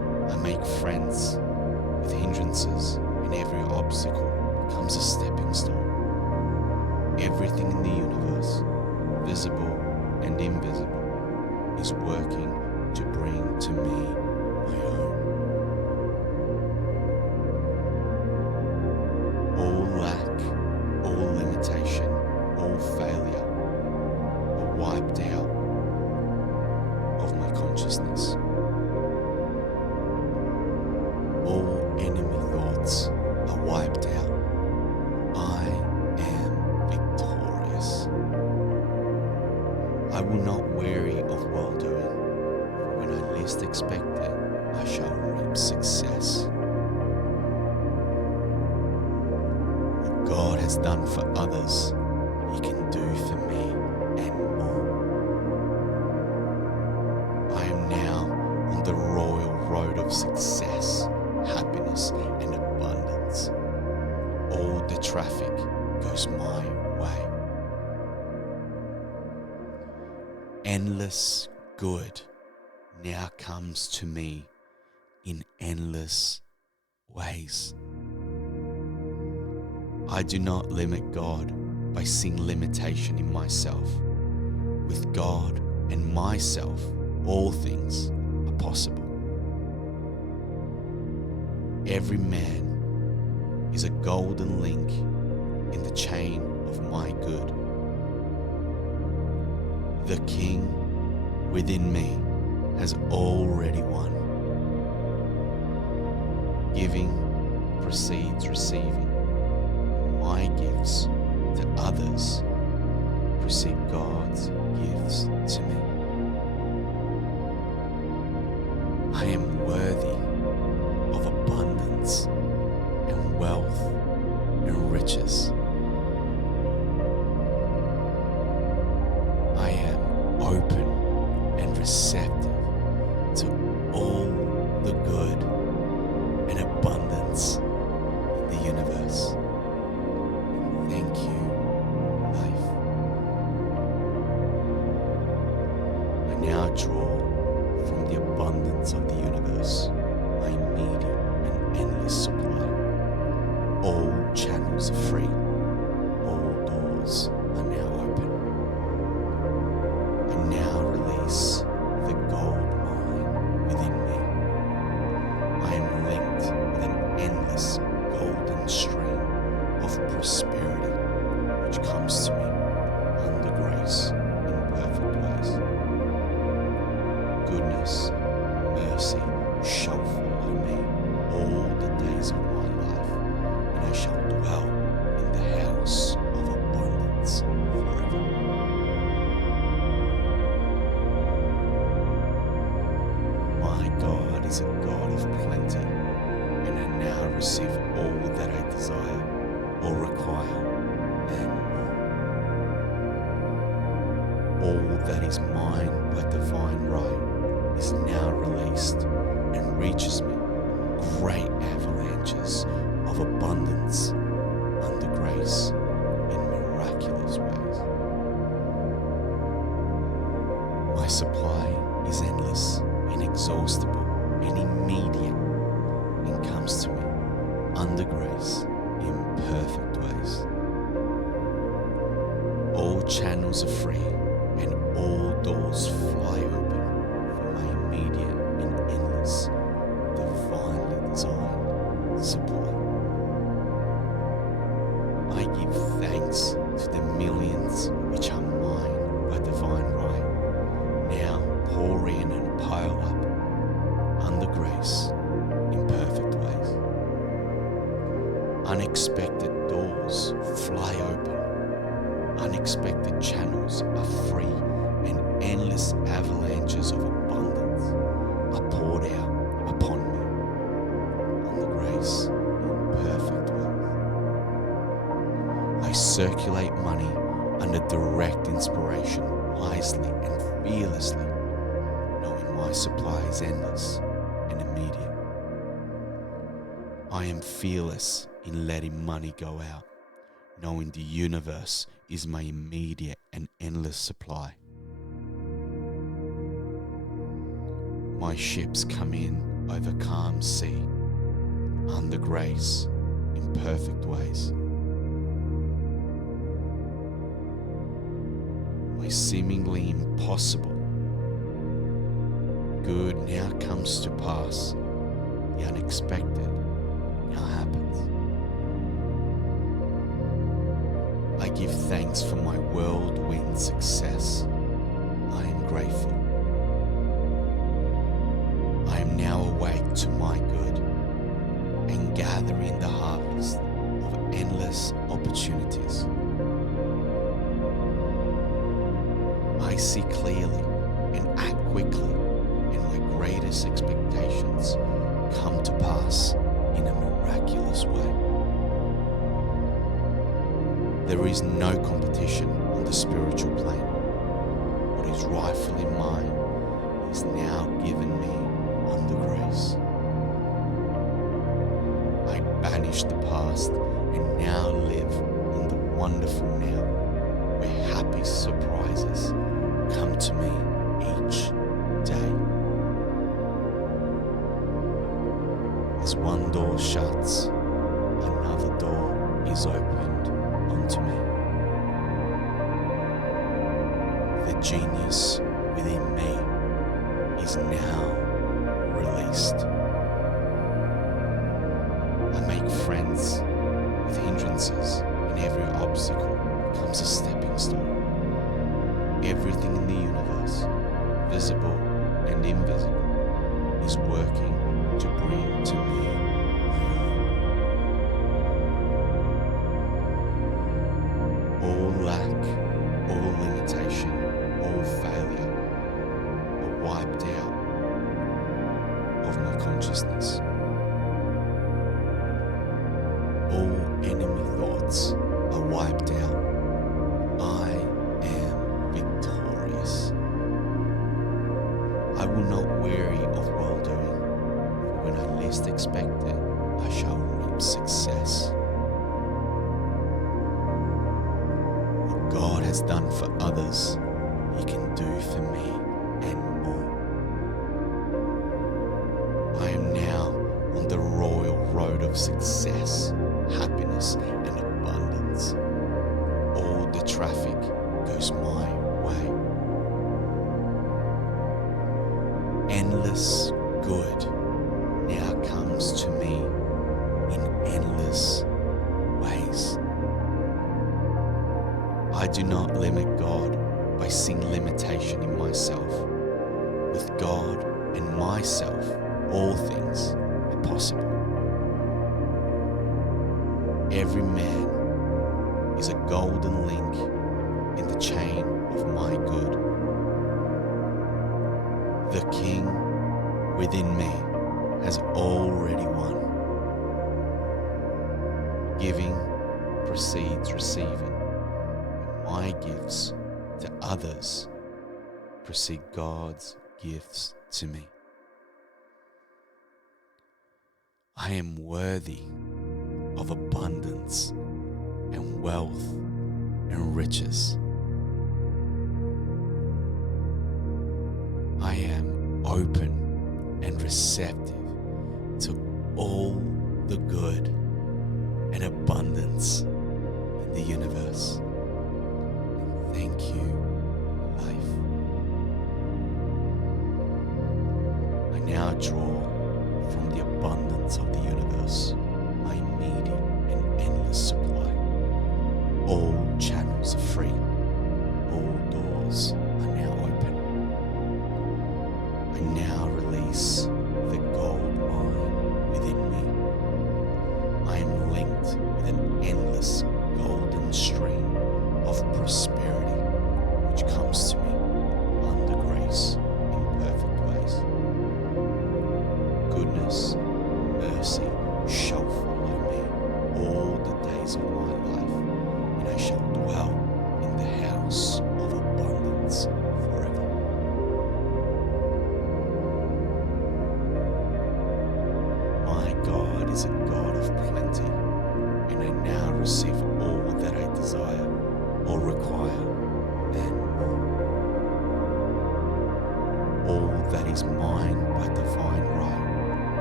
make friends with hindrances, and every obstacle becomes a stepping stone. Everything in the universe, visible and invisible, is working to bring to me my own. All lack, all limitation, all failure are wiped out of my consciousness. All enemy thoughts are wiped out. I am victorious. I will not weary of well-doing, for when I least expect it, I shall reap success. What God has done for others, He can do for me and more. I am now on the royal road of success, happiness, and abundance. All the traffic goes my way. Endless good now comes to me in endless ways. I do not limit God by seeing limitation in myself. With God and myself, all things are possible. Every man is a golden link in the chain of my good. The King within me has already won. Giving precedes receiving. My gifts to others precede God's gifts to me. I am worthy of abundance and wealth and riches. I am open and receptive to all the good and abundance in the universe. Thank you, life. I now draw from the abundance of the universe my immediate and endless supply. All channels are free. All doors are now open. I now release the gold mine within me. I am linked with an endless golden stream of prosperity which comes to me under grace in perfect ways. Goodness, mercy shall follow me all the days of my life, and I shall dwell in the house of abundance forever. My God is a God of plenty, and I now receive all that I desire or require and more. All that is mine by divine right is now released and reaches me in great avalanches of abundance under grace in miraculous ways. My supply is endless, inexhaustible, and immediate, and comes to me under grace in perfect ways. All channels are free and all doors fly open for my immediate and endless, divinely designed supply. I give thanks to the millions which are mine by divine right, now pour in and pile up under grace in perfect ways. Unexpected doors fly open. Unexpected channels are free, and endless avalanches of abundance are poured out upon me on the grace in perfect ways. I circulate money under direct inspiration, wisely and fearlessly, knowing my supply is endless and immediate. I am fearless in letting money go out, knowing the universe is my immediate and endless supply. My ships come in over calm sea, under grace, in perfect ways. My seemingly impossible good now comes to pass. The unexpected now happens. I give thanks for my whirlwind success. I am grateful. I am now awake to my good and gathering the harvest of endless opportunities. I see clearly and act quickly, and my greatest expectations come to pass in a miraculous way. There is no competition on the spiritual plane. What is rightfully mine is now given me under grace. I banish the past and now live in the wonderful now, where happy surprises come to me each day. As one door shuts, another door is opened unto me. The genius within me is now released. I make friends with hindrances, and every obstacle becomes a stepping stone. Everything in the universe, visible and invisible, is working to bring to me my own. All lack, all limitation, all failure are wiped out of my consciousness. All enemy thoughts are wiped out. I am victorious. I will not weary of well-doing, for when I least expect it, I shall reap success. What God has done for others, He can do for me and more. I am now on the royal road of success, happiness, and abundance. All the traffic goes my way. Endless good now comes to me in endless ways. I do not limit God by seeing limitation in myself. With God and myself, all things are possible. Every man is a golden link in the chain of my good. The King within me has already won. Giving precedes receiving, and my gifts to others precede God's gifts to me. I am worthy of abundance and wealth and riches. I am open and receptive to all the good and abundance in the universe. And thank you, life. I now draw from the abundance of the universe my immediate and endless supply. All channels are free. All doors are now open. I now release the gold mine within me. I am linked with an endless golden stream of prosperity which comes to me under grace in perfect ways. Goodness, mercy shall follow me all the days of my life, and I shall dwell in the house of abundance forever. My God is a God of plenty, and I now receive all that I desire or require and more. All that is mine by divine right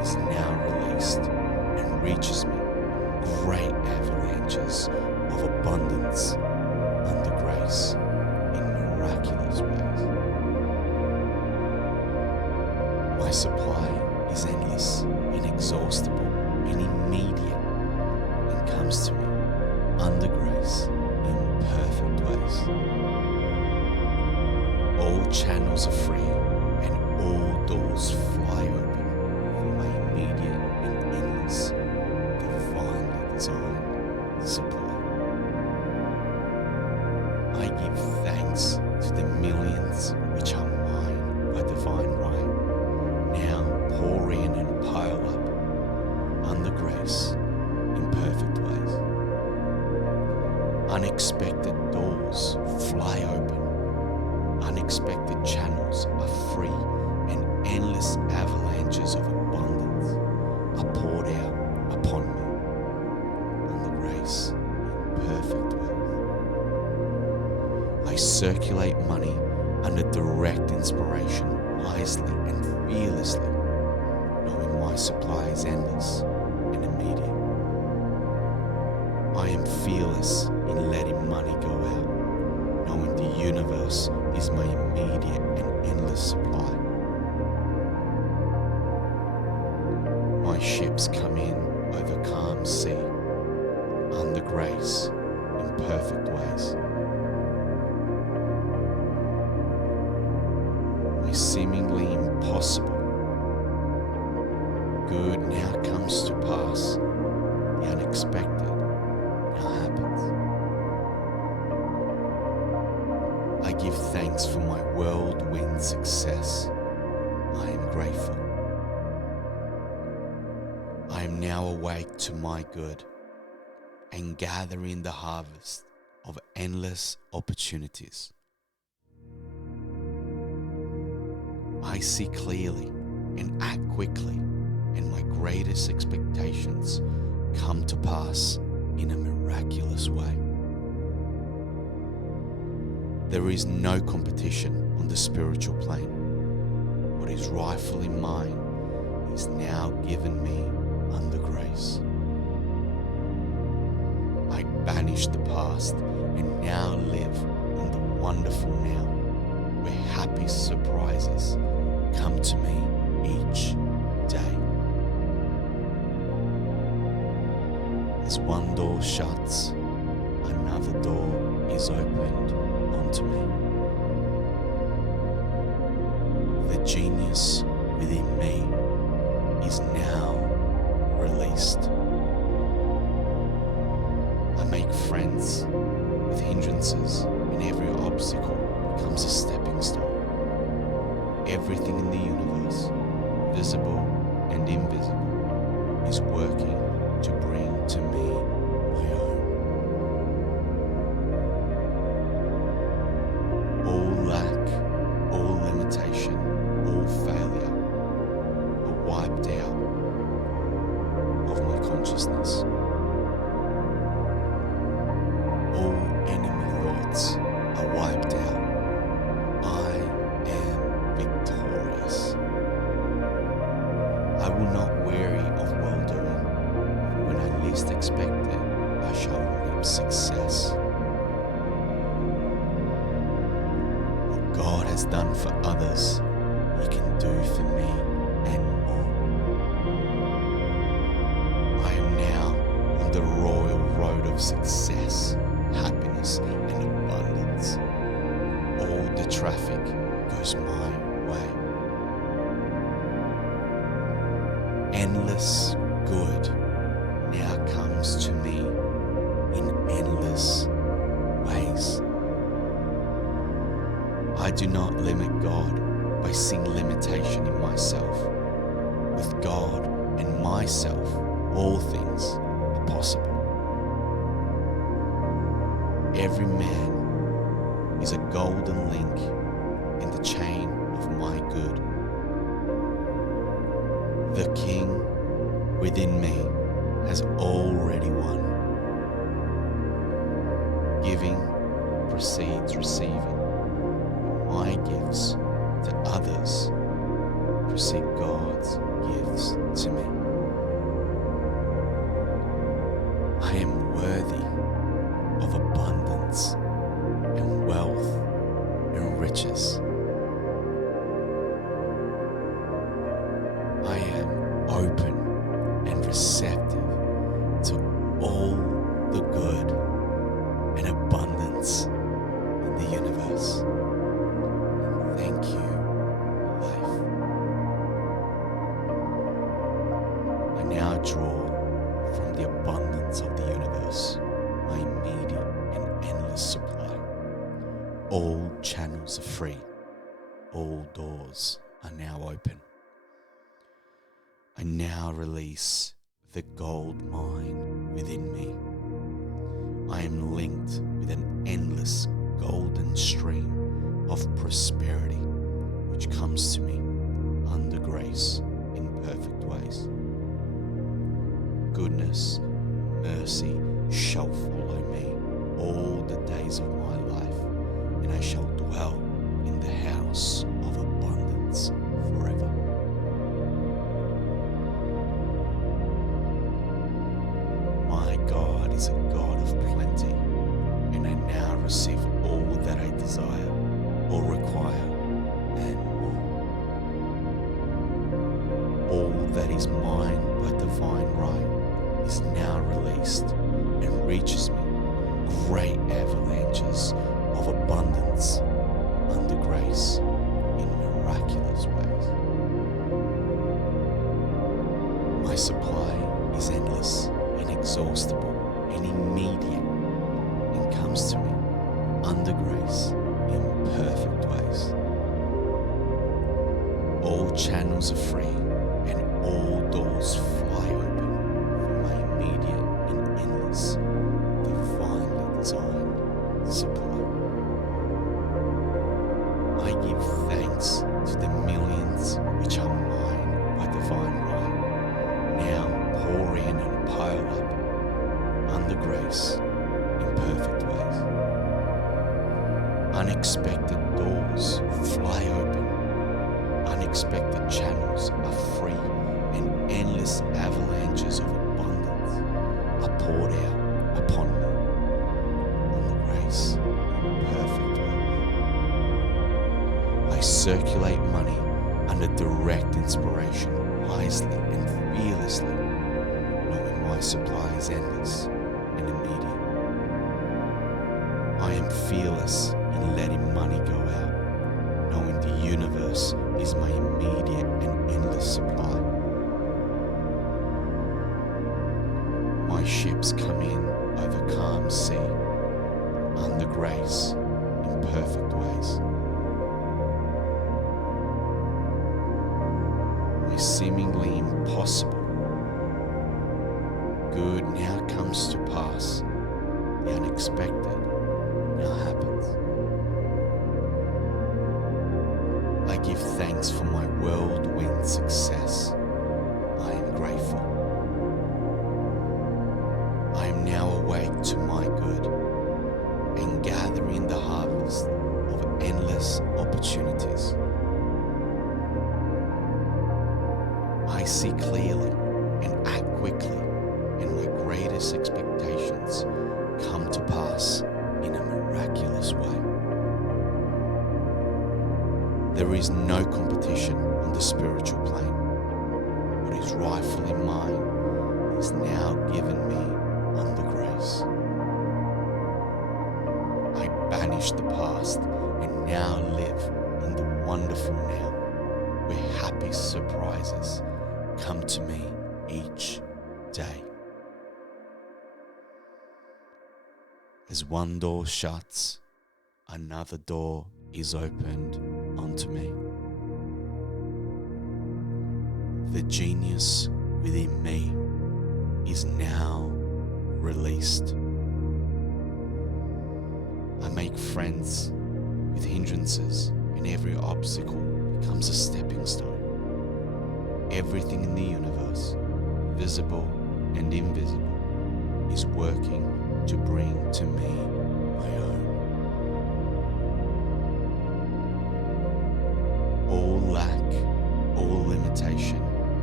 is now released and reaches me great avalanches of abundance under grace in miraculous ways. My supply is endless, inexhaustible, and immediate, and comes to me under grace in perfect ways. All channels are free and all doors fly open for my immediate and endless, divinely designed supply. I give thanks to the millions which are mine by divine right, now pour in and pile up under grace in perfect ways. Unexpected doors fly open. Unexpected channels are free, and endless avalanches of abundance are poured out upon me under grace in perfect ways. I circulate money under direct inspiration, wisely and fearlessly, knowing my supply is endless and immediate. I am fearless in letting money go out, knowing the universe is my immediate and endless supply. My ships come in over calm sea, under grace in perfect ways. My seemingly impossible good now comes to pass. The unexpected now happens. I give thanks for my whirlwind success. I am grateful. I am now awake to my good and gathering the harvest of endless opportunities. I see clearly and act quickly, and my greatest expectations come to pass in a miraculous way. There is no competition on the spiritual plane. What is rightfully mine is now given me under grace. I banish the past and now live in the wonderful now, where happy surprises come to me each day. As one door shuts, another door is opened onto me. The genius within me is now released. I make friends with hindrances, and every obstacle becomes a stepping stone. Everything in the universe, visible and invisible, is working to bring to me my own. All lack, all limitation, all failure are wiped out of my consciousness. All enemy thoughts are wiped out. I am victorious. I will not weary of well-doing. When I least expect it, I shall reap success. What God has done for others, He can do for me and more. I am now on the royal road of success, happiness, and abundance. All the traffic goes my way. Endless good now comes to me in endless ways. I do not limit God by seeing limitation in myself. With God and myself, all things are possible. Every man is a golden link in the chain of my good. The King within me has already won. Giving precedes receiving. My gifts to others precede God's gift others to me. I am worthy of abundance and wealth and riches. I am open and receptive to all the good and abundance in the universe. Thank you, life. I now draw from the abundance of the universe my immediate and endless supply. All channels are free. All doors are now open. I now release the gold mine within me. I am linked with an endless golden stream of prosperity which comes to me under grace in perfect ways. Goodness, mercy shall follow me all the days of my life, and I shall dwell in the house of abundance forever. My God is a God of plenty, and I now receive all that I desire or require and more. All that is mine by divine right is now released and reaches me great avalanches of abundance under grace in miraculous ways. My supply is endless, inexhaustible, and immediate, and comes to me under grace in perfect ways. All channels are free and all doors fly open for my immediate and endless, divinely designed supply. I give thanks to the millions which are mine by divine right, now pour in and pile up under grace in perfect ways. Unexpected doors fly open. Unexpected channels are free, and endless avalanches of abundance are poured out upon me under grace in perfect ways. I circulate money under direct inspiration, wisely and fearlessly, knowing my supply is endless and immediate. I am fearless in letting money go out, knowing the universe is my immediate and endless supply. My ships come in over calm sea, under grace in perfect ways. My seemingly impossible good now comes to pass. The unexpected now happens. I give thanks for my whirlwind success. I am grateful. I am now awake to my good and gathering the harvest of endless opportunities. I see clearly and act quickly, and my greatest expectations come to pass in a miraculous way. There is no competition on the spiritual plane. What is rightfully mine is now given me under grace. I banish the past and now live in the wonderful now, where happy surprises come to me each day. As one door shuts, another door is opened onto me. The genius within me is now released. I make friends with hindrances, and every obstacle becomes a stepping stone. Everything in the universe, visible and invisible, is working to bring to me my own. All lack, all limitation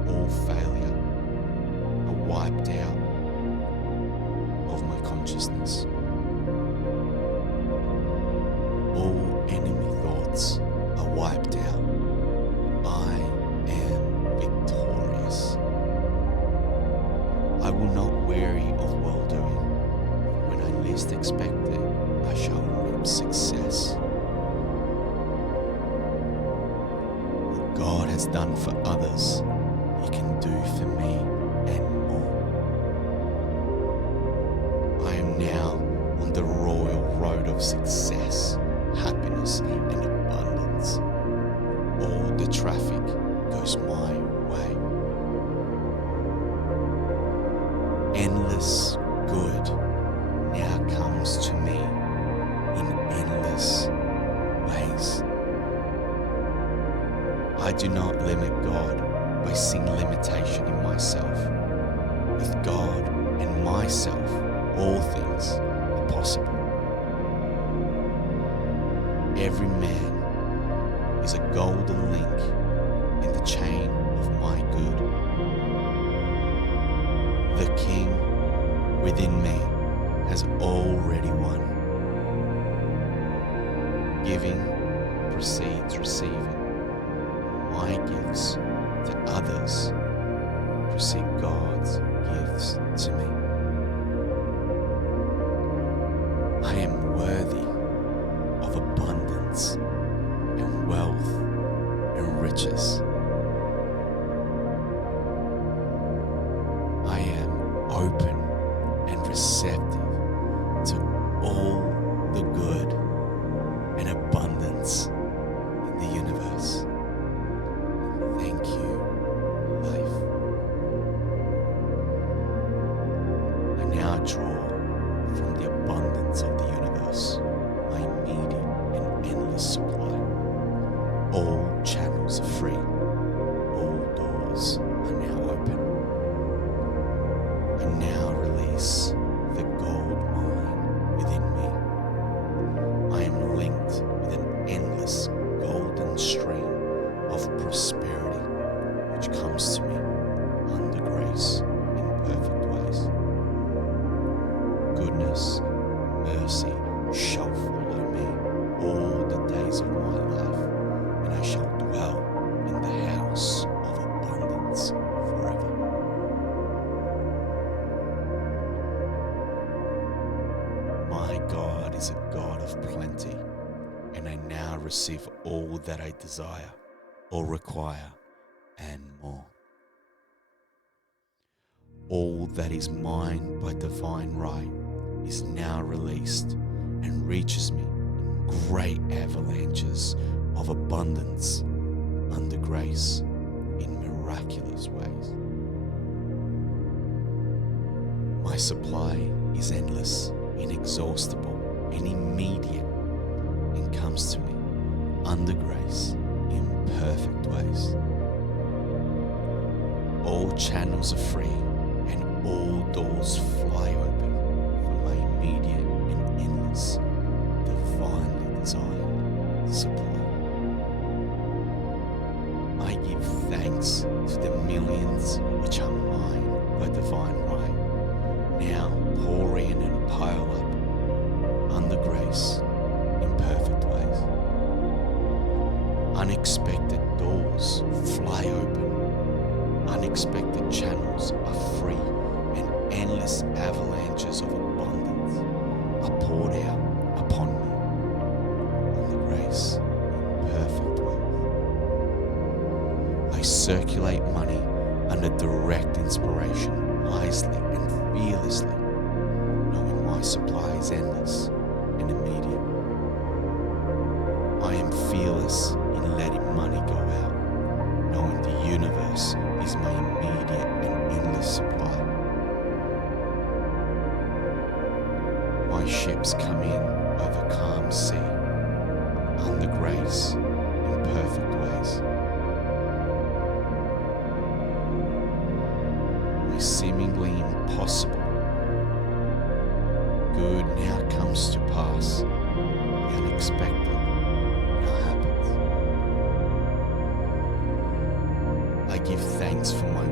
all failure are wiped out of my consciousness. All enemy thoughts are wiped out. I am victorious. I will not weary of well-doing. When I least expect it, I shall reap success. What God has done for others, He can do for me and more. I am now on the royal road of success, happiness, and abundance. All the traffic goes my way. Endless good now comes to me in endless ways. I do not limit God by seeing limitation in myself. With God and myself, all things are possible. Every man is a golden link in the chain of my good. The King within me has already won. Giving precedes receiving. My gifts to others precede God's gifts to me. I am worthy of abundance and wealth and riches. I am open and receptive to all the good and abundance in the universe. Thank you, life. I now draw from the abundance of the universe my immediate and endless supply. All channels are free. All doors are now open. I now release the gold mine within me. I am linked with an endless golden stream of prosperity which comes to me under grace in perfect ways. Goodness, mercy shall follow me all the days of my life, and I shall dwell in the house of abundance forever. My God is a God of plenty, and I now receive all that I desire or require and more. All that is mine by divine right is now released and reaches me in great avalanches of abundance under grace in miraculous ways. My supply is endless, inexhaustible, and immediate, and comes to me under grace in perfect ways. All channels are free and all doors fly open for my immediate and endless, divinely designed supply. I give thanks to the millions which are mine by divine right, now pour in and pile up under grace in perfect ways. Unexpected doors fly open. Unexpected channels are free, and endless avalanches of abundance are poured out upon me under grace in perfect ways. I circulate money under direct inspiration, wisely and fearlessly, knowing my supply is endless and immediate. I am fearless in letting money go out, knowing the universe is my immediate and endless supply. My ships come in over calm sea, under grace in perfect ways. My seemingly impossible good now comes to pass. The unexpected now happens. I give thanks for my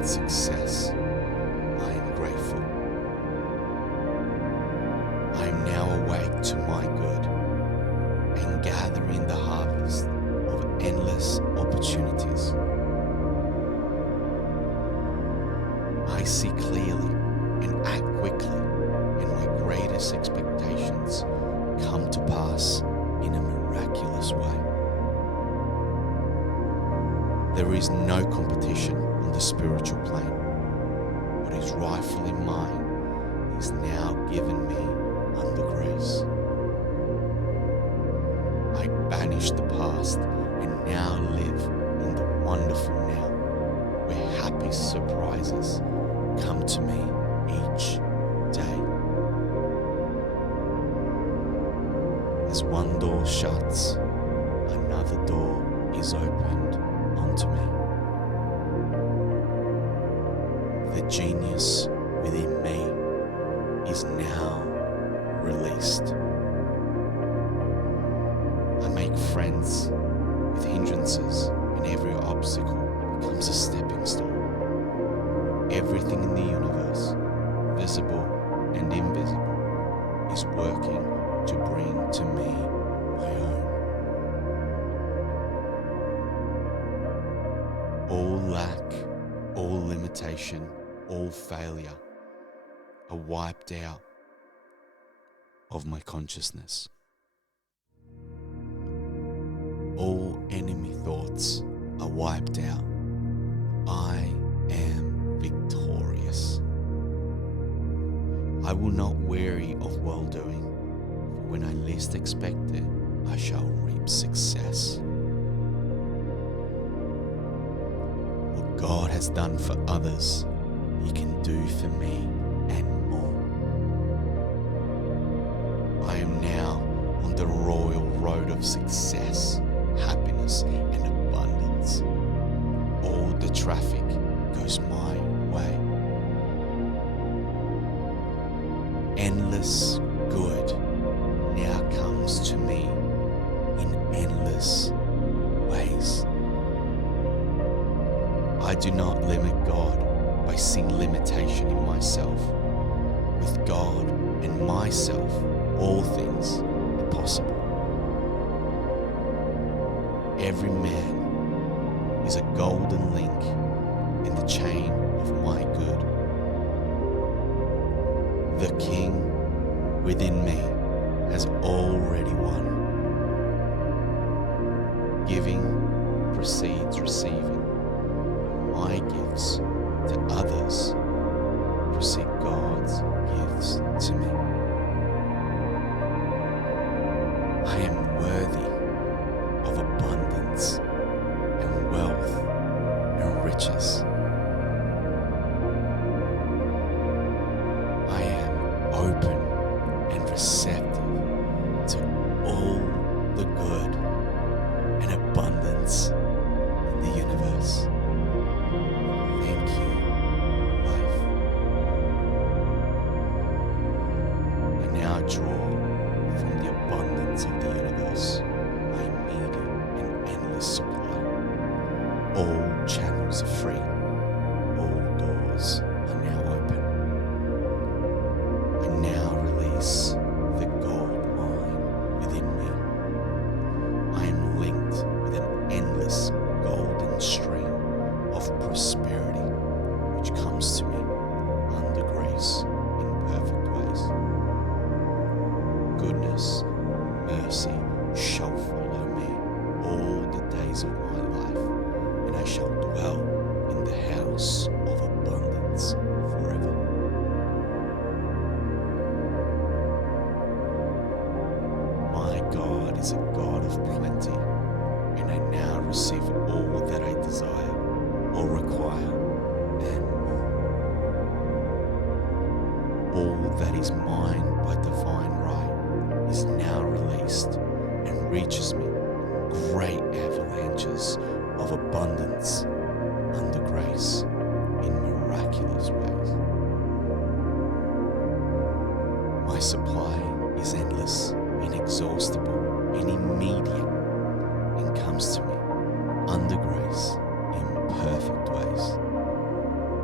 with success, I am grateful. I am now awake to my good and gathering the harvest of endless opportunities. I see clearly and act quickly, and my greatest expectations come to pass in a miraculous way. There is no competition on the spiritual plane. What is rightfully mine is now given me under grace. I banish the past and now live in the wonderful now, where happy surprises come to me each day. As one door shuts, another door is opened onto me. The genius within me is now released. I make friends with hindrances, and every obstacle becomes a stepping stone. Everything in the universe, visible and invisible, is working to bring to me my own. All lack, all limitation, all failure are wiped out of my consciousness. All enemy thoughts are wiped out. I am victorious. I will not weary of well-doing, for when I least expect it, I shall reap success. What God has done for others, He can do for me and more. I am now on the royal road of success, happiness, and abundance. All the traffic goes my way. Endless good now comes to me in endless ways. I do not limit God by seeing limitation in myself. With God and myself, all things are possible. Every man is a golden link in the chain of my good. The King within me has already won. Giving precedes receiving. My gifts to others precede God's gifts to me. I am worthy of abundance and wealth and riches. I am open and receptive to all the good and abundance in the universe. Thank you, life. I now draw from the abundance of the universe my immediate and endless supply. All channels are free. All doors are now open. I now release the gold mine within me. I am linked with an endless golden stream of prosperity, which comes to me under grace in perfect ways. Goodness, mercy shall follow me all the days of my life, and I shall dwell in the house of abundance forever. My God is a God of plenty, and I now receive all that I desire or require and more. All that is mine by divine right is now released and reaches me in great avalanches of abundance under grace in miraculous ways. My supply is endless, inexhaustible, and immediate, and comes to me under grace in perfect ways.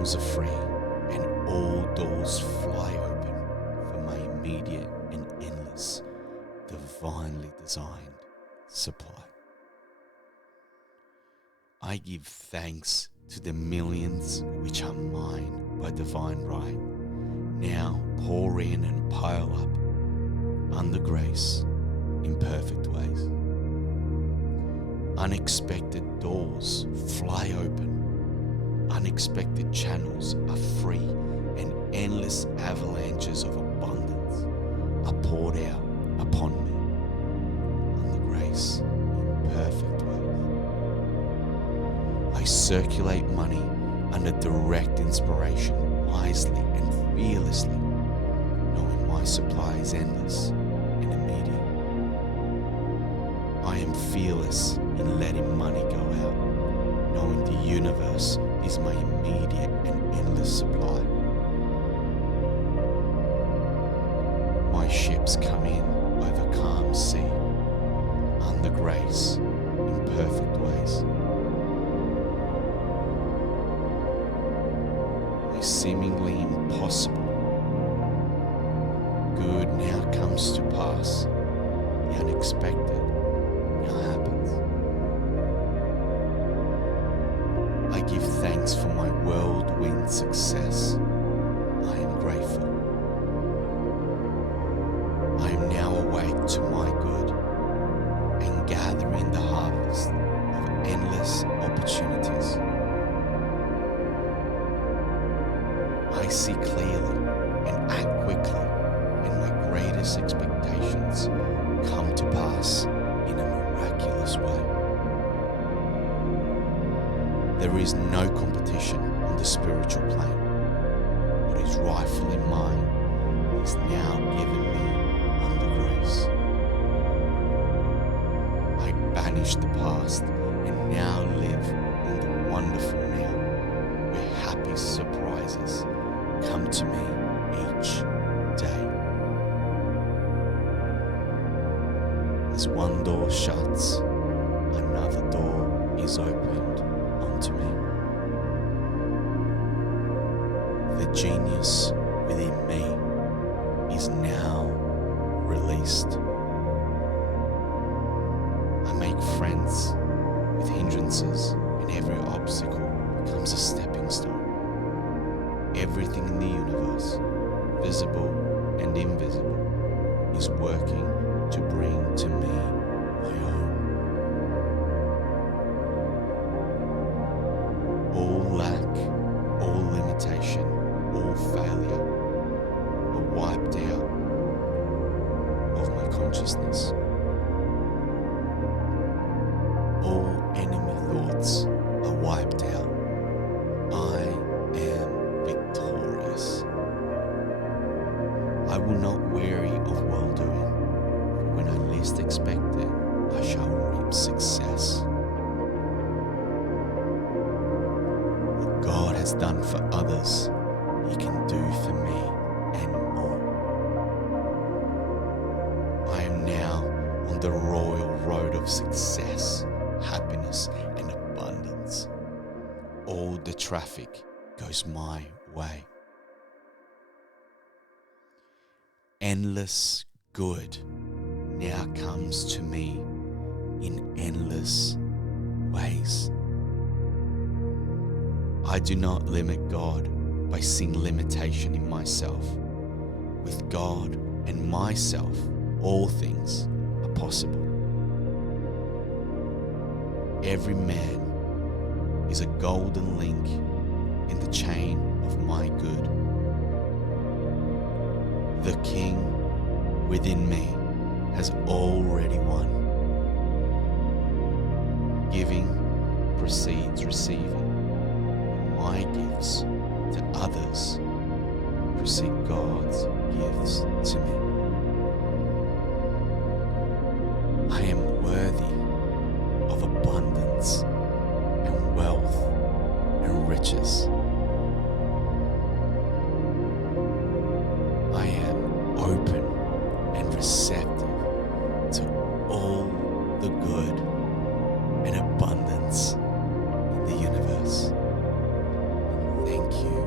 channels are free and all doors fly open for my immediate and endless, divinely designed supply. I give thanks to the millions which are mine by divine right, now pour in and pile up under grace in perfect ways. Unexpected doors fly open, unexpected channels are free, and endless avalanches of abundance are poured out upon me under grace in perfect ways. I circulate money under direct inspiration, wisely and fearlessly, knowing my supply is endless and immediate. I am fearless in letting money go out, knowing the universe is my immediate and endless supply. My ships come in over calm sea, under grace in perfect ways. My seemingly impossible good now comes to pass. The unexpected now happens. I give thanks for my whirlwind success. I am grateful. I am now awake to my good and gathering the harvest of endless opportunities. I see clearly and act quickly, and my greatest expectations come to pass in a miraculous way. There is no competition on the spiritual plane. What is rightfully mine is now given me under grace. I banish the past and now live in the wonderful now, where happy surprises come to me each day. As one door shuts, another door is opened onto me. The genius within me is now released. I make friends with hindrances, and every obstacle becomes a stepping stone. Everything in the universe, visible and invisible, is working to bring to me my own. All lack, all limitation, all failure are wiped out of my consciousness. All enemy thoughts are wiped out. I am victorious. I will not weary of well-doing, for when I least expect it, I shall reap success. What God has done for others, He can do for me and more. I am now on the royal road of success, happiness, and abundance. All the traffic goes my way. Endless good now comes to me in endless ways. I do not limit God by seeing limitation in myself. With God and myself, all things are possible. Every man is a golden link in the chain of my good. The King within me has already won. Giving precedes receiving. My gifts to others precede God's gifts to me. I am worthy of abundance and wealth and riches. I am open and receptive to all the good and abundance in the universe. Thank you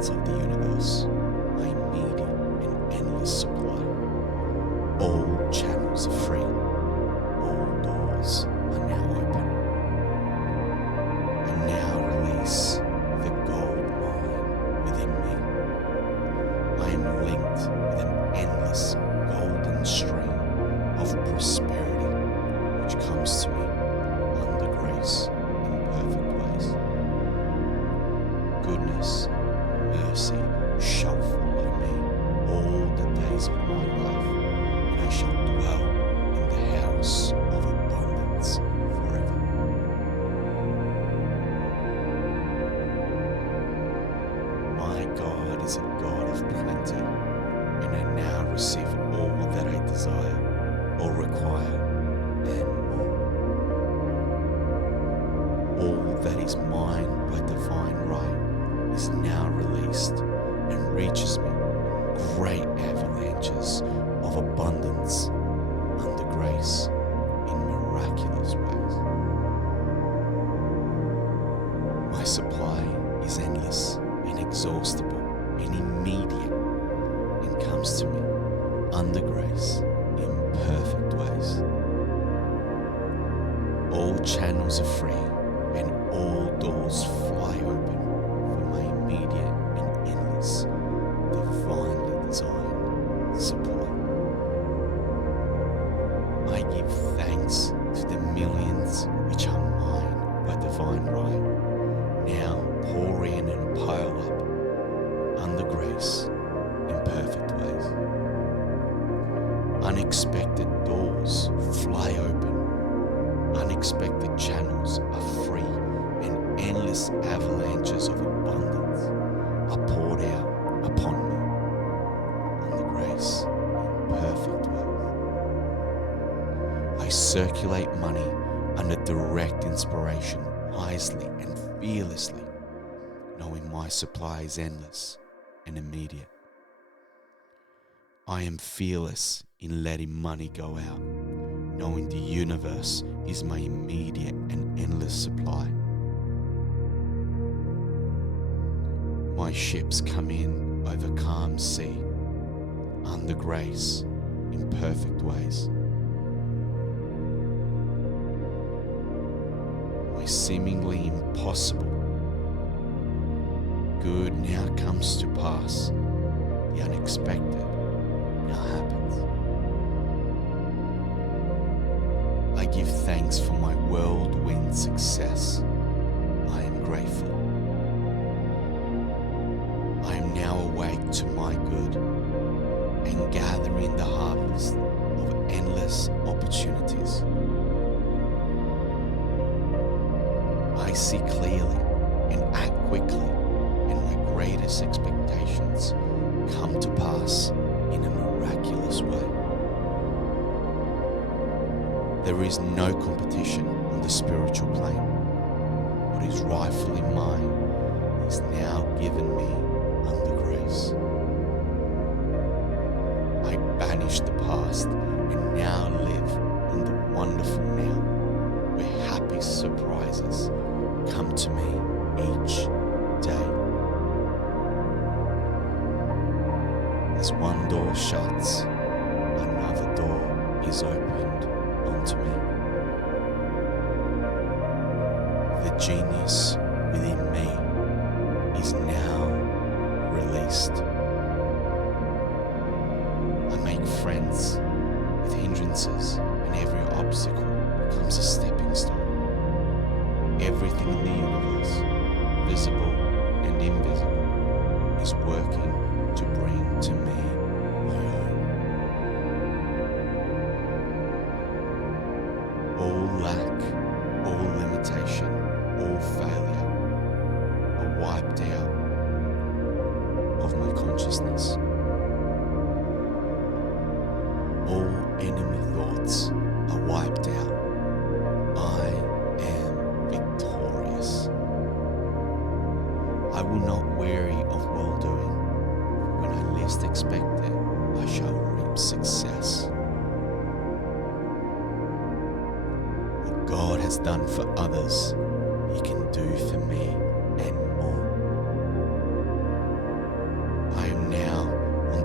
abundance of the universe, my immediate and endless supply. All channels are free. All doors are now open. I now release the gold mine within me. I am linked with an endless golden stream of prosperity which comes to me under grace in perfect ways. Goodness, mercy shall follow me all the days of my life, and I shall dwell in the house of abundance forever. My God is a God of plenty, and I now receive all that I desire or require and more. All that is mine by divine right is now released and reaches me great avalanches of abundance under grace in miraculous ways. My supply is endless, inexhaustible, and immediate, and comes to me under grace in perfect ways. All channels are free and all doors fly open for my immediate and endless, divinely designed supply. I give thanks to the millions which are mine by divine right, now pour in and pile up under grace in perfect ways. Unexpected doors fly open. Unexpected channels are free, and endless avalanches of abundance are poured out upon me under grace in perfect ways. I circulate money under direct inspiration, wisely and fearlessly, knowing my supply is endless and immediate. I am fearless in letting money go out, knowing the universe is my immediate and endless supply. My ships come in over calm sea, under grace, in perfect ways. My seemingly impossible good now comes to pass. The unexpected now happens. I give thanks for my whirlwind success. I am grateful. I am now awake to my good and gathering the harvest of endless opportunities. I see clearly and act quickly, and my greatest expectations come to pass in a miraculous way. There is no competition on the spiritual plane. What is rightfully mine is now given me under grace. I banish the past and now live in the wonderful now, where happy surprises come to me each day. As one door shuts, another door is opened onto me. The genius within me is now released. I make friends with hindrances, and every obstacle becomes a stepping stone. Everything in the universe, visible and invisible, is working to bring to me my own. All lack, all limitation, all failure are wiped out of my consciousness. All enemy thoughts are wiped out. I am victorious. I will not weary of well-doing. When I least expect it, I shall reap success. What God has done for others, He can do for me and more.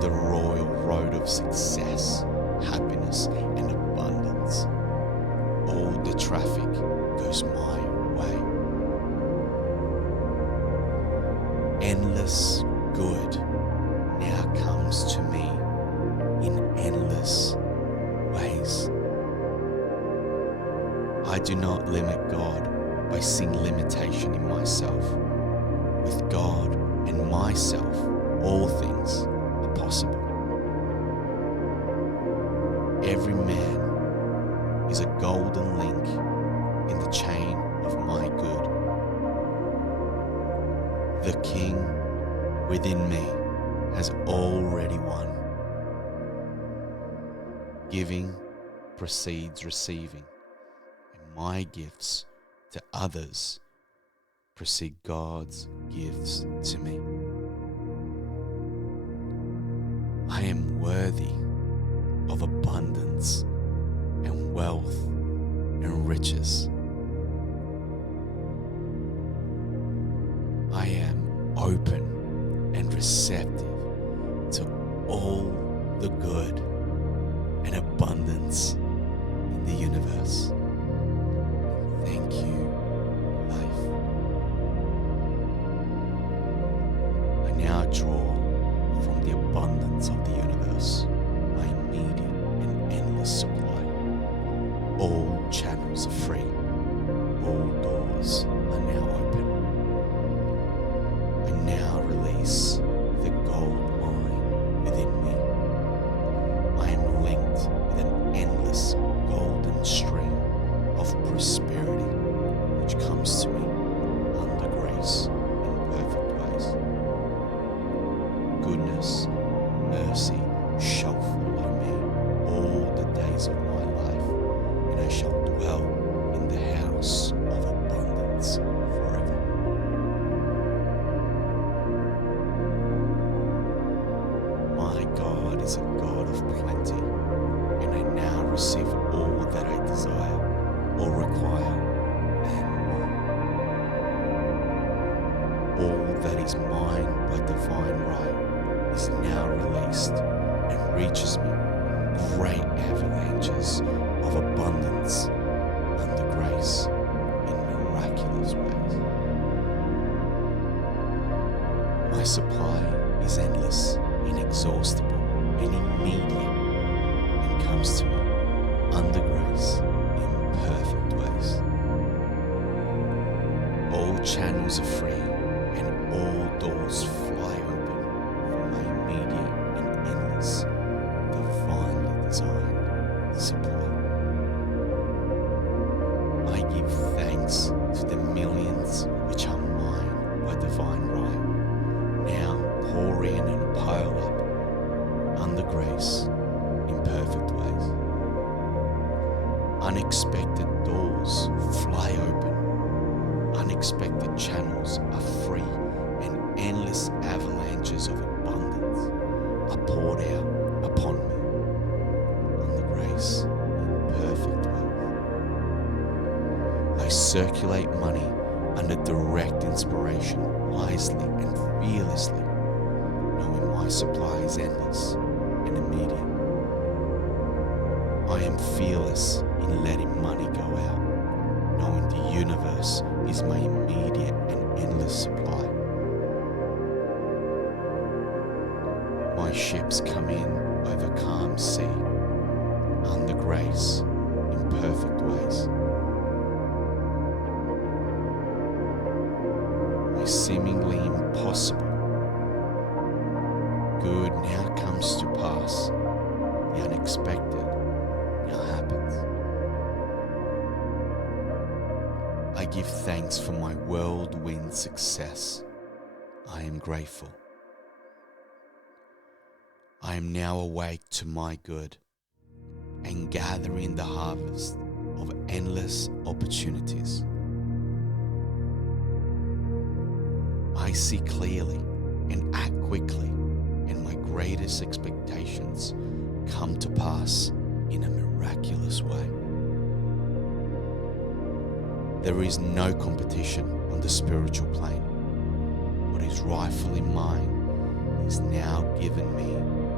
the royal road of success, happiness, and abundance. All the traffic goes my way. Endless good now comes to me in endless ways. I do not limit God by seeing limitation in myself. With God and myself, all things are possible. Every man is a golden link in the chain of my good. The King within me has already won. Giving precedes receiving, and my gifts to others precede God's gifts to me. I am worthy of abundance and wealth and riches. I am open and receptive to all the good and abundance in the universe. Thank you, life. I now draw from the abundance of the universe my immediate and endless supply. All channels are free. All doors are now open. I now release the gold mine within me. I am linked with an endless golden stream of prosperity which comes to me under grace in perfect ways. Goodness, mercy shall follow me all the days of my life, and I shall dwell in the house of abundance forever. My God is a God of plenty, and I now receive all that I desire or require and more. All that is mine by divine right is now released and reaches me great avalanches of abundance under grace in miraculous ways. My supply is endless, inexhaustible, and immediate, and comes to me under grace in perfect ways. All channels are free and all doors fly open for my immediate and endless, divinely designed supply. I give thanks to the millions which are mine by divine right, now pour in and pile up under grace in perfect ways. Unexpected doors fly open, unexpected channels are free, and endless avalanches of abundance are poured out upon me under grace in perfect ways. I circulate money under direct inspiration, wisely and fearlessly, knowing my supply is endless and immediate. I am fearless in letting money go out, knowing the universe is my immediate and endless supply. My ships come in over calm sea, under grace in perfect ways. My seemingly impossible good now comes to pass. The unexpected now happens. I give thanks for my whirlwind success. I am grateful. I am now awake to my good and gathering the harvest of endless opportunities. I see clearly and act quickly, and my greatest expectations come to pass in a miraculous way. There is no competition on the spiritual plane. What is rightfully mine is now given me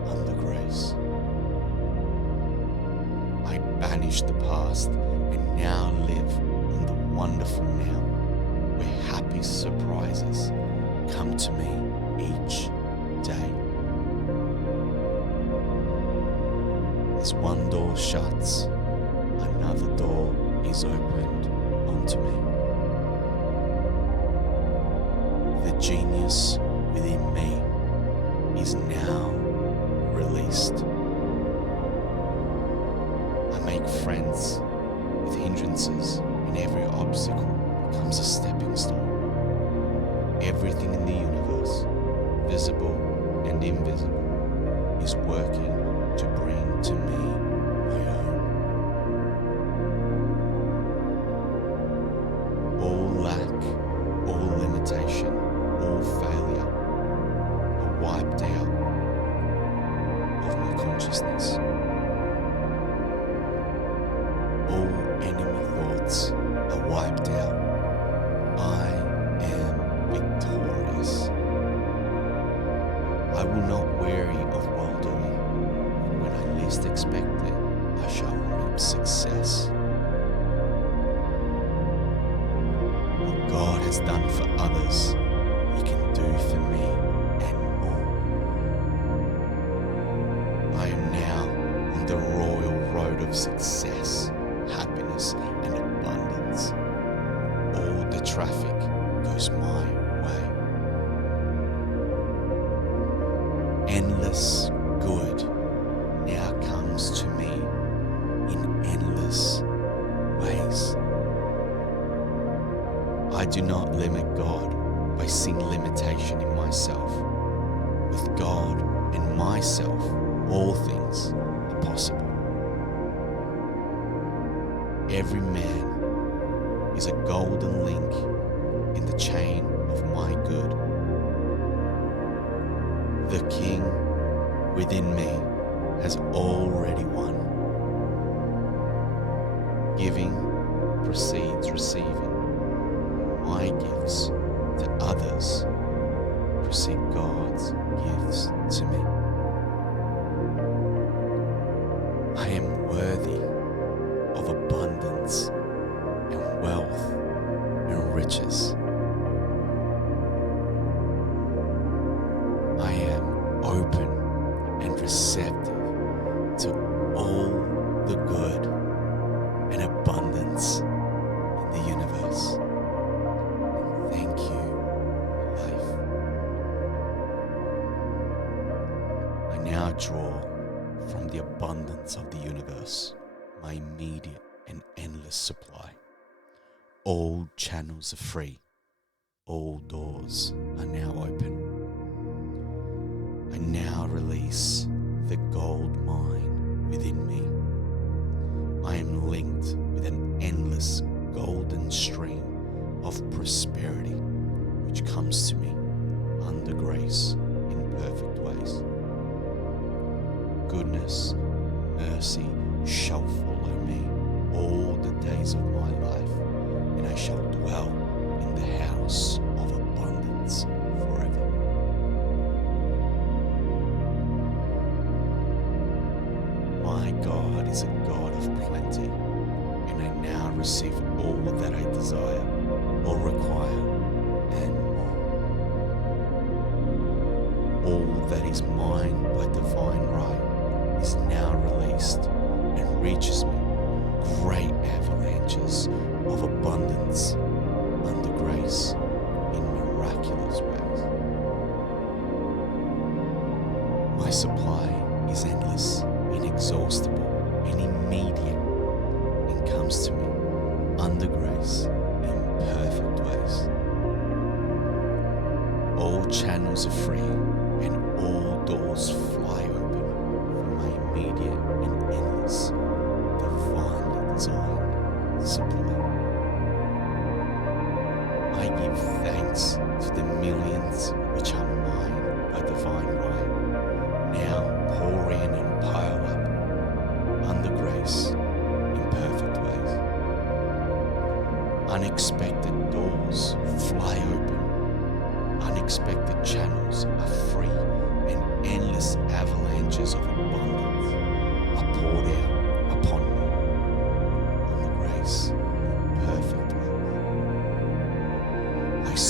under grace. I banish the past and now live in the wonderful now, where happy surprises come to me each day. As one door shuts, another door is opened onto me. The genius within me is now released. I make friends with hindrances, and every obstacle becomes a stepping stone. Everything in the universe, visible and invisible, is working to bring to me my own. All lack, all limitation, all failure are wiped out of my consciousness. All enemy thoughts are wiped out. I am victorious. I will not weary of well-doing. When I least expect it, I shall reap success. What God has done for others, He can do for me and more. I am now on the royal road of success, happiness, and abundance. All the traffic goes my way. Endless good now comes to me in endless ways. I do not limit God by seeing limitation in myself. With God and myself, all things are possible. Every man is a golden link in the chain of my good. The King within me has already won. Giving precedes receiving. My gifts to others precede God's gifts to me. I am worthy of abundance and wealth and riches. I am open and receptive to all the good and abundance in the universe. And thank you, life. I now draw from the abundance of the universe my immediate and endless supply. All channels are free. All doors are now open. I now release the gold mine within me. I am linked with an endless golden stream of prosperity which comes to me under grace in perfect ways. Goodness, mercy shall follow me all the days of my life, and I shall dwell in the house of abundance forever. My God is a God of plenty, and I now receive all that I desire or require and more. All that is mine by divine right is now released and reaches me great avalanches of abundance under grace in miraculous ways. My supply is endless, inexhaustible, and immediate, and comes to me under grace in perfect ways. All channels are free and all doors fly open for my immediate and endless, divinely designed supply. I give thanks to the millions which are mine by divine right, now pour in and pile up under grace in perfect ways. Unexpected doors fly open. Unexpected channels are free and endless avalanches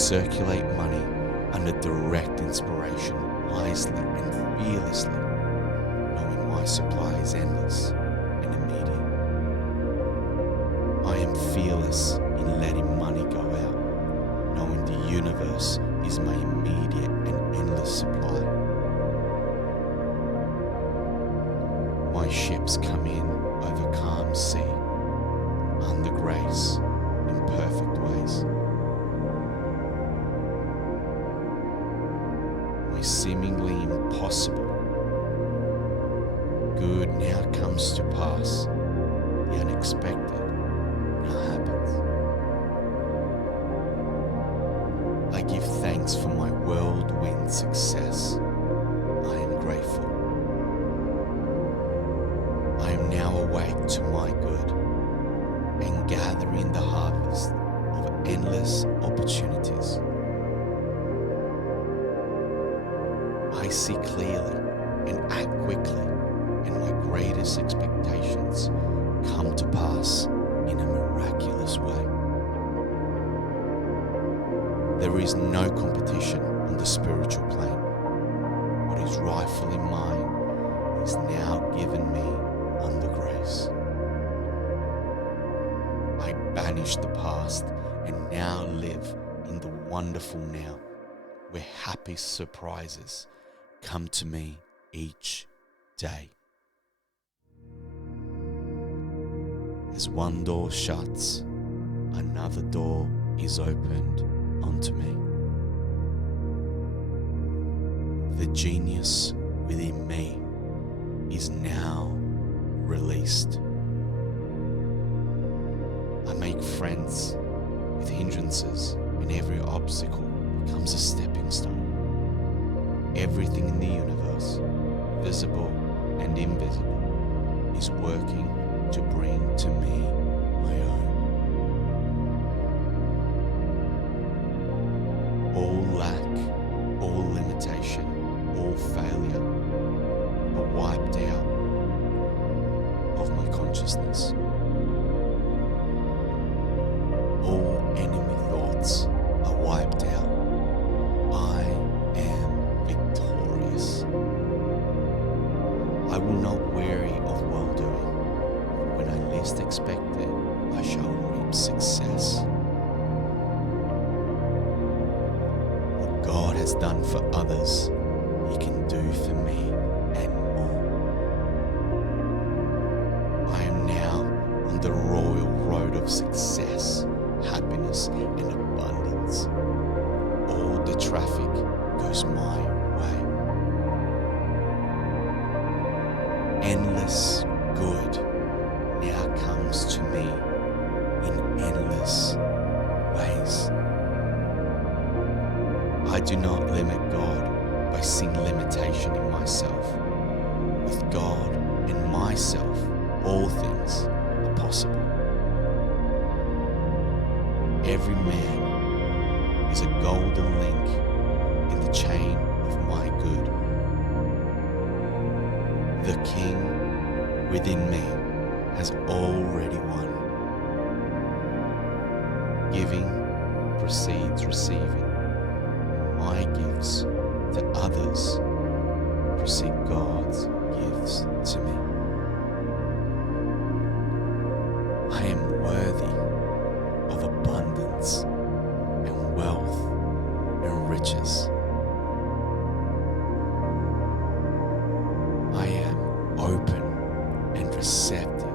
circulate money under direct inspiration, wisely and fearlessly, knowing my supply is endless and immediate. I am fearless in letting money go out, knowing the universe is my immediate and endless supply. My ships come in over calm sea, under grace, in perfect ways. My seemingly impossible good now comes to pass. The unexpected now happens. I give thanks for my whirlwind success. I am grateful. I am now awake to my good and gathering the harvest of endless opportunities. I see clearly and act quickly, and my greatest expectations come to pass in a miraculous way. There is no competition on the spiritual plane. What is rightfully mine is now given me under grace. I banish the past and now live in the wonderful now, where happy surprises come to me each day. As one door shuts, another door is opened onto me. The genius within me is now released. I make friends with hindrances, and every obstacle becomes a stepping stone. Everything in the universe, visible and invisible, is working to bring to me my own. All lack, all limitation, all failure are wiped out of my consciousness. All enemy thoughts are wiped out. I am victorious. I will not weary of well-doing. When I least expect it, I shall reap success. What God has done for others, He can do for me and more. I am now on the royal road of success, happiness, and abundance. All the traffic goes my way. Endless good now comes to me in endless ways. I do not limit God by seeing limitation in myself. With God and myself, all things are possible. Every man is a golden link in the chain of my good. The King within me has already won. Giving precedes receiving. My gifts to others precede God's gifts to me. I am worthy of abundance and wealth and riches. I am open and receptive